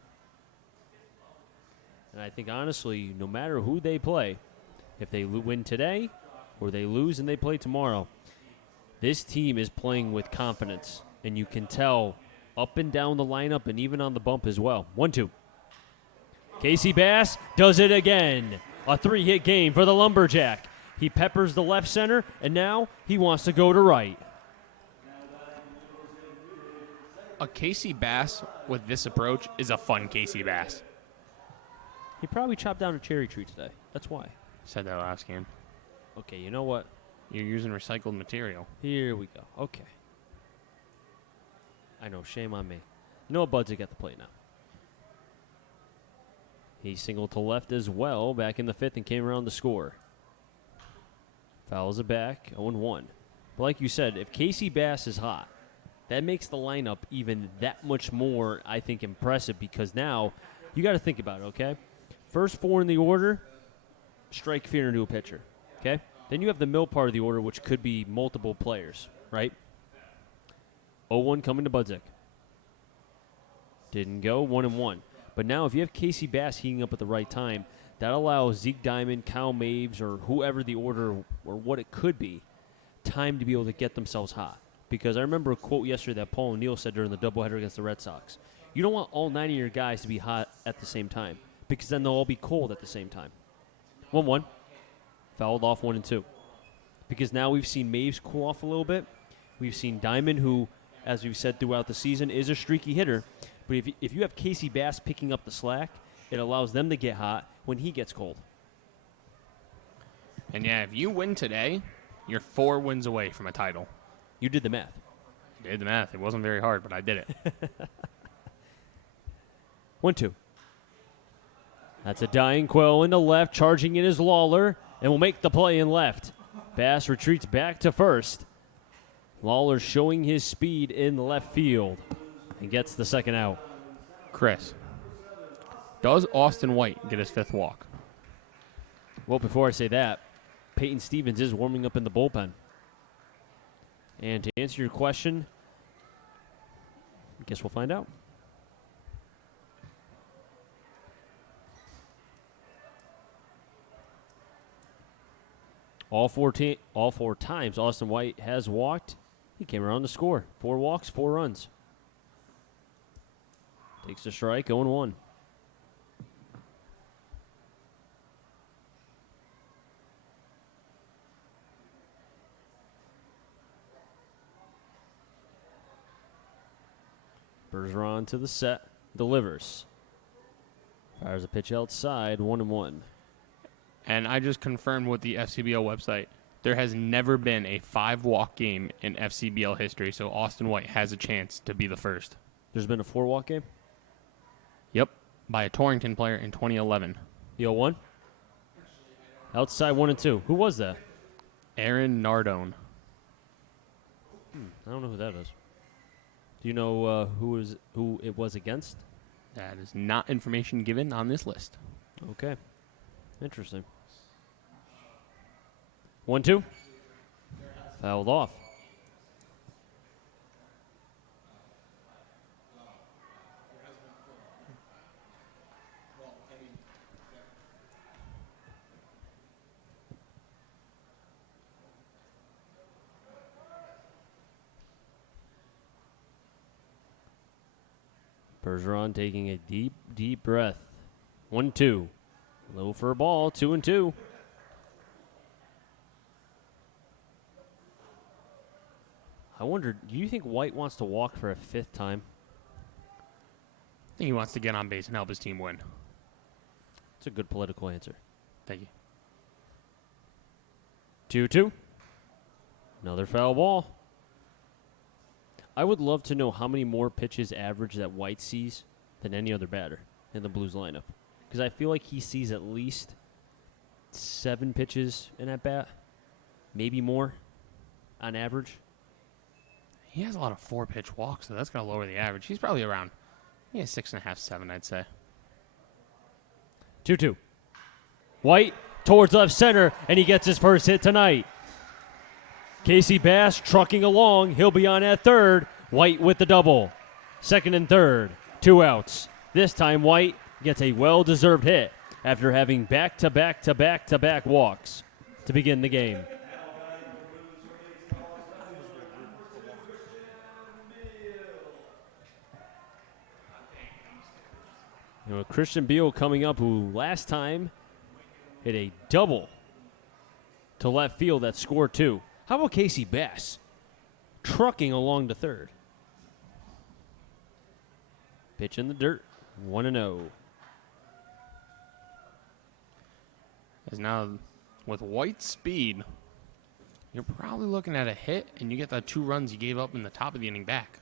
And I think, honestly, no matter who they play, if they win today or they lose and they play tomorrow, this team is playing with confidence. And you can tell up and down the lineup and even on the bump as well. 1-2. Casey Bass does it again. A 3-hit game for the Lumberjack. He peppers the left center, and now he wants to go to right. A Casey Bass with this approach is a fun Casey Bass. He probably chopped down a cherry tree today. That's why. Said that last game. Okay, you know what? You're using recycled material. Here we go. Okay. I know, shame on me. Noah Budzik at the plate now. He singled to left as well back in the 5th and came around to score. Fouls it back, 0-1. But like you said, if Casey Bass is hot, that makes the lineup even that much more, I think, impressive because now you got to think about it, okay? First 4 in the order, strike fear into a pitcher, okay? Then you have the middle part of the order, which could be multiple players, right? 0-1 coming to Budzik. Didn't go, 1-1. But now if you have Casey Bass heating up at the right time, that allows Zeke Diamond, Kyle Maves, or whoever the order or what it could be, time to be able to get themselves hot. Because I remember a quote yesterday that Paul O'Neill said during the doubleheader against the Red Sox. You don't want all 9 of your guys to be hot at the same time because then they'll all be cold at the same time. 1-1. Fouled off 1-2. Because now we've seen Maves cool off a little bit. We've seen Diamond, who, as we've said throughout the season, is a streaky hitter. But if you have Casey Bass picking up the slack, it allows them to get hot when he gets cold. And yeah, if you win today, you're 4 wins away from a title. You did the math. I did the math. It wasn't very hard, but I did it. 1-2. That's a dying Quill into left. Charging in is Lawler, and will make the play in left. Bass retreats back to first. Lawler showing his speed in left field and gets the second out. Chris, does Austin White get his 5th walk? Well, before I say that, Peyton Stevens is warming up in the bullpen. And to answer your question, I guess we'll find out. All four times Austin White has walked, he came around to score. 4 walks, 4 runs. Takes a strike, 0-1. Bergeron to the set, delivers. Fires a pitch outside, 1-1. And I just confirmed with the FCBL website, there has never been a 5-walk game in FCBL history, so Austin White has a chance to be the first. There's been a 4-walk game? Yep, by a Torrington player in 2011. The 0-1? Outside 1-2. Who was that? Aaron Nardone. I don't know who that is. Do you know who it was against? That is not information given on this list. Okay. Interesting. 1-2. Fouled off. Bergeron taking a deep, deep breath. 1-2. Low for a ball. 2-2. I wonder, do you think White wants to walk for a 5th time? I think he wants to get on base and help his team win. It's a good political answer. Thank you. 2-2. Another foul ball. I would love to know how many more pitches average that White sees than any other batter in the Blues lineup. Because I feel like he sees at least 7 pitches in at bat, maybe more on average. He has a lot of 4-pitch walks, so that's going to lower the average. He's probably around 6.5, 7, I'd say. 2-2. White towards left center, and he gets his first hit tonight. Casey Bass trucking along. He'll be on at third. White with the double. Second and third. 2 outs. This time White gets a well-deserved hit after having back-to-back-to-back-to-back walks to begin the game. Christian Beal coming up, who last time hit a double to left field that scored 2. How about Casey Bass trucking along to third? Pitch in the dirt, 1-0. As now, with White's speed, you're probably looking at a hit, and you get the 2 runs you gave up in the top of the inning back.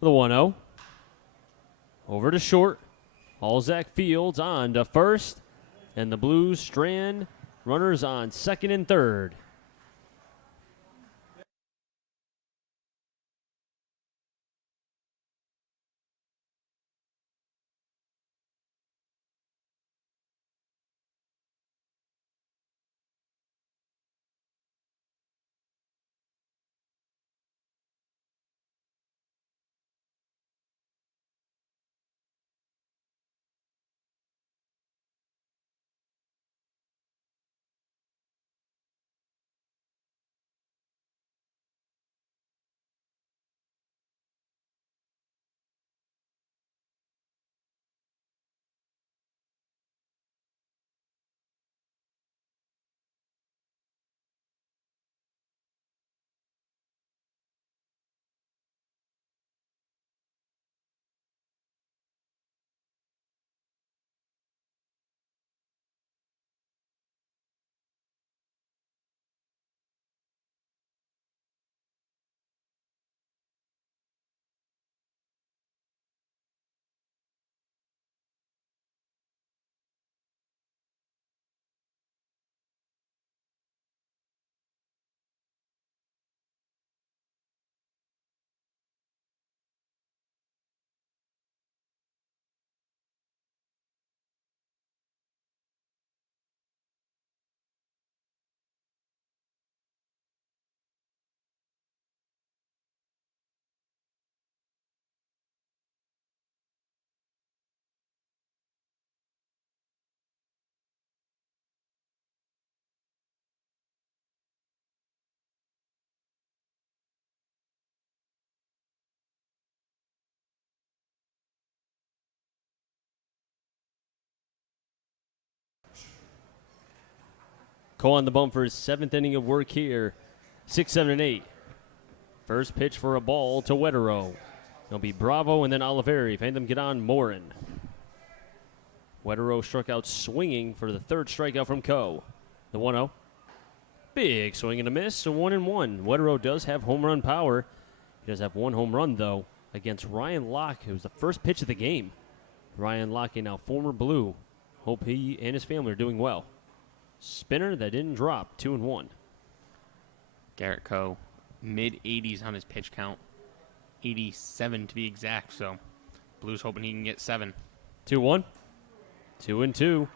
The 1-0. Over to short. Zach Fields on to first. And the Blues strand runners on second and third. Coe on the bump for his 7th inning of work here. 6, 7, and 8. First pitch for a ball to Wetero. It'll be Bravo and then Oliveri. If any of them get on, Morin. Wetero struck out swinging for the 3rd strikeout from Coe. The 1-0. Big swing and a miss, so 1-1. Wetero does have home run power. He does have 1 home run, though, against Ryan Locke. It was the first pitch of the game. Ryan Locke, now former Blue. Hope he and his family are doing well. Spinner that didn't drop, 2-1. Garrett Coe, mid-80s on his pitch count. 87 to be exact, so Blues hoping he can get 7. 2-1. 2-2.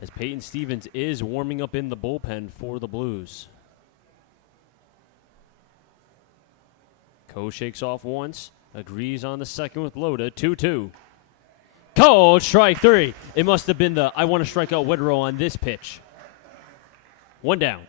As Peyton Stevens is warming up in the bullpen for the Blues. Coe shakes off once, agrees on the second with Loda, 2-2. Coe, strike 3. It must have been the I want to strike out Wetero on this pitch. 1 down.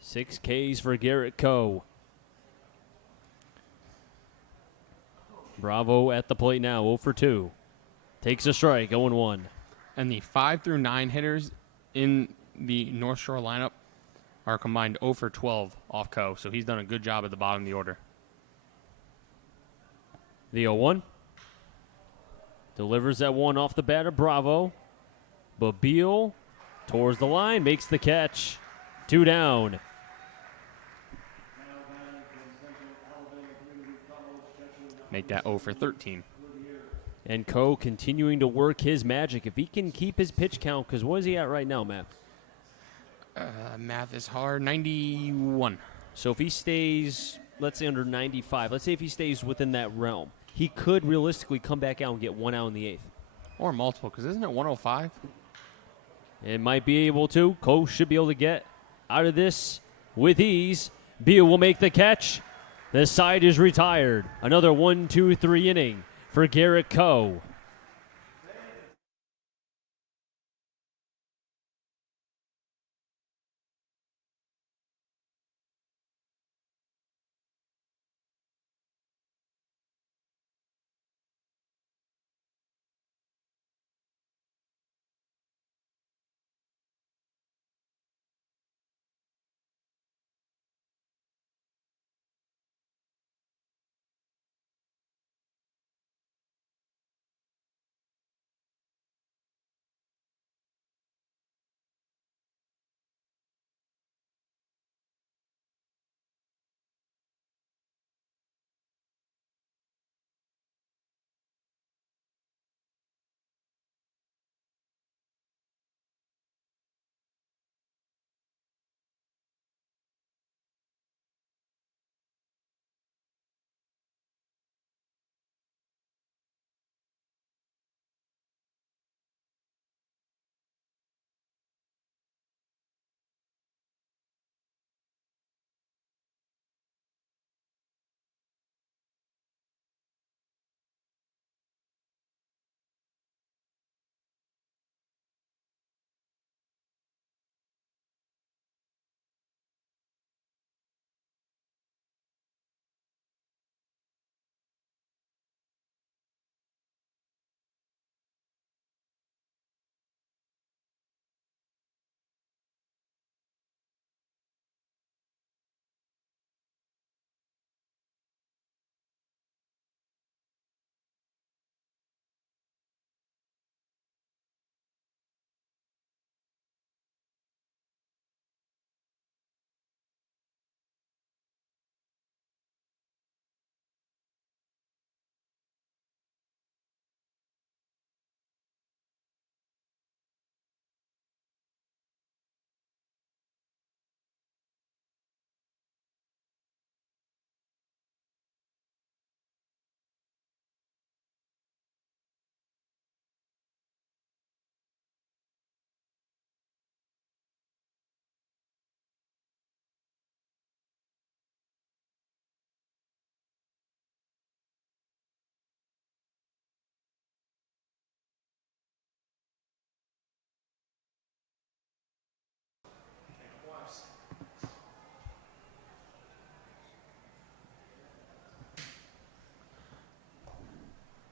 6 Ks for Garrett Coe. Bravo at the plate now, 0 for 2. Takes a strike, 0-1. And the 5 through 9 hitters in the North Shore lineup are combined 0 for 12 off Coe, so he's done a good job at the bottom of the order. The 0-1. Delivers that one off the bat of Bravo. Babile towards the line, makes the catch. 2 down. Make that 0 for 13. And Coe continuing to work his magic. If he can keep his pitch count, because what is he at right now, Matt? Math is hard. 91. So if he stays, let's say under 95, let's say if he stays within that realm, he could realistically come back out and get 1 out in the 8th. Or multiple, because isn't it 105? It might be able to. Coe should be able to get out of this with ease. Beal will make the catch. The side is retired. Another 1-2-3 inning for Garrett Coe.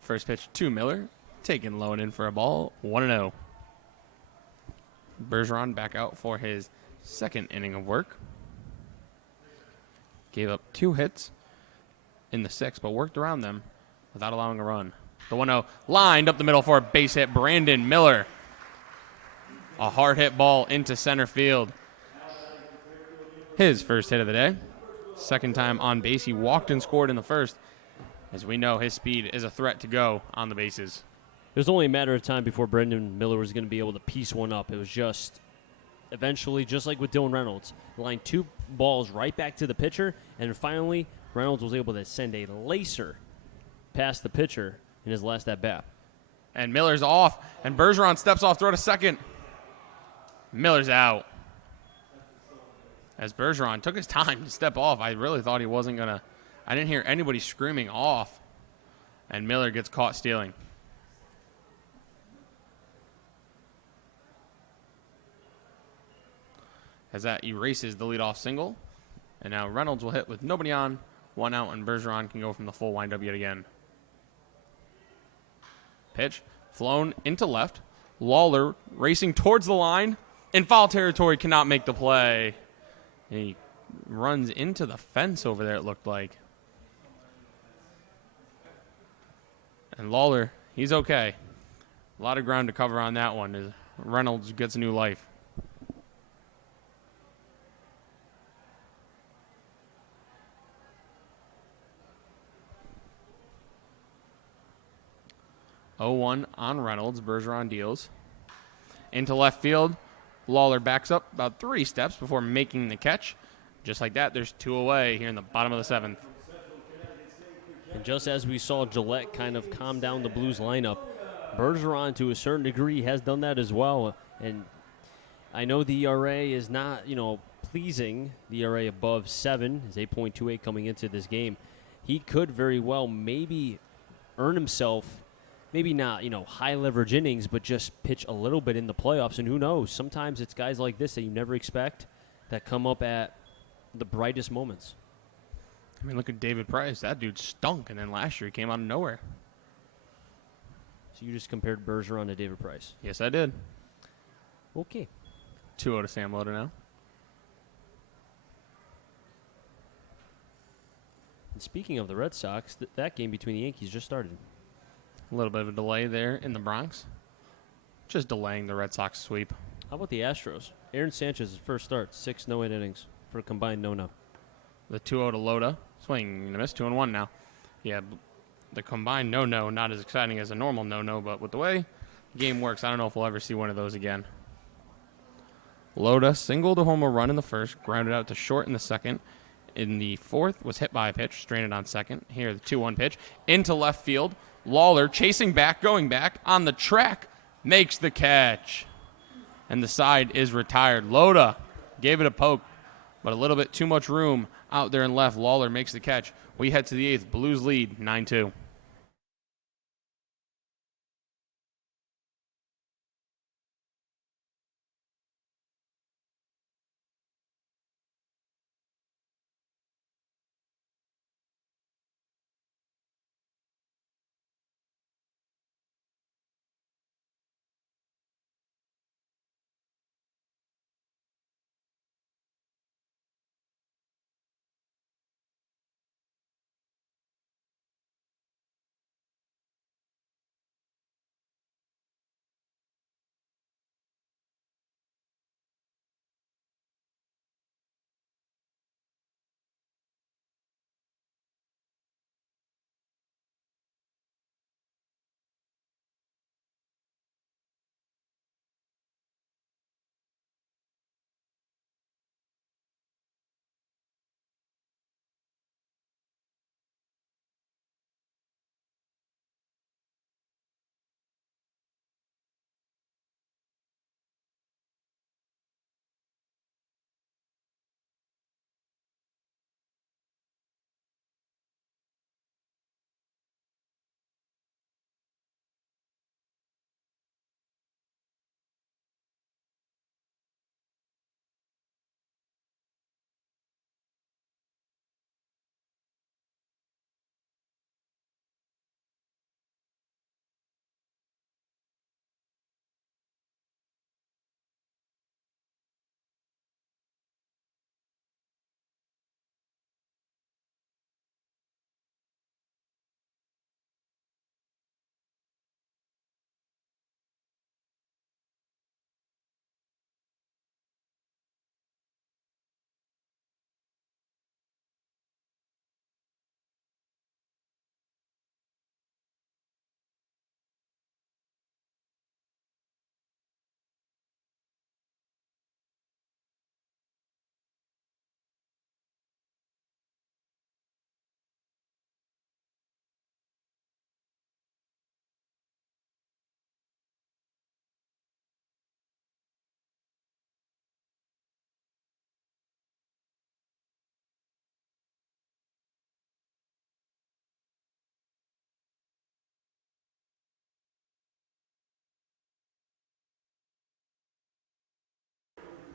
First pitch to Miller. Taken low and in for a ball. 1-0. Bergeron back out for his second inning of work. Gave up 2 hits in the 6th, but worked around them without allowing a run. The 1-0 lined up the middle for a base hit. Brandon Miller. A hard hit ball into center field. His first hit of the day. Second time on base. He walked and scored in the first. As we know, his speed is a threat to go on the bases. It was only a matter of time before Brendan Miller was going to be able to piece one up. It was just eventually, just like with Dylan Reynolds, lined 2 balls right back to the pitcher, and finally Reynolds was able to send a lacer past the pitcher in his last at-bat. And Miller's off, and Bergeron steps off, throw to second. Miller's out. As Bergeron took his time to step off, I really thought he wasn't going to. I didn't hear anybody screaming off, and Miller gets caught stealing. As that erases the leadoff single. And now Reynolds will hit with nobody on, 1 out, and Bergeron can go from the full windup yet again. Pitch flown into left. Lawler racing towards the line. In foul territory, cannot make the play. And he runs into the fence over there, it looked like. And Lawler, he's okay. A lot of ground to cover on that one as Reynolds gets a new life. (0-1) on Reynolds. Bergeron deals. Into left field. Lawler backs up about 3 steps before making the catch. Just like that, there's 2 away here in the bottom of the 7th. And just as we saw Gillette kind of calm down the Blues lineup, Bergeron, to a certain degree, has done that as well. And I know the ERA is not, pleasing. The ERA above 7 is 8.28 coming into this game. He could very well maybe earn himself, maybe not, high leverage innings, but just pitch a little bit in the playoffs. And who knows? Sometimes it's guys like this that you never expect that come up at the brightest moments. I mean, look at David Price. That dude stunk, and then last year he came out of nowhere. So you just compared Bergeron to David Price. Yes, I did. Okay. 2-0 to Sam Loda now. And speaking of the Red Sox, that game between the Yankees just started. A little bit of a delay there in the Bronx. Just delaying the Red Sox sweep. How about the Astros? Aaron Sanchez's first start, 6 no-hit innings for a combined no-no. The 2-0 to Loda. Swing and a miss, 2-1 now. Yeah, the combined no-no, not as exciting as a normal no-no, but with the way the game works, I don't know if we'll ever see one of those again. Loda singled a home run in the first, grounded out to short in the second. In the fourth, was hit by a pitch, stranded on second. Here, the 2-1 pitch into left field. Lawler chasing back, going back on the track, makes the catch. And the side is retired. Loda gave it a poke, but a little bit too much room out there in left. Lawler makes the catch. We head to the 8th. Blues lead 9-2.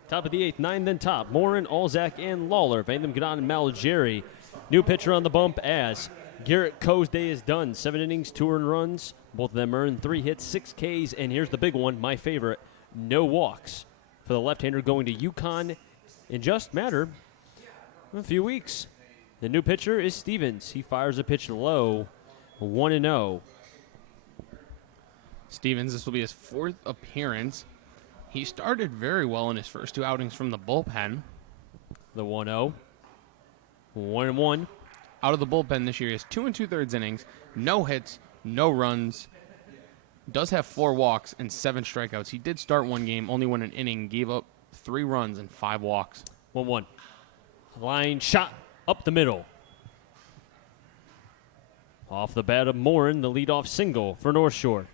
Top of the 8th, 9 then top. Morin, Alzak, and Lawler. If any of them get on Malgeri. New pitcher on the bump as Garrett Coe's day is done. 7 innings, 2 earned runs. Both of them earned 3 hits, 6 Ks, and here's the big one, my favorite, no walks. For the left-hander going to UConn in just matter of a few weeks. The new pitcher is Stevens. He fires a pitch low, 1-0. Stevens, this will be his 4th appearance. He started very well in his first 2 outings from the bullpen. The 1-0. 1-1. Out of the bullpen this year, he has 2 2/3 innings, no hits, no runs. Does have 4 walks and 7 strikeouts. He did start one game, only won an inning, gave up 3 runs and 5 walks. 1-1. Line shot up the middle. Off the bat of Morin, the leadoff single for North Shore.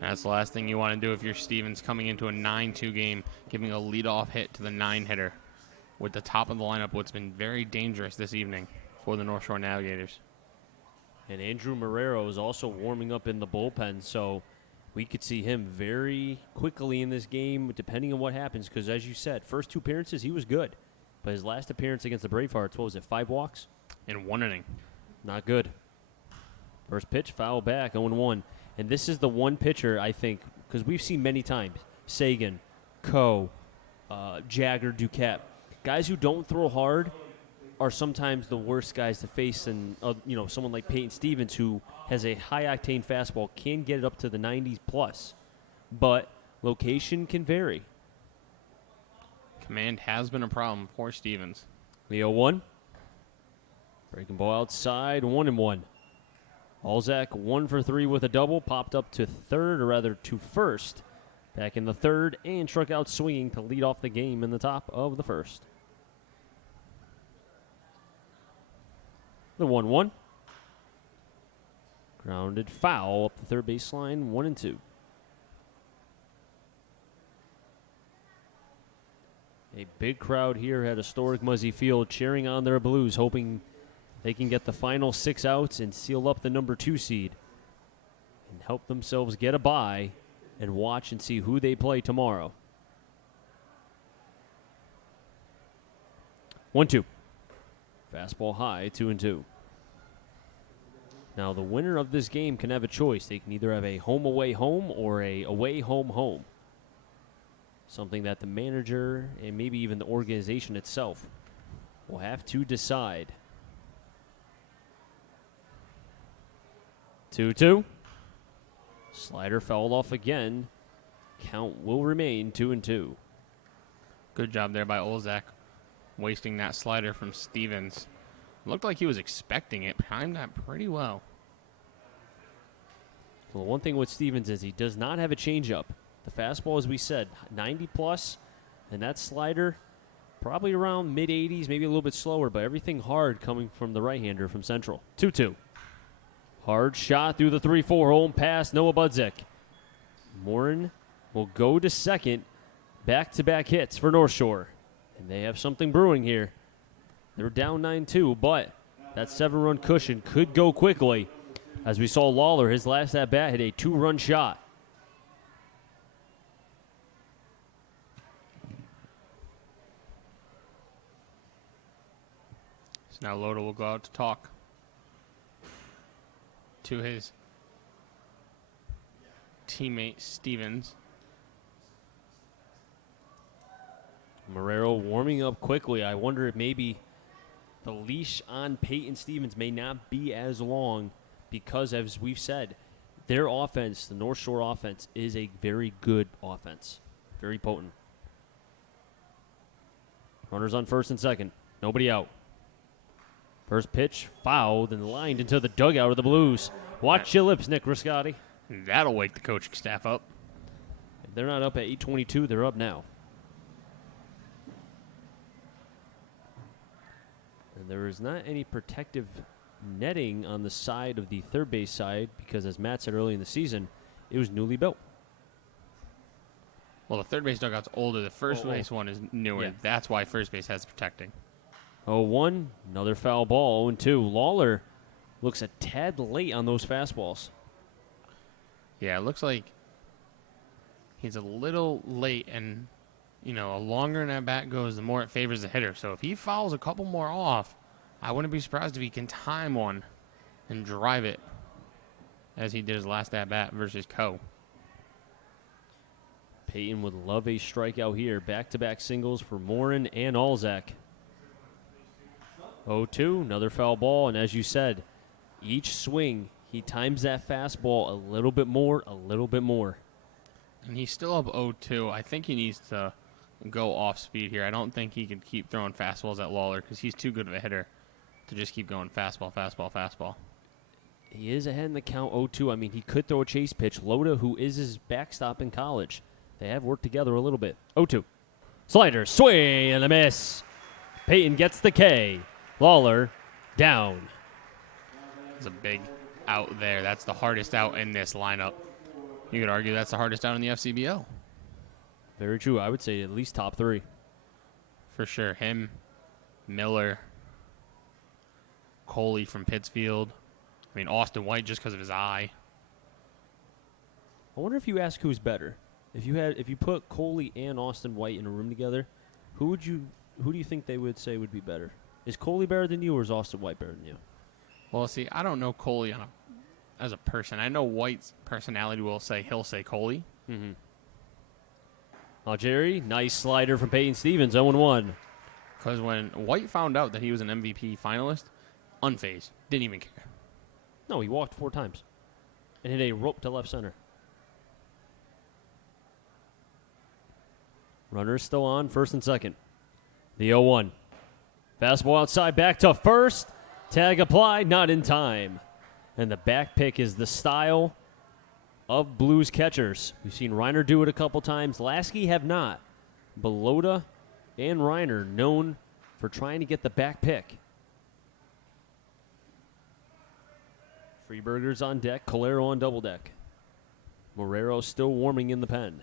That's the last thing you want to do if you're Stevens coming into a 9-2 game, giving a leadoff hit to the 9-hitter with the top of the lineup, what's been very dangerous this evening for the North Shore Navigators. And Andrew Marrero is also warming up in the bullpen, so we could see him very quickly in this game, depending on what happens, because as you said, first 2 appearances, he was good. But his last appearance against the Bravehearts, what was it, 5 walks? In 1 inning. Not good. First pitch, foul back, 0-1. And this is the one pitcher, I think, because we've seen many times, Sagan, Coe, Jagger, Duquette, guys who don't throw hard are sometimes the worst guys to face. And, someone like Peyton Stevens, who has a high-octane fastball, can get it up to the 90s plus. But location can vary. Command has been a problem for Stevens. The 0-1. Breaking ball outside, 1-1. Alzak 1 for 3 with a double, popped up to third, or rather to first, back in the third, and struck out swinging to lead off the game in the top of the first. The 1-1. Grounded foul up the third baseline, 1-2. A big crowd here at historic Muzzy Field cheering on their Blues, hoping they can get the final 6 outs and seal up the number 2 seed and help themselves get a bye and watch and see who they play tomorrow. 1-2. Fastball high, 2-2. Now the winner of this game can have a choice. They can either have a home-away-home or a away-home-home. Something that the manager and maybe even the organization itself will have to decide. 2-2. Slider fouled off again. Count will remain 2-2. Good job there by Olzak, wasting that slider from Stevens. Looked like he was expecting it. Timed that pretty well. Well, one thing with Stevens is he does not have a changeup. The fastball, as we said, 90 plus, and that slider probably around mid-80s, maybe a little bit slower, but everything hard coming from the right-hander from Central. 2-2. Hard shot through the 3-4 hole pass, Noah Budzik. Morin will go to second. Back-to-back hits for North Shore. And they have something brewing here. They're down 9-2, but that 7-run cushion could go quickly. As we saw Lawler, his last at-bat hit a 2-run shot. So now Loda will go out to talk to his teammate Stevens. Marrero warming up quickly. I wonder if maybe the leash on Peyton Stevens may not be as long because, as we've said, their offense, the North Shore offense, is a very good offense. Very potent. Runners on first and second. Nobody out. First pitch fouled and lined into the dugout of the Blues. Watch your lips, Nick Riscotti. That'll wake the coaching staff up. If they're not up at 8:22, they're up now. And there is not any protective netting on the side of the third base side because, as Matt said early in the season, it was newly built. Well, the third base dugout's older. The first base one is newer. Yeah. That's why first base has protecting. 0-1, another foul ball, 0-2. Lawler looks a tad late on those fastballs. Yeah, it looks like He's a little late, and, you know, the longer an at-bat goes, the more it favors the hitter. So if he fouls a couple more off, I wouldn't be surprised if he can time one and drive it as he did his last at-bat versus Coe. Peyton would love a strikeout here. Back-to-back singles for Morin and Alzak. 0-2, another foul ball, and as you said, each swing, he times that fastball a little bit more, a little bit more. And he's still up 0-2. I think he needs to go off speed here. I don't think he can keep throwing fastballs at Lawler because he's too good of a hitter to just keep going fastball, fastball, fastball. He is ahead in the count 0-2. I mean, he could throw a chase pitch. Loda, who is his backstop in college, they have worked together a little bit. 0-2. Slider, swing and a miss. Peyton gets the K. Lawler down. It's a big out there. That's the hardest out in this lineup. You could argue that's the hardest out in the FCBO. Very true. I would say at least top 3. For sure. Him, Miller, Coley from Pittsfield. I mean, Austin White just because of his eye. I wonder if you ask who's better. If you put Coley and Austin White in a room together, who do you think they would say would be better? Is Coley better than you, or is Austin White better than you? Well, see, I don't know Coley as a person. I know White's personality he'll say Coley. Mm-hmm. Jerry, nice slider from Peyton Stevens, 0-1. Because when White found out that he was an MVP finalist, unfazed, didn't even care. No, he walked 4 times and hit a rope to left center. Runners still on, first and second. The 0-1. Fastball outside, back to first. Tag applied, not in time. And the back pick is the style of Blues catchers. We've seen Reiner do it a couple times. Lasky have not. Belota and Reiner known for trying to get the back pick. Freeburger's on deck, Calero on double deck. Morero still warming in the pen.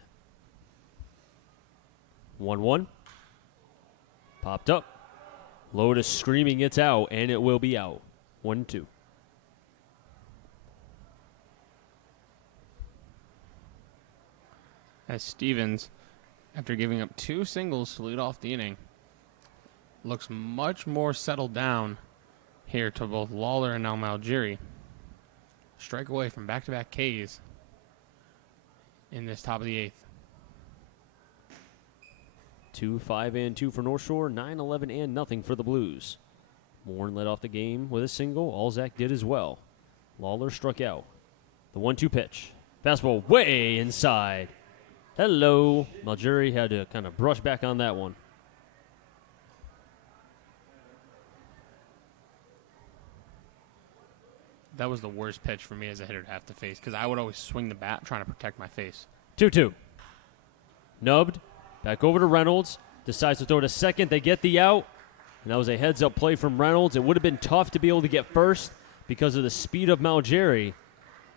1-1. Popped up. Lotus screaming it's out, and it will be out. 1-2. As Stevens, after giving up 2 singles to lead off the inning, looks much more settled down here to both Lawler and now Malgiri. Strike away from back-to-back Ks in this top of the 8th. 2-5-2 for North Shore, 9-11 and nothing for the Blues. Morin led off the game with a single. Alzak did as well. Lawler struck out. The 1-2 pitch. Fastball way inside. Hello. Malgiri had to kind of brush back on that one. That was the worst pitch for me as a hitter to have to face because I would always swing the bat trying to protect my face. 2-2. Nubbed. Back over to Reynolds. Decides to throw to second. They get the out. And that was a heads-up play from Reynolds. It would have been tough to be able to get first because of the speed of Malgiri.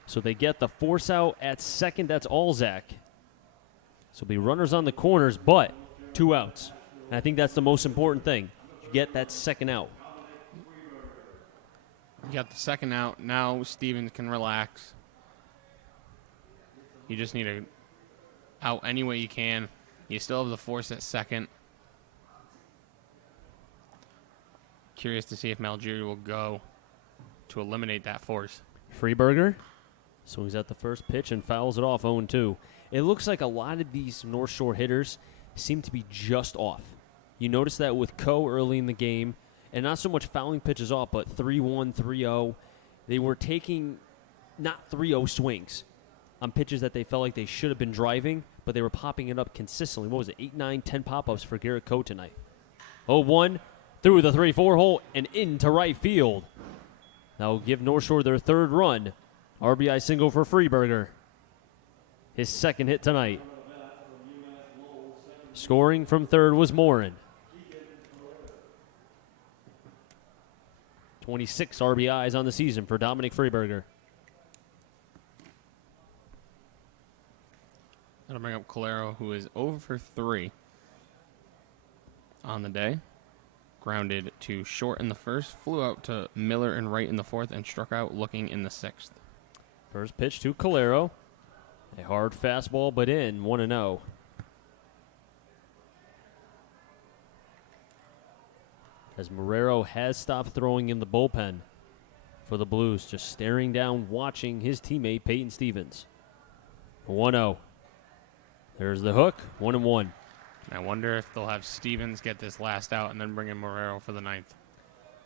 So they get the force out at second. That's Alzak. So be runners on the corners, but 2 outs. And I think that's the most important thing. You get that second out. You got the second out. Now Stevens can relax. You just need to out any way you can. You still have the force at second. Curious to see if Malgiri will go to eliminate that force. Freeburger swings at the first pitch and fouls it off 0-2. It looks like a lot of these North Shore hitters seem to be just off. You notice that with Coe early in the game, and not so much fouling pitches off, but 3-1, 3-0. They were taking not 3-0 swings on pitches that they felt like they should have been driving, but they were popping it up consistently. What was it, 8, 9, 10 pop-ups for Garrett Coe tonight? 0-1, through the 3-4 hole and into right field. That will give North Shore their 3rd run. RBI single for Freeburger. His 2nd hit tonight. Scoring from 3rd was Morin. 26 RBIs on the season for Dominic Freeburger. That'll bring up Calero, who is 0 for 3 on the day. Grounded to short in the 1st, flew out to Miller and right in the 4th, and struck out looking in the 6th. First pitch to Calero. A hard fastball, but in 1-0. As Marrero has stopped throwing in the bullpen for the Blues, just staring down, watching his teammate Peyton Stevens. 1-0. There's the hook, 1-1. I wonder if they'll have Stevens get this last out and then bring in Marrero for the ninth.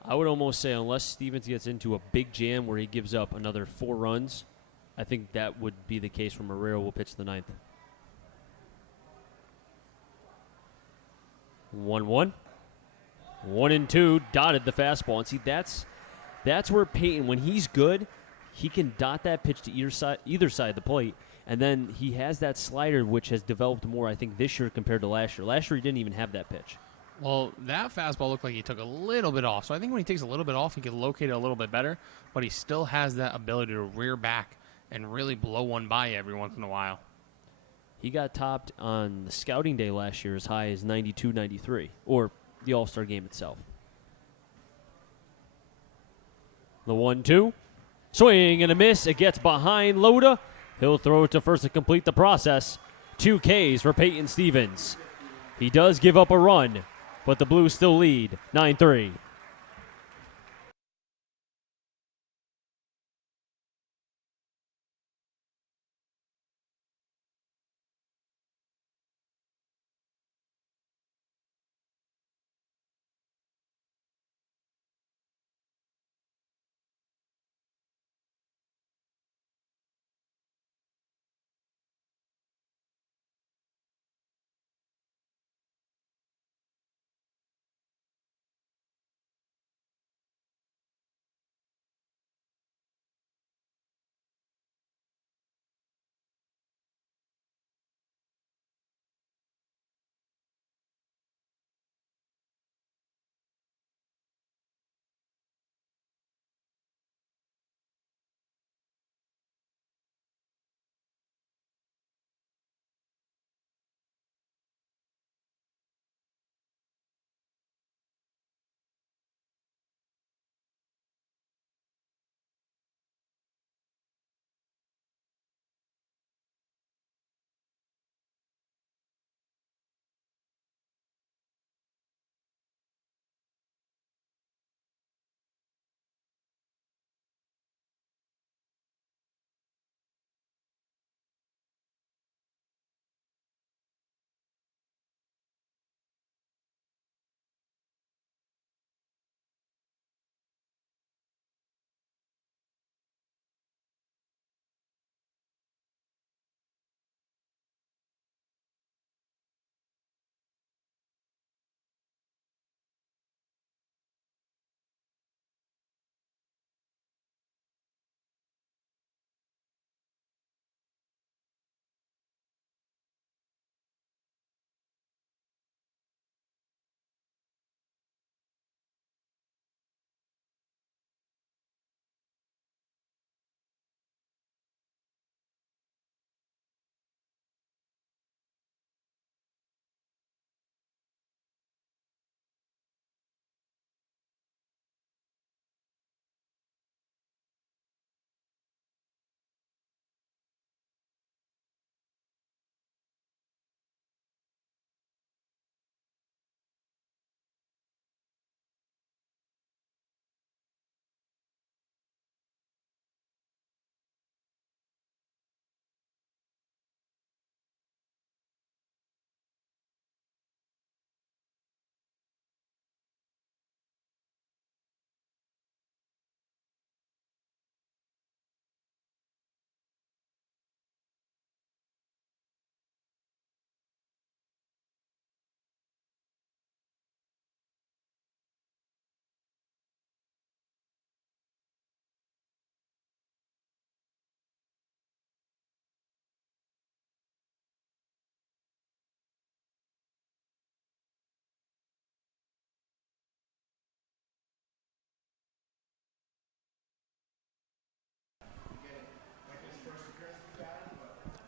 I would almost say unless Stevens gets into a big jam where he gives up another 4 runs, I think that would be the case where Marrero will pitch the ninth. 1-1. 1-2, dotted the fastball. And see, that's where Peyton, when he's good, he can dot that pitch to either side of the plate. And then he has that slider, which has developed more, I think, this year compared to last year. Last year, he didn't even have that pitch. Well, that fastball looked like he took a little bit off. So I think when he takes a little bit off, he can locate it a little bit better. But he still has that ability to rear back and really blow one by every once in a while. He got topped on the scouting day last year as high as 92, 93, or the All-Star game itself. The 1-2. Swing and a miss. It gets behind Loda. He'll throw it to first to complete the process. 2 Ks for Peyton Stevens. He does give up a run, but the Blues still lead 9-3.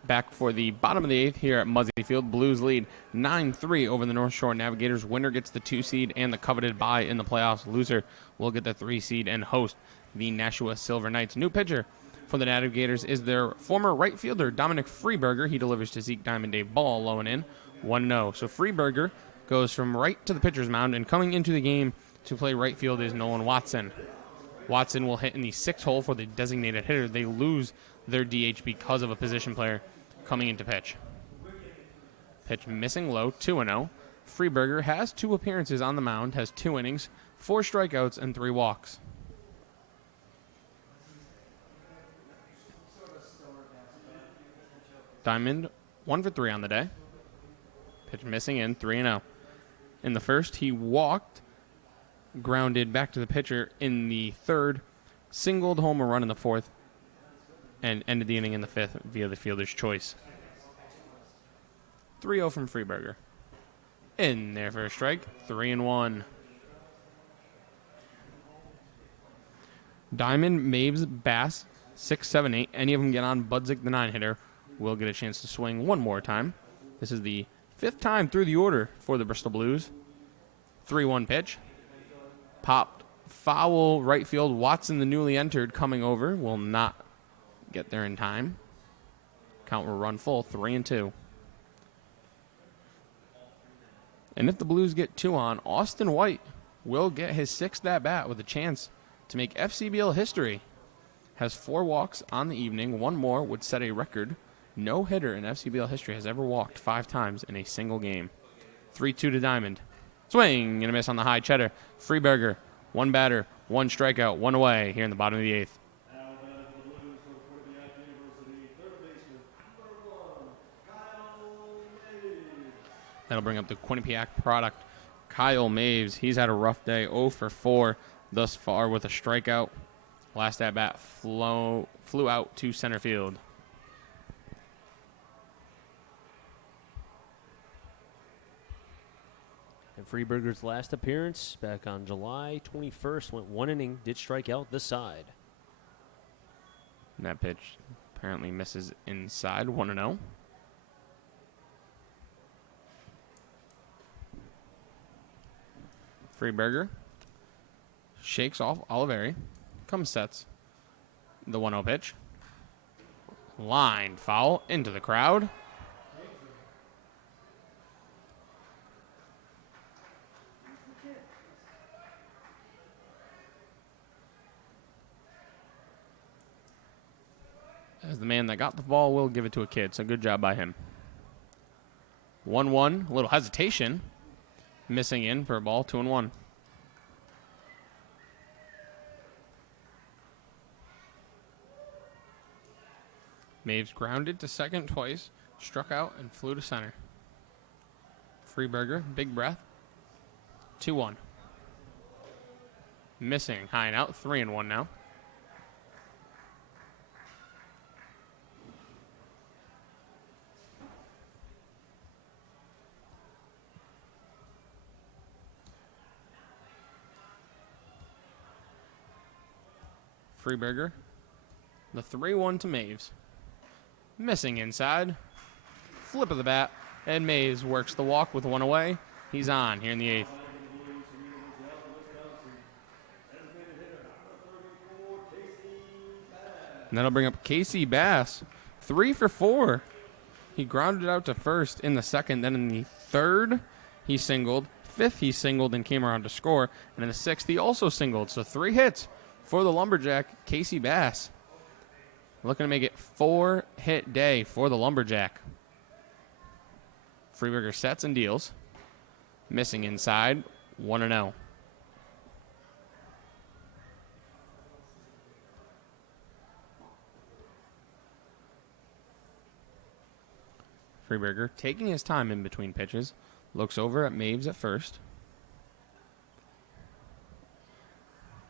Back for the bottom of the 8th here at Muzzy Field. Blues lead 9-3 over the North Shore Navigators. Winner gets the 2 seed and the coveted bye in the playoffs. Loser will get the 3 seed and host the Nashua Silver Knights. New pitcher for the Navigators is their former right fielder, Dominic Freeberger. He delivers to Zeke Diamond a ball low and in, 1-0. So Freeberger goes from right to the pitcher's mound, and coming into the game to play right field is Nolan Watson. Watson will hit in the 6th hole for the designated hitter. They lose their DH because of a position player coming into pitch. Pitch missing low, 2-0. Freeberger has 2 appearances on the mound, has 2 innings, 4 strikeouts, and 3 walks. Diamond, 1 for 3 on the day. Pitch missing in, 3-0. In the first, he walked, grounded back to the pitcher in the 3rd, singled home a run in the 4th, and ended the inning in the 5th via the fielder's choice. 3-0 from Freeberger. In there for a strike, 3-1. Diamond, Maves, Bass, 6, 7, 8. Any of them get on, Budzik, the 9-hitter, will get a chance to swing one more time. This is the 5th time through the order for the Bristol Blues. 3-1 pitch. Popped foul right field. Watson, the newly entered, coming over, will not get there in time. Count will run full, 3-2. And if the Blues get 2 on, Austin White will get his 6th at-bat with a chance to make FCBL history. Has 4 walks on the evening. 1 more would set a record. No hitter in FCBL history has ever walked 5 times in a single game. 3-2 to Diamond. Swing and a miss on the high cheddar. Freeberger, 1 batter, 1 strikeout, 1 away here in the bottom of the 8th. That'll bring up the Quinnipiac product, Kyle Maves. He's had a rough day, 0 for 4 thus far with a strikeout. Last at-bat flew out to center field. And Freeberger's last appearance back on July 21st went 1 inning, did strike out the side. And that pitch apparently misses inside, 1-0. Freeberger shakes off Oliveri, comes sets the 1-0 pitch. Line foul into the crowd. As the man that got the ball will give it to a kid, so good job by him. 1-1, a little hesitation. Missing in for a ball, 2-1. Maves grounded to second twice, struck out, and flew to center. Freeberger, big breath. 2-1. Missing, high and out, 3-1 now. Freeberger, the 3-1 to Maves. Missing inside. Flip of the bat, and Maves works the walk with 1 away. He's on here in the 8th. And that'll bring up Casey Bass, 3 for 4. He grounded out to first in the 2nd, then in the 3rd, he singled. 5th, he singled and came around to score. And in the 6th, he also singled. So 3 hits for the Lumberjack, Casey Bass. Looking to make it 4-hit day for the Lumberjack. Freeberger sets and deals. Missing inside, 1-0. Freeberger taking his time in between pitches. Looks over at Maves at first.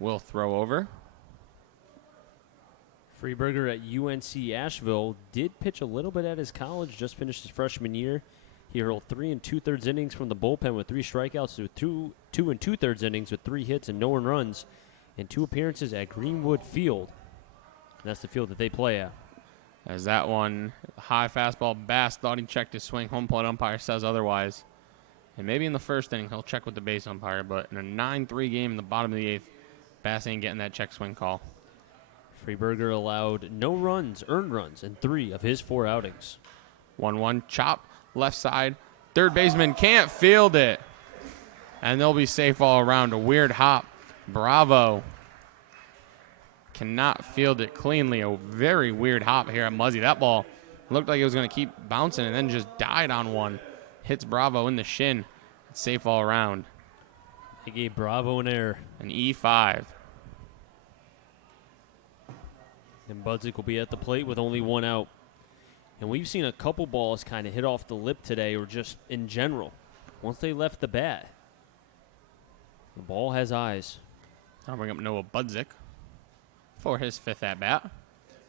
Will throw over. Freeberger at UNC Asheville did pitch a little bit at his college, just finished his freshman year. He hurled 3 2/3 innings from the bullpen with 3 strikeouts to 2 2/3 innings with 3 hits and no earned runs, and 2 appearances at Greenwood Field. And that's the field that they play at. As that one, high fastball, Bass thought he checked his swing. Home plate umpire says otherwise. And maybe in the first inning he'll check with the base umpire, but in a 9-3 game in the bottom of the 8th, Bass ain't getting that check swing call. Freeberger allowed no runs, earned runs, in 3 of his 4 outings. 1-1 chop, left side. Third baseman can't field it. And they'll be safe all around. A weird hop. Bravo cannot field it cleanly. A very weird hop here at Muzzy. That ball looked like it was going to keep bouncing and then just died on one. Hits Bravo in the shin. It's safe all around. They gave Bravo an error. An E5. And Budzik will be at the plate with only 1 out. And we've seen a couple balls kind of hit off the lip today, or just in general. Once they left the bat, the ball has eyes. I'll bring up Noah Budzik for his 5th at-bat.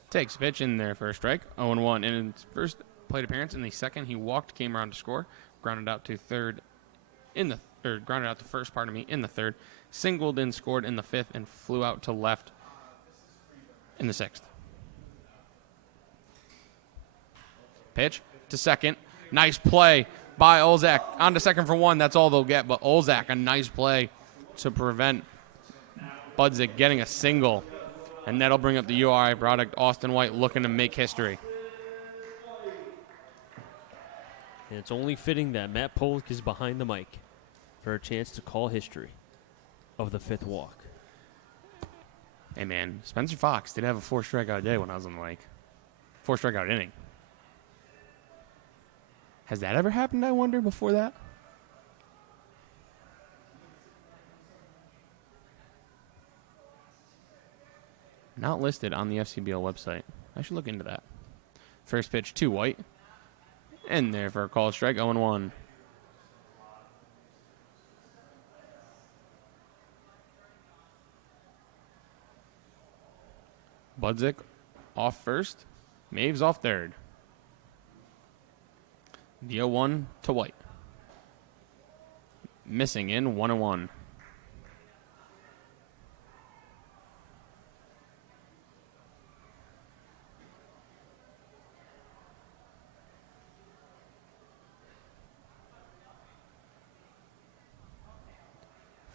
Takes a pitch in there for a strike. 0-1. In his first plate appearance, in the second, he walked, came around to score, grounded out to third grounded out to first, in the third, singled and scored in the 5th, and flew out to left in the 6th. Pitch to second. Nice play by Olzak. On to second for 1. That's all they'll get. But Olzak, a nice play to prevent Budzik getting a single. And that'll bring up the URI product. Austin White looking to make history. And it's only fitting that Matt Polk is behind the mic for a chance to call history of the 5th walk. Hey, man, Spencer Fox did have a 4 strikeout day when I was on the mic. 4 strikeout inning. Has that ever happened, I wonder, before that? Not listed on the FCBL website. I should look into that. First pitch to White. In there for a called strike, 0-1. Budzik off first. Maves off third. The 0-1 to White. Missing in 1-1.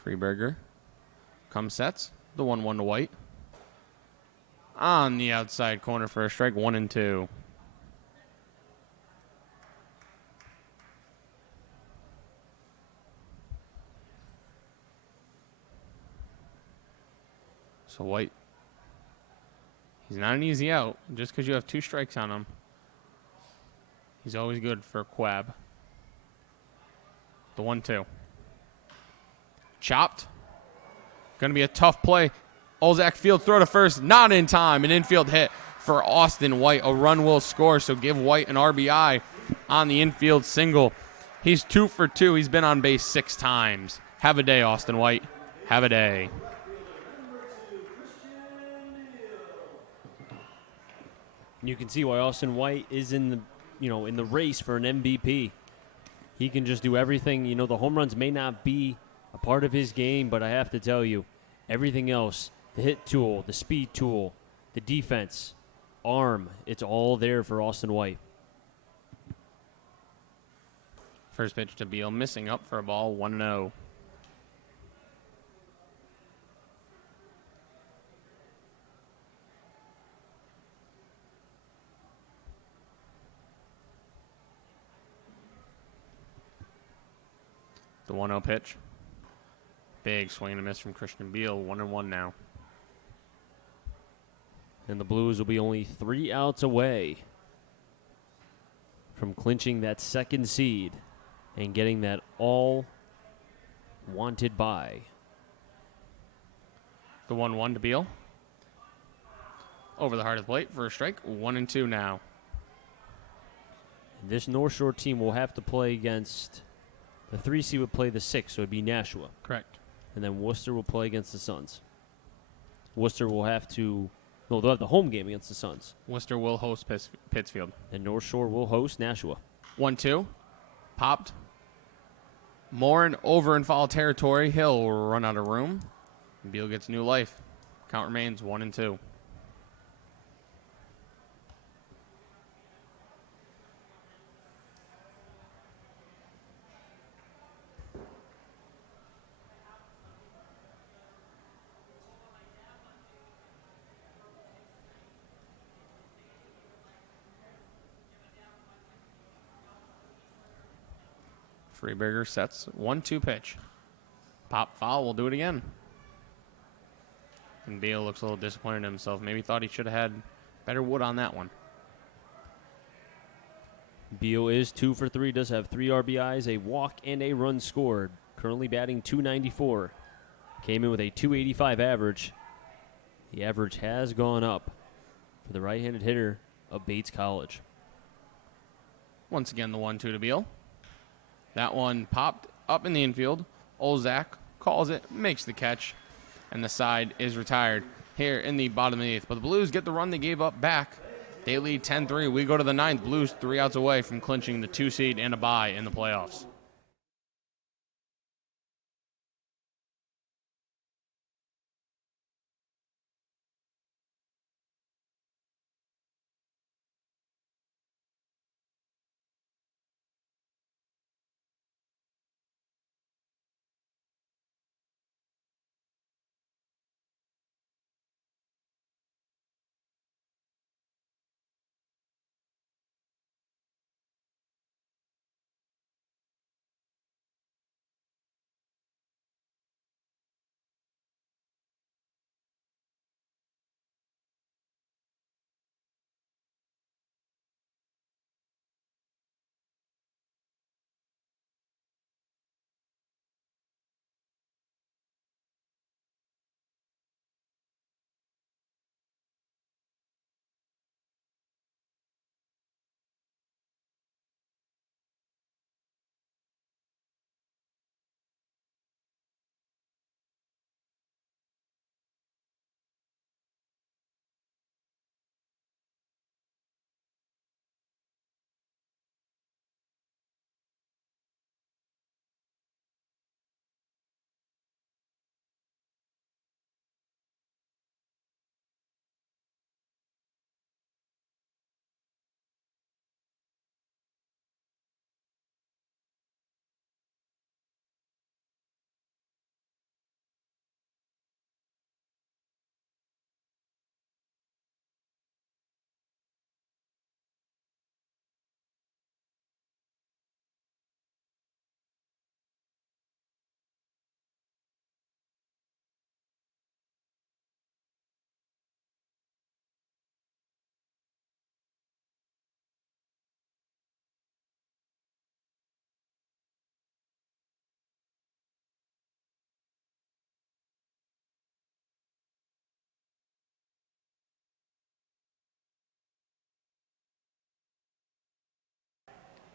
Freeberger comes sets. The 1-1 to White. On the outside corner for a strike, 1-2. So White, he's not an easy out. Just because you have 2 strikes on him, he's always good for a quab. The 1-2. Chopped. Going to be a tough play. Olzak field throw to first. Not in time. An infield hit for Austin White. A run will score, so give White an RBI on the infield single. He's 2 for 2. He's been on base 6 times. Have a day, Austin White. Have a day. You can see why Austin White is in the race for an MVP. He can just do everything. The home runs may not be a part of his game, but I have to tell you, everything else, the hit tool, the speed tool, the defense, arm, it's all there for Austin White. First pitch to Beal, missing up for a ball, 1-0. The 1-0 pitch. Big swing and a miss from Christian Beal. 1-1 now. And the Blues will be only 3 outs away from clinching that 2nd seed and getting that all wanted bye. The 1-1 to Beal. Over the heart of the plate for a strike. 1-2 now. And this North Shore team will have to play against the 3 seed would play the 6, so it'd be Nashua. Correct. And then Worcester will play against the Suns. Worcester will have to, they'll have the home game against the Suns. Worcester will host Pittsfield. And North Shore will host Nashua. 1-2. Popped. Morin over in foul territory. He'll run out of room. Beal gets new life. Count remains 1-2. Freeberger sets 1-2 pitch. Pop foul, we'll do it again. And Beal looks a little disappointed in himself. Maybe thought he should have had better wood on that one. Beal is 2 for 3, does have 3 RBIs, a walk, and a run scored. Currently batting .294. Came in with a .285 average. The average has gone up for the right-handed hitter of Bates College. Once again, the 1-2 to Beal. That one popped up in the infield. Olzak calls it, makes the catch, and the side is retired here in the bottom of the 8th. But the Blues get the run they gave up back. They lead 10-3. We go to the 9th. Blues 3 outs away from clinching the 2 seed and a bye in the playoffs.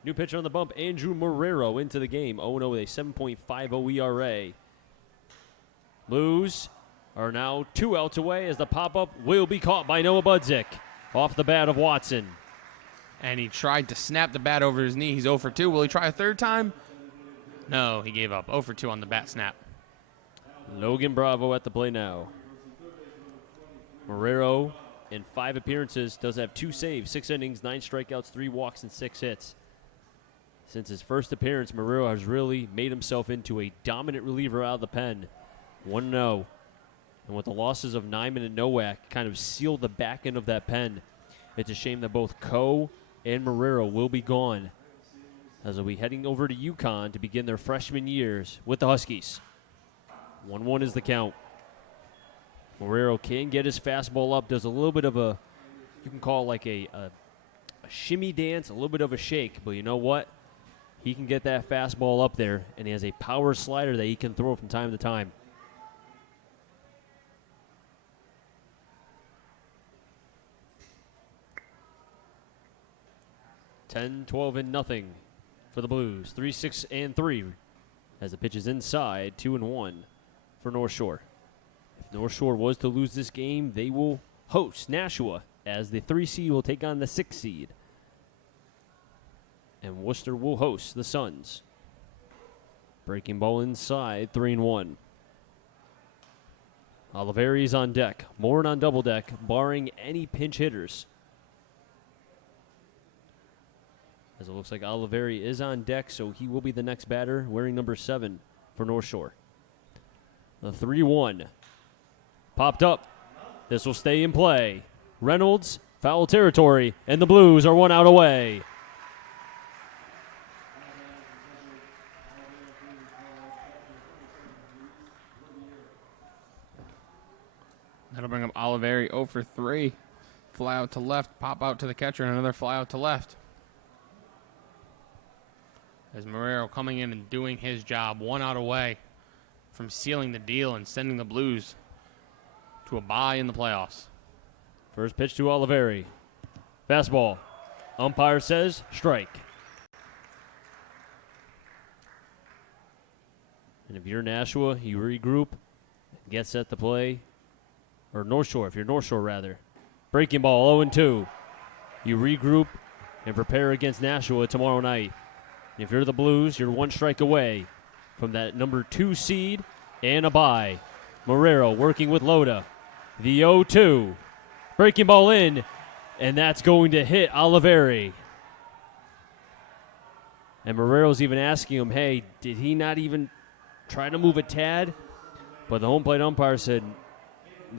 New pitcher on the bump, Andrew Marrero into the game. 0-0 with a 7.50 ERA. Blues are now 2 outs away as the pop-up will be caught by Noah Budzik off the bat of Watson. And he tried to snap the bat over his knee. He's 0 for 2. Will he try a third time? No, he gave up. 0 for 2 on the bat snap. Logan Bravo at the play now. Marrero, in 5 appearances, does have 2 saves, 6 innings, 9 strikeouts, 3 walks, and 6 hits. Since his first appearance, Marrero has really made himself into a dominant reliever out of the pen. 1-0. And with the losses of Nyman and Nowak kind of sealed the back end of that pen, it's a shame that both Coe and Marrero will be gone, as they'll be heading over to UConn to begin their freshman years with the Huskies. 1-1 is the count. Marrero can get his fastball up, does a little bit of a, you can call it like a shimmy dance, a little bit of a shake, but you know what? He can get that fastball up there, and he has a power slider that he can throw from time to time. Ten, 12, and nothing for the Blues. 3-6-3 as the pitch is inside. 2-1 for North Shore. If North Shore was to lose this game, they will host Nashua as the 3 seed will take on the 6 seed. And Worcester will host the Suns. Breaking ball inside, 3-1. Oliveri's on deck. Morin on double deck, barring any pinch hitters. As it looks like Oliveri is on deck, so he will be the next batter, wearing number 7 for North Shore. The 3-1. Popped up. This will stay in play. Reynolds, foul territory, and the Blues are 1 out away. That'll bring up Oliveri 0 for 3. Fly out to left, pop out to the catcher, and another fly out to left. As Marrero coming in and doing his job, 1 out away from sealing the deal and sending the Blues to a bye in the playoffs. First pitch to Oliveri. Fastball. Umpire says strike. And if you're Nashua, you regroup, get set to play. Or North Shore, if you're North Shore rather. Breaking ball 0-2. You regroup and prepare against Nashua tomorrow night. If you're the Blues, you're 1 strike away from that number 2 seed and a bye. Marrero working with Loda. The 0-2. Breaking ball in, and that's going to hit Oliveri. And Marrero's even asking him, hey, did he not even try to move a tad? But the home plate umpire said,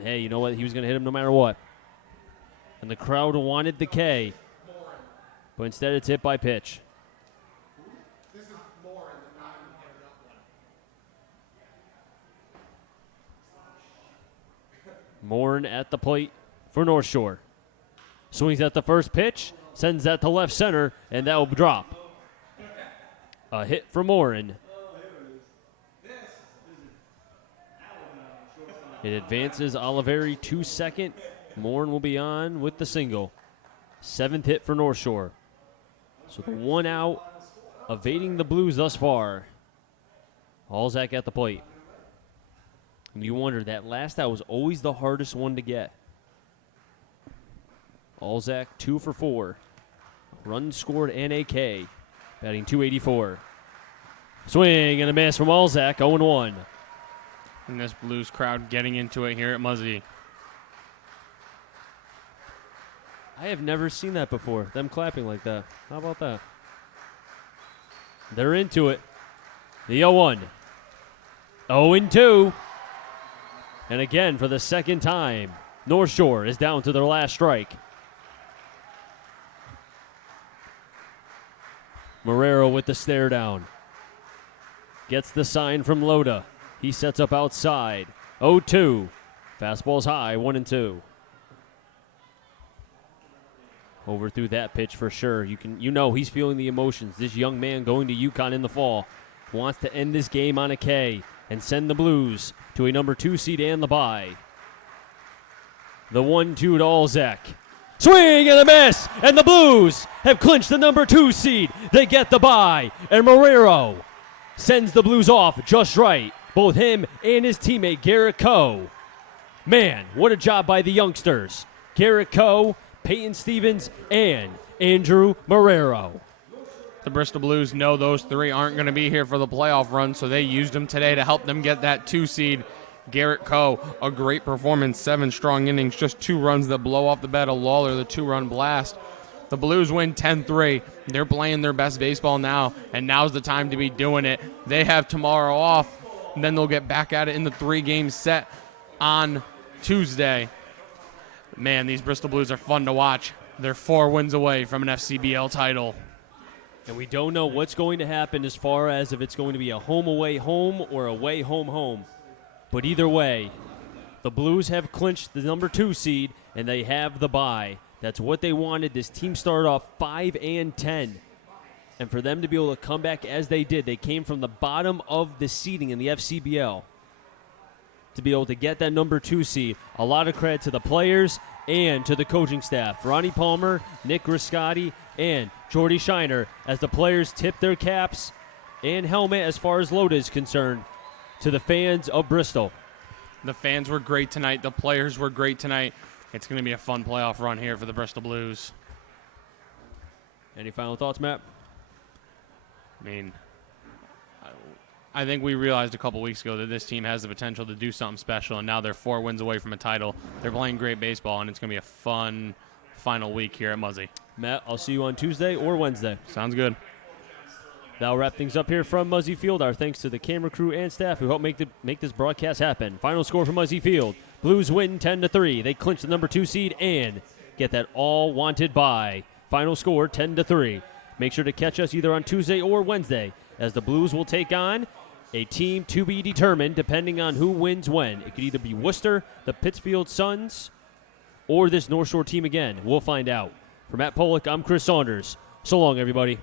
hey, you know what? He was going to hit him no matter what. And the crowd wanted the K, but instead it's hit by pitch. Morin at the plate for North Shore. Swings at the first pitch, sends that to left center, and that will drop. A hit for Morin. It advances Oliveri to second. Morin will be on with the single. 7th hit for North Shore. So the 1 out, evading the Blues thus far. Alzak at the plate. And you wonder, that last out was always the hardest one to get. Alzak 2 for 4. Runs scored and a K. Batting .284. Swing and a miss from Alzak, 0-1. And this Blues crowd getting into it here at Muzzy. I have never seen that before, them clapping like that. How about that? They're into it. The 0-1. 0-2. And again, for the second time, North Shore is down to their last strike. Marrero with the stare down. Gets the sign from Loda. He sets up outside. 0-2. Fastball's high, 1-2. Over through that pitch for sure. You know he's feeling the emotions. This young man going to UConn in the fall wants to end this game on a K and send the Blues to a number 2 seed and the bye. The 1-2 to Alzak. Swing and a miss, and the Blues have clinched the number 2 seed. They get the bye, and Marrero sends the Blues off just right. Both him and his teammate Garrett Coe. Man, what a job by the youngsters. Garrett Coe, Peyton Stevens, and Andrew Marrero. The Bristol Blues know those 3 aren't going to be here for the playoff run, so they used them today to help them get that 2 seed. Garrett Coe, a great performance, 7 strong innings, just 2 runs that blow off the bat of Lawler, the 2-run blast. The Blues win 10-3. They're playing their best baseball now, and now's the time to be doing it. They have tomorrow off, and then they'll get back at it in the 3-game set on Tuesday. Man, these Bristol Blues are fun to watch. They're 4 wins away from an FCBL title. And we don't know what's going to happen as far as if it's going to be a home-away-home or away-home-home. But either way, the Blues have clinched the number 2 seed, and they have the bye. That's what they wanted. This team started off 5-10. And for them to be able to come back as they did, they came from the bottom of the seeding in the FCBL to be able to get that number 2 seed. A lot of credit to the players and to the coaching staff. Ronnie Palmer, Nick Griscotti, and Jordy Shiner as the players tip their caps and helmet as far as Loda is concerned to the fans of Bristol. The fans were great tonight. The players were great tonight. It's going to be a fun playoff run here for the Bristol Blues. Any final thoughts, Matt? I mean, I think we realized a couple weeks ago that this team has the potential to do something special, and now they're 4 wins away from a title. They're playing great baseball, and it's going to be a fun final week here at Muzzy. Matt, I'll see you on Tuesday or Wednesday. Sounds good. That'll wrap things up here from Muzzy Field. Our thanks to the camera crew and staff who helped make this broadcast happen. Final score from Muzzy Field. Blues win 10-3. They clinch the number 2 seed and get that all-wanted bye. Final score 10-3. Make sure to catch us either on Tuesday or Wednesday as the Blues will take on A team to be determined depending on who wins when. It could either be Worcester, the Pittsfield Suns, or this North Shore team again. We'll find out. For Matt Pollock, I'm Chris Saunders. So long, everybody.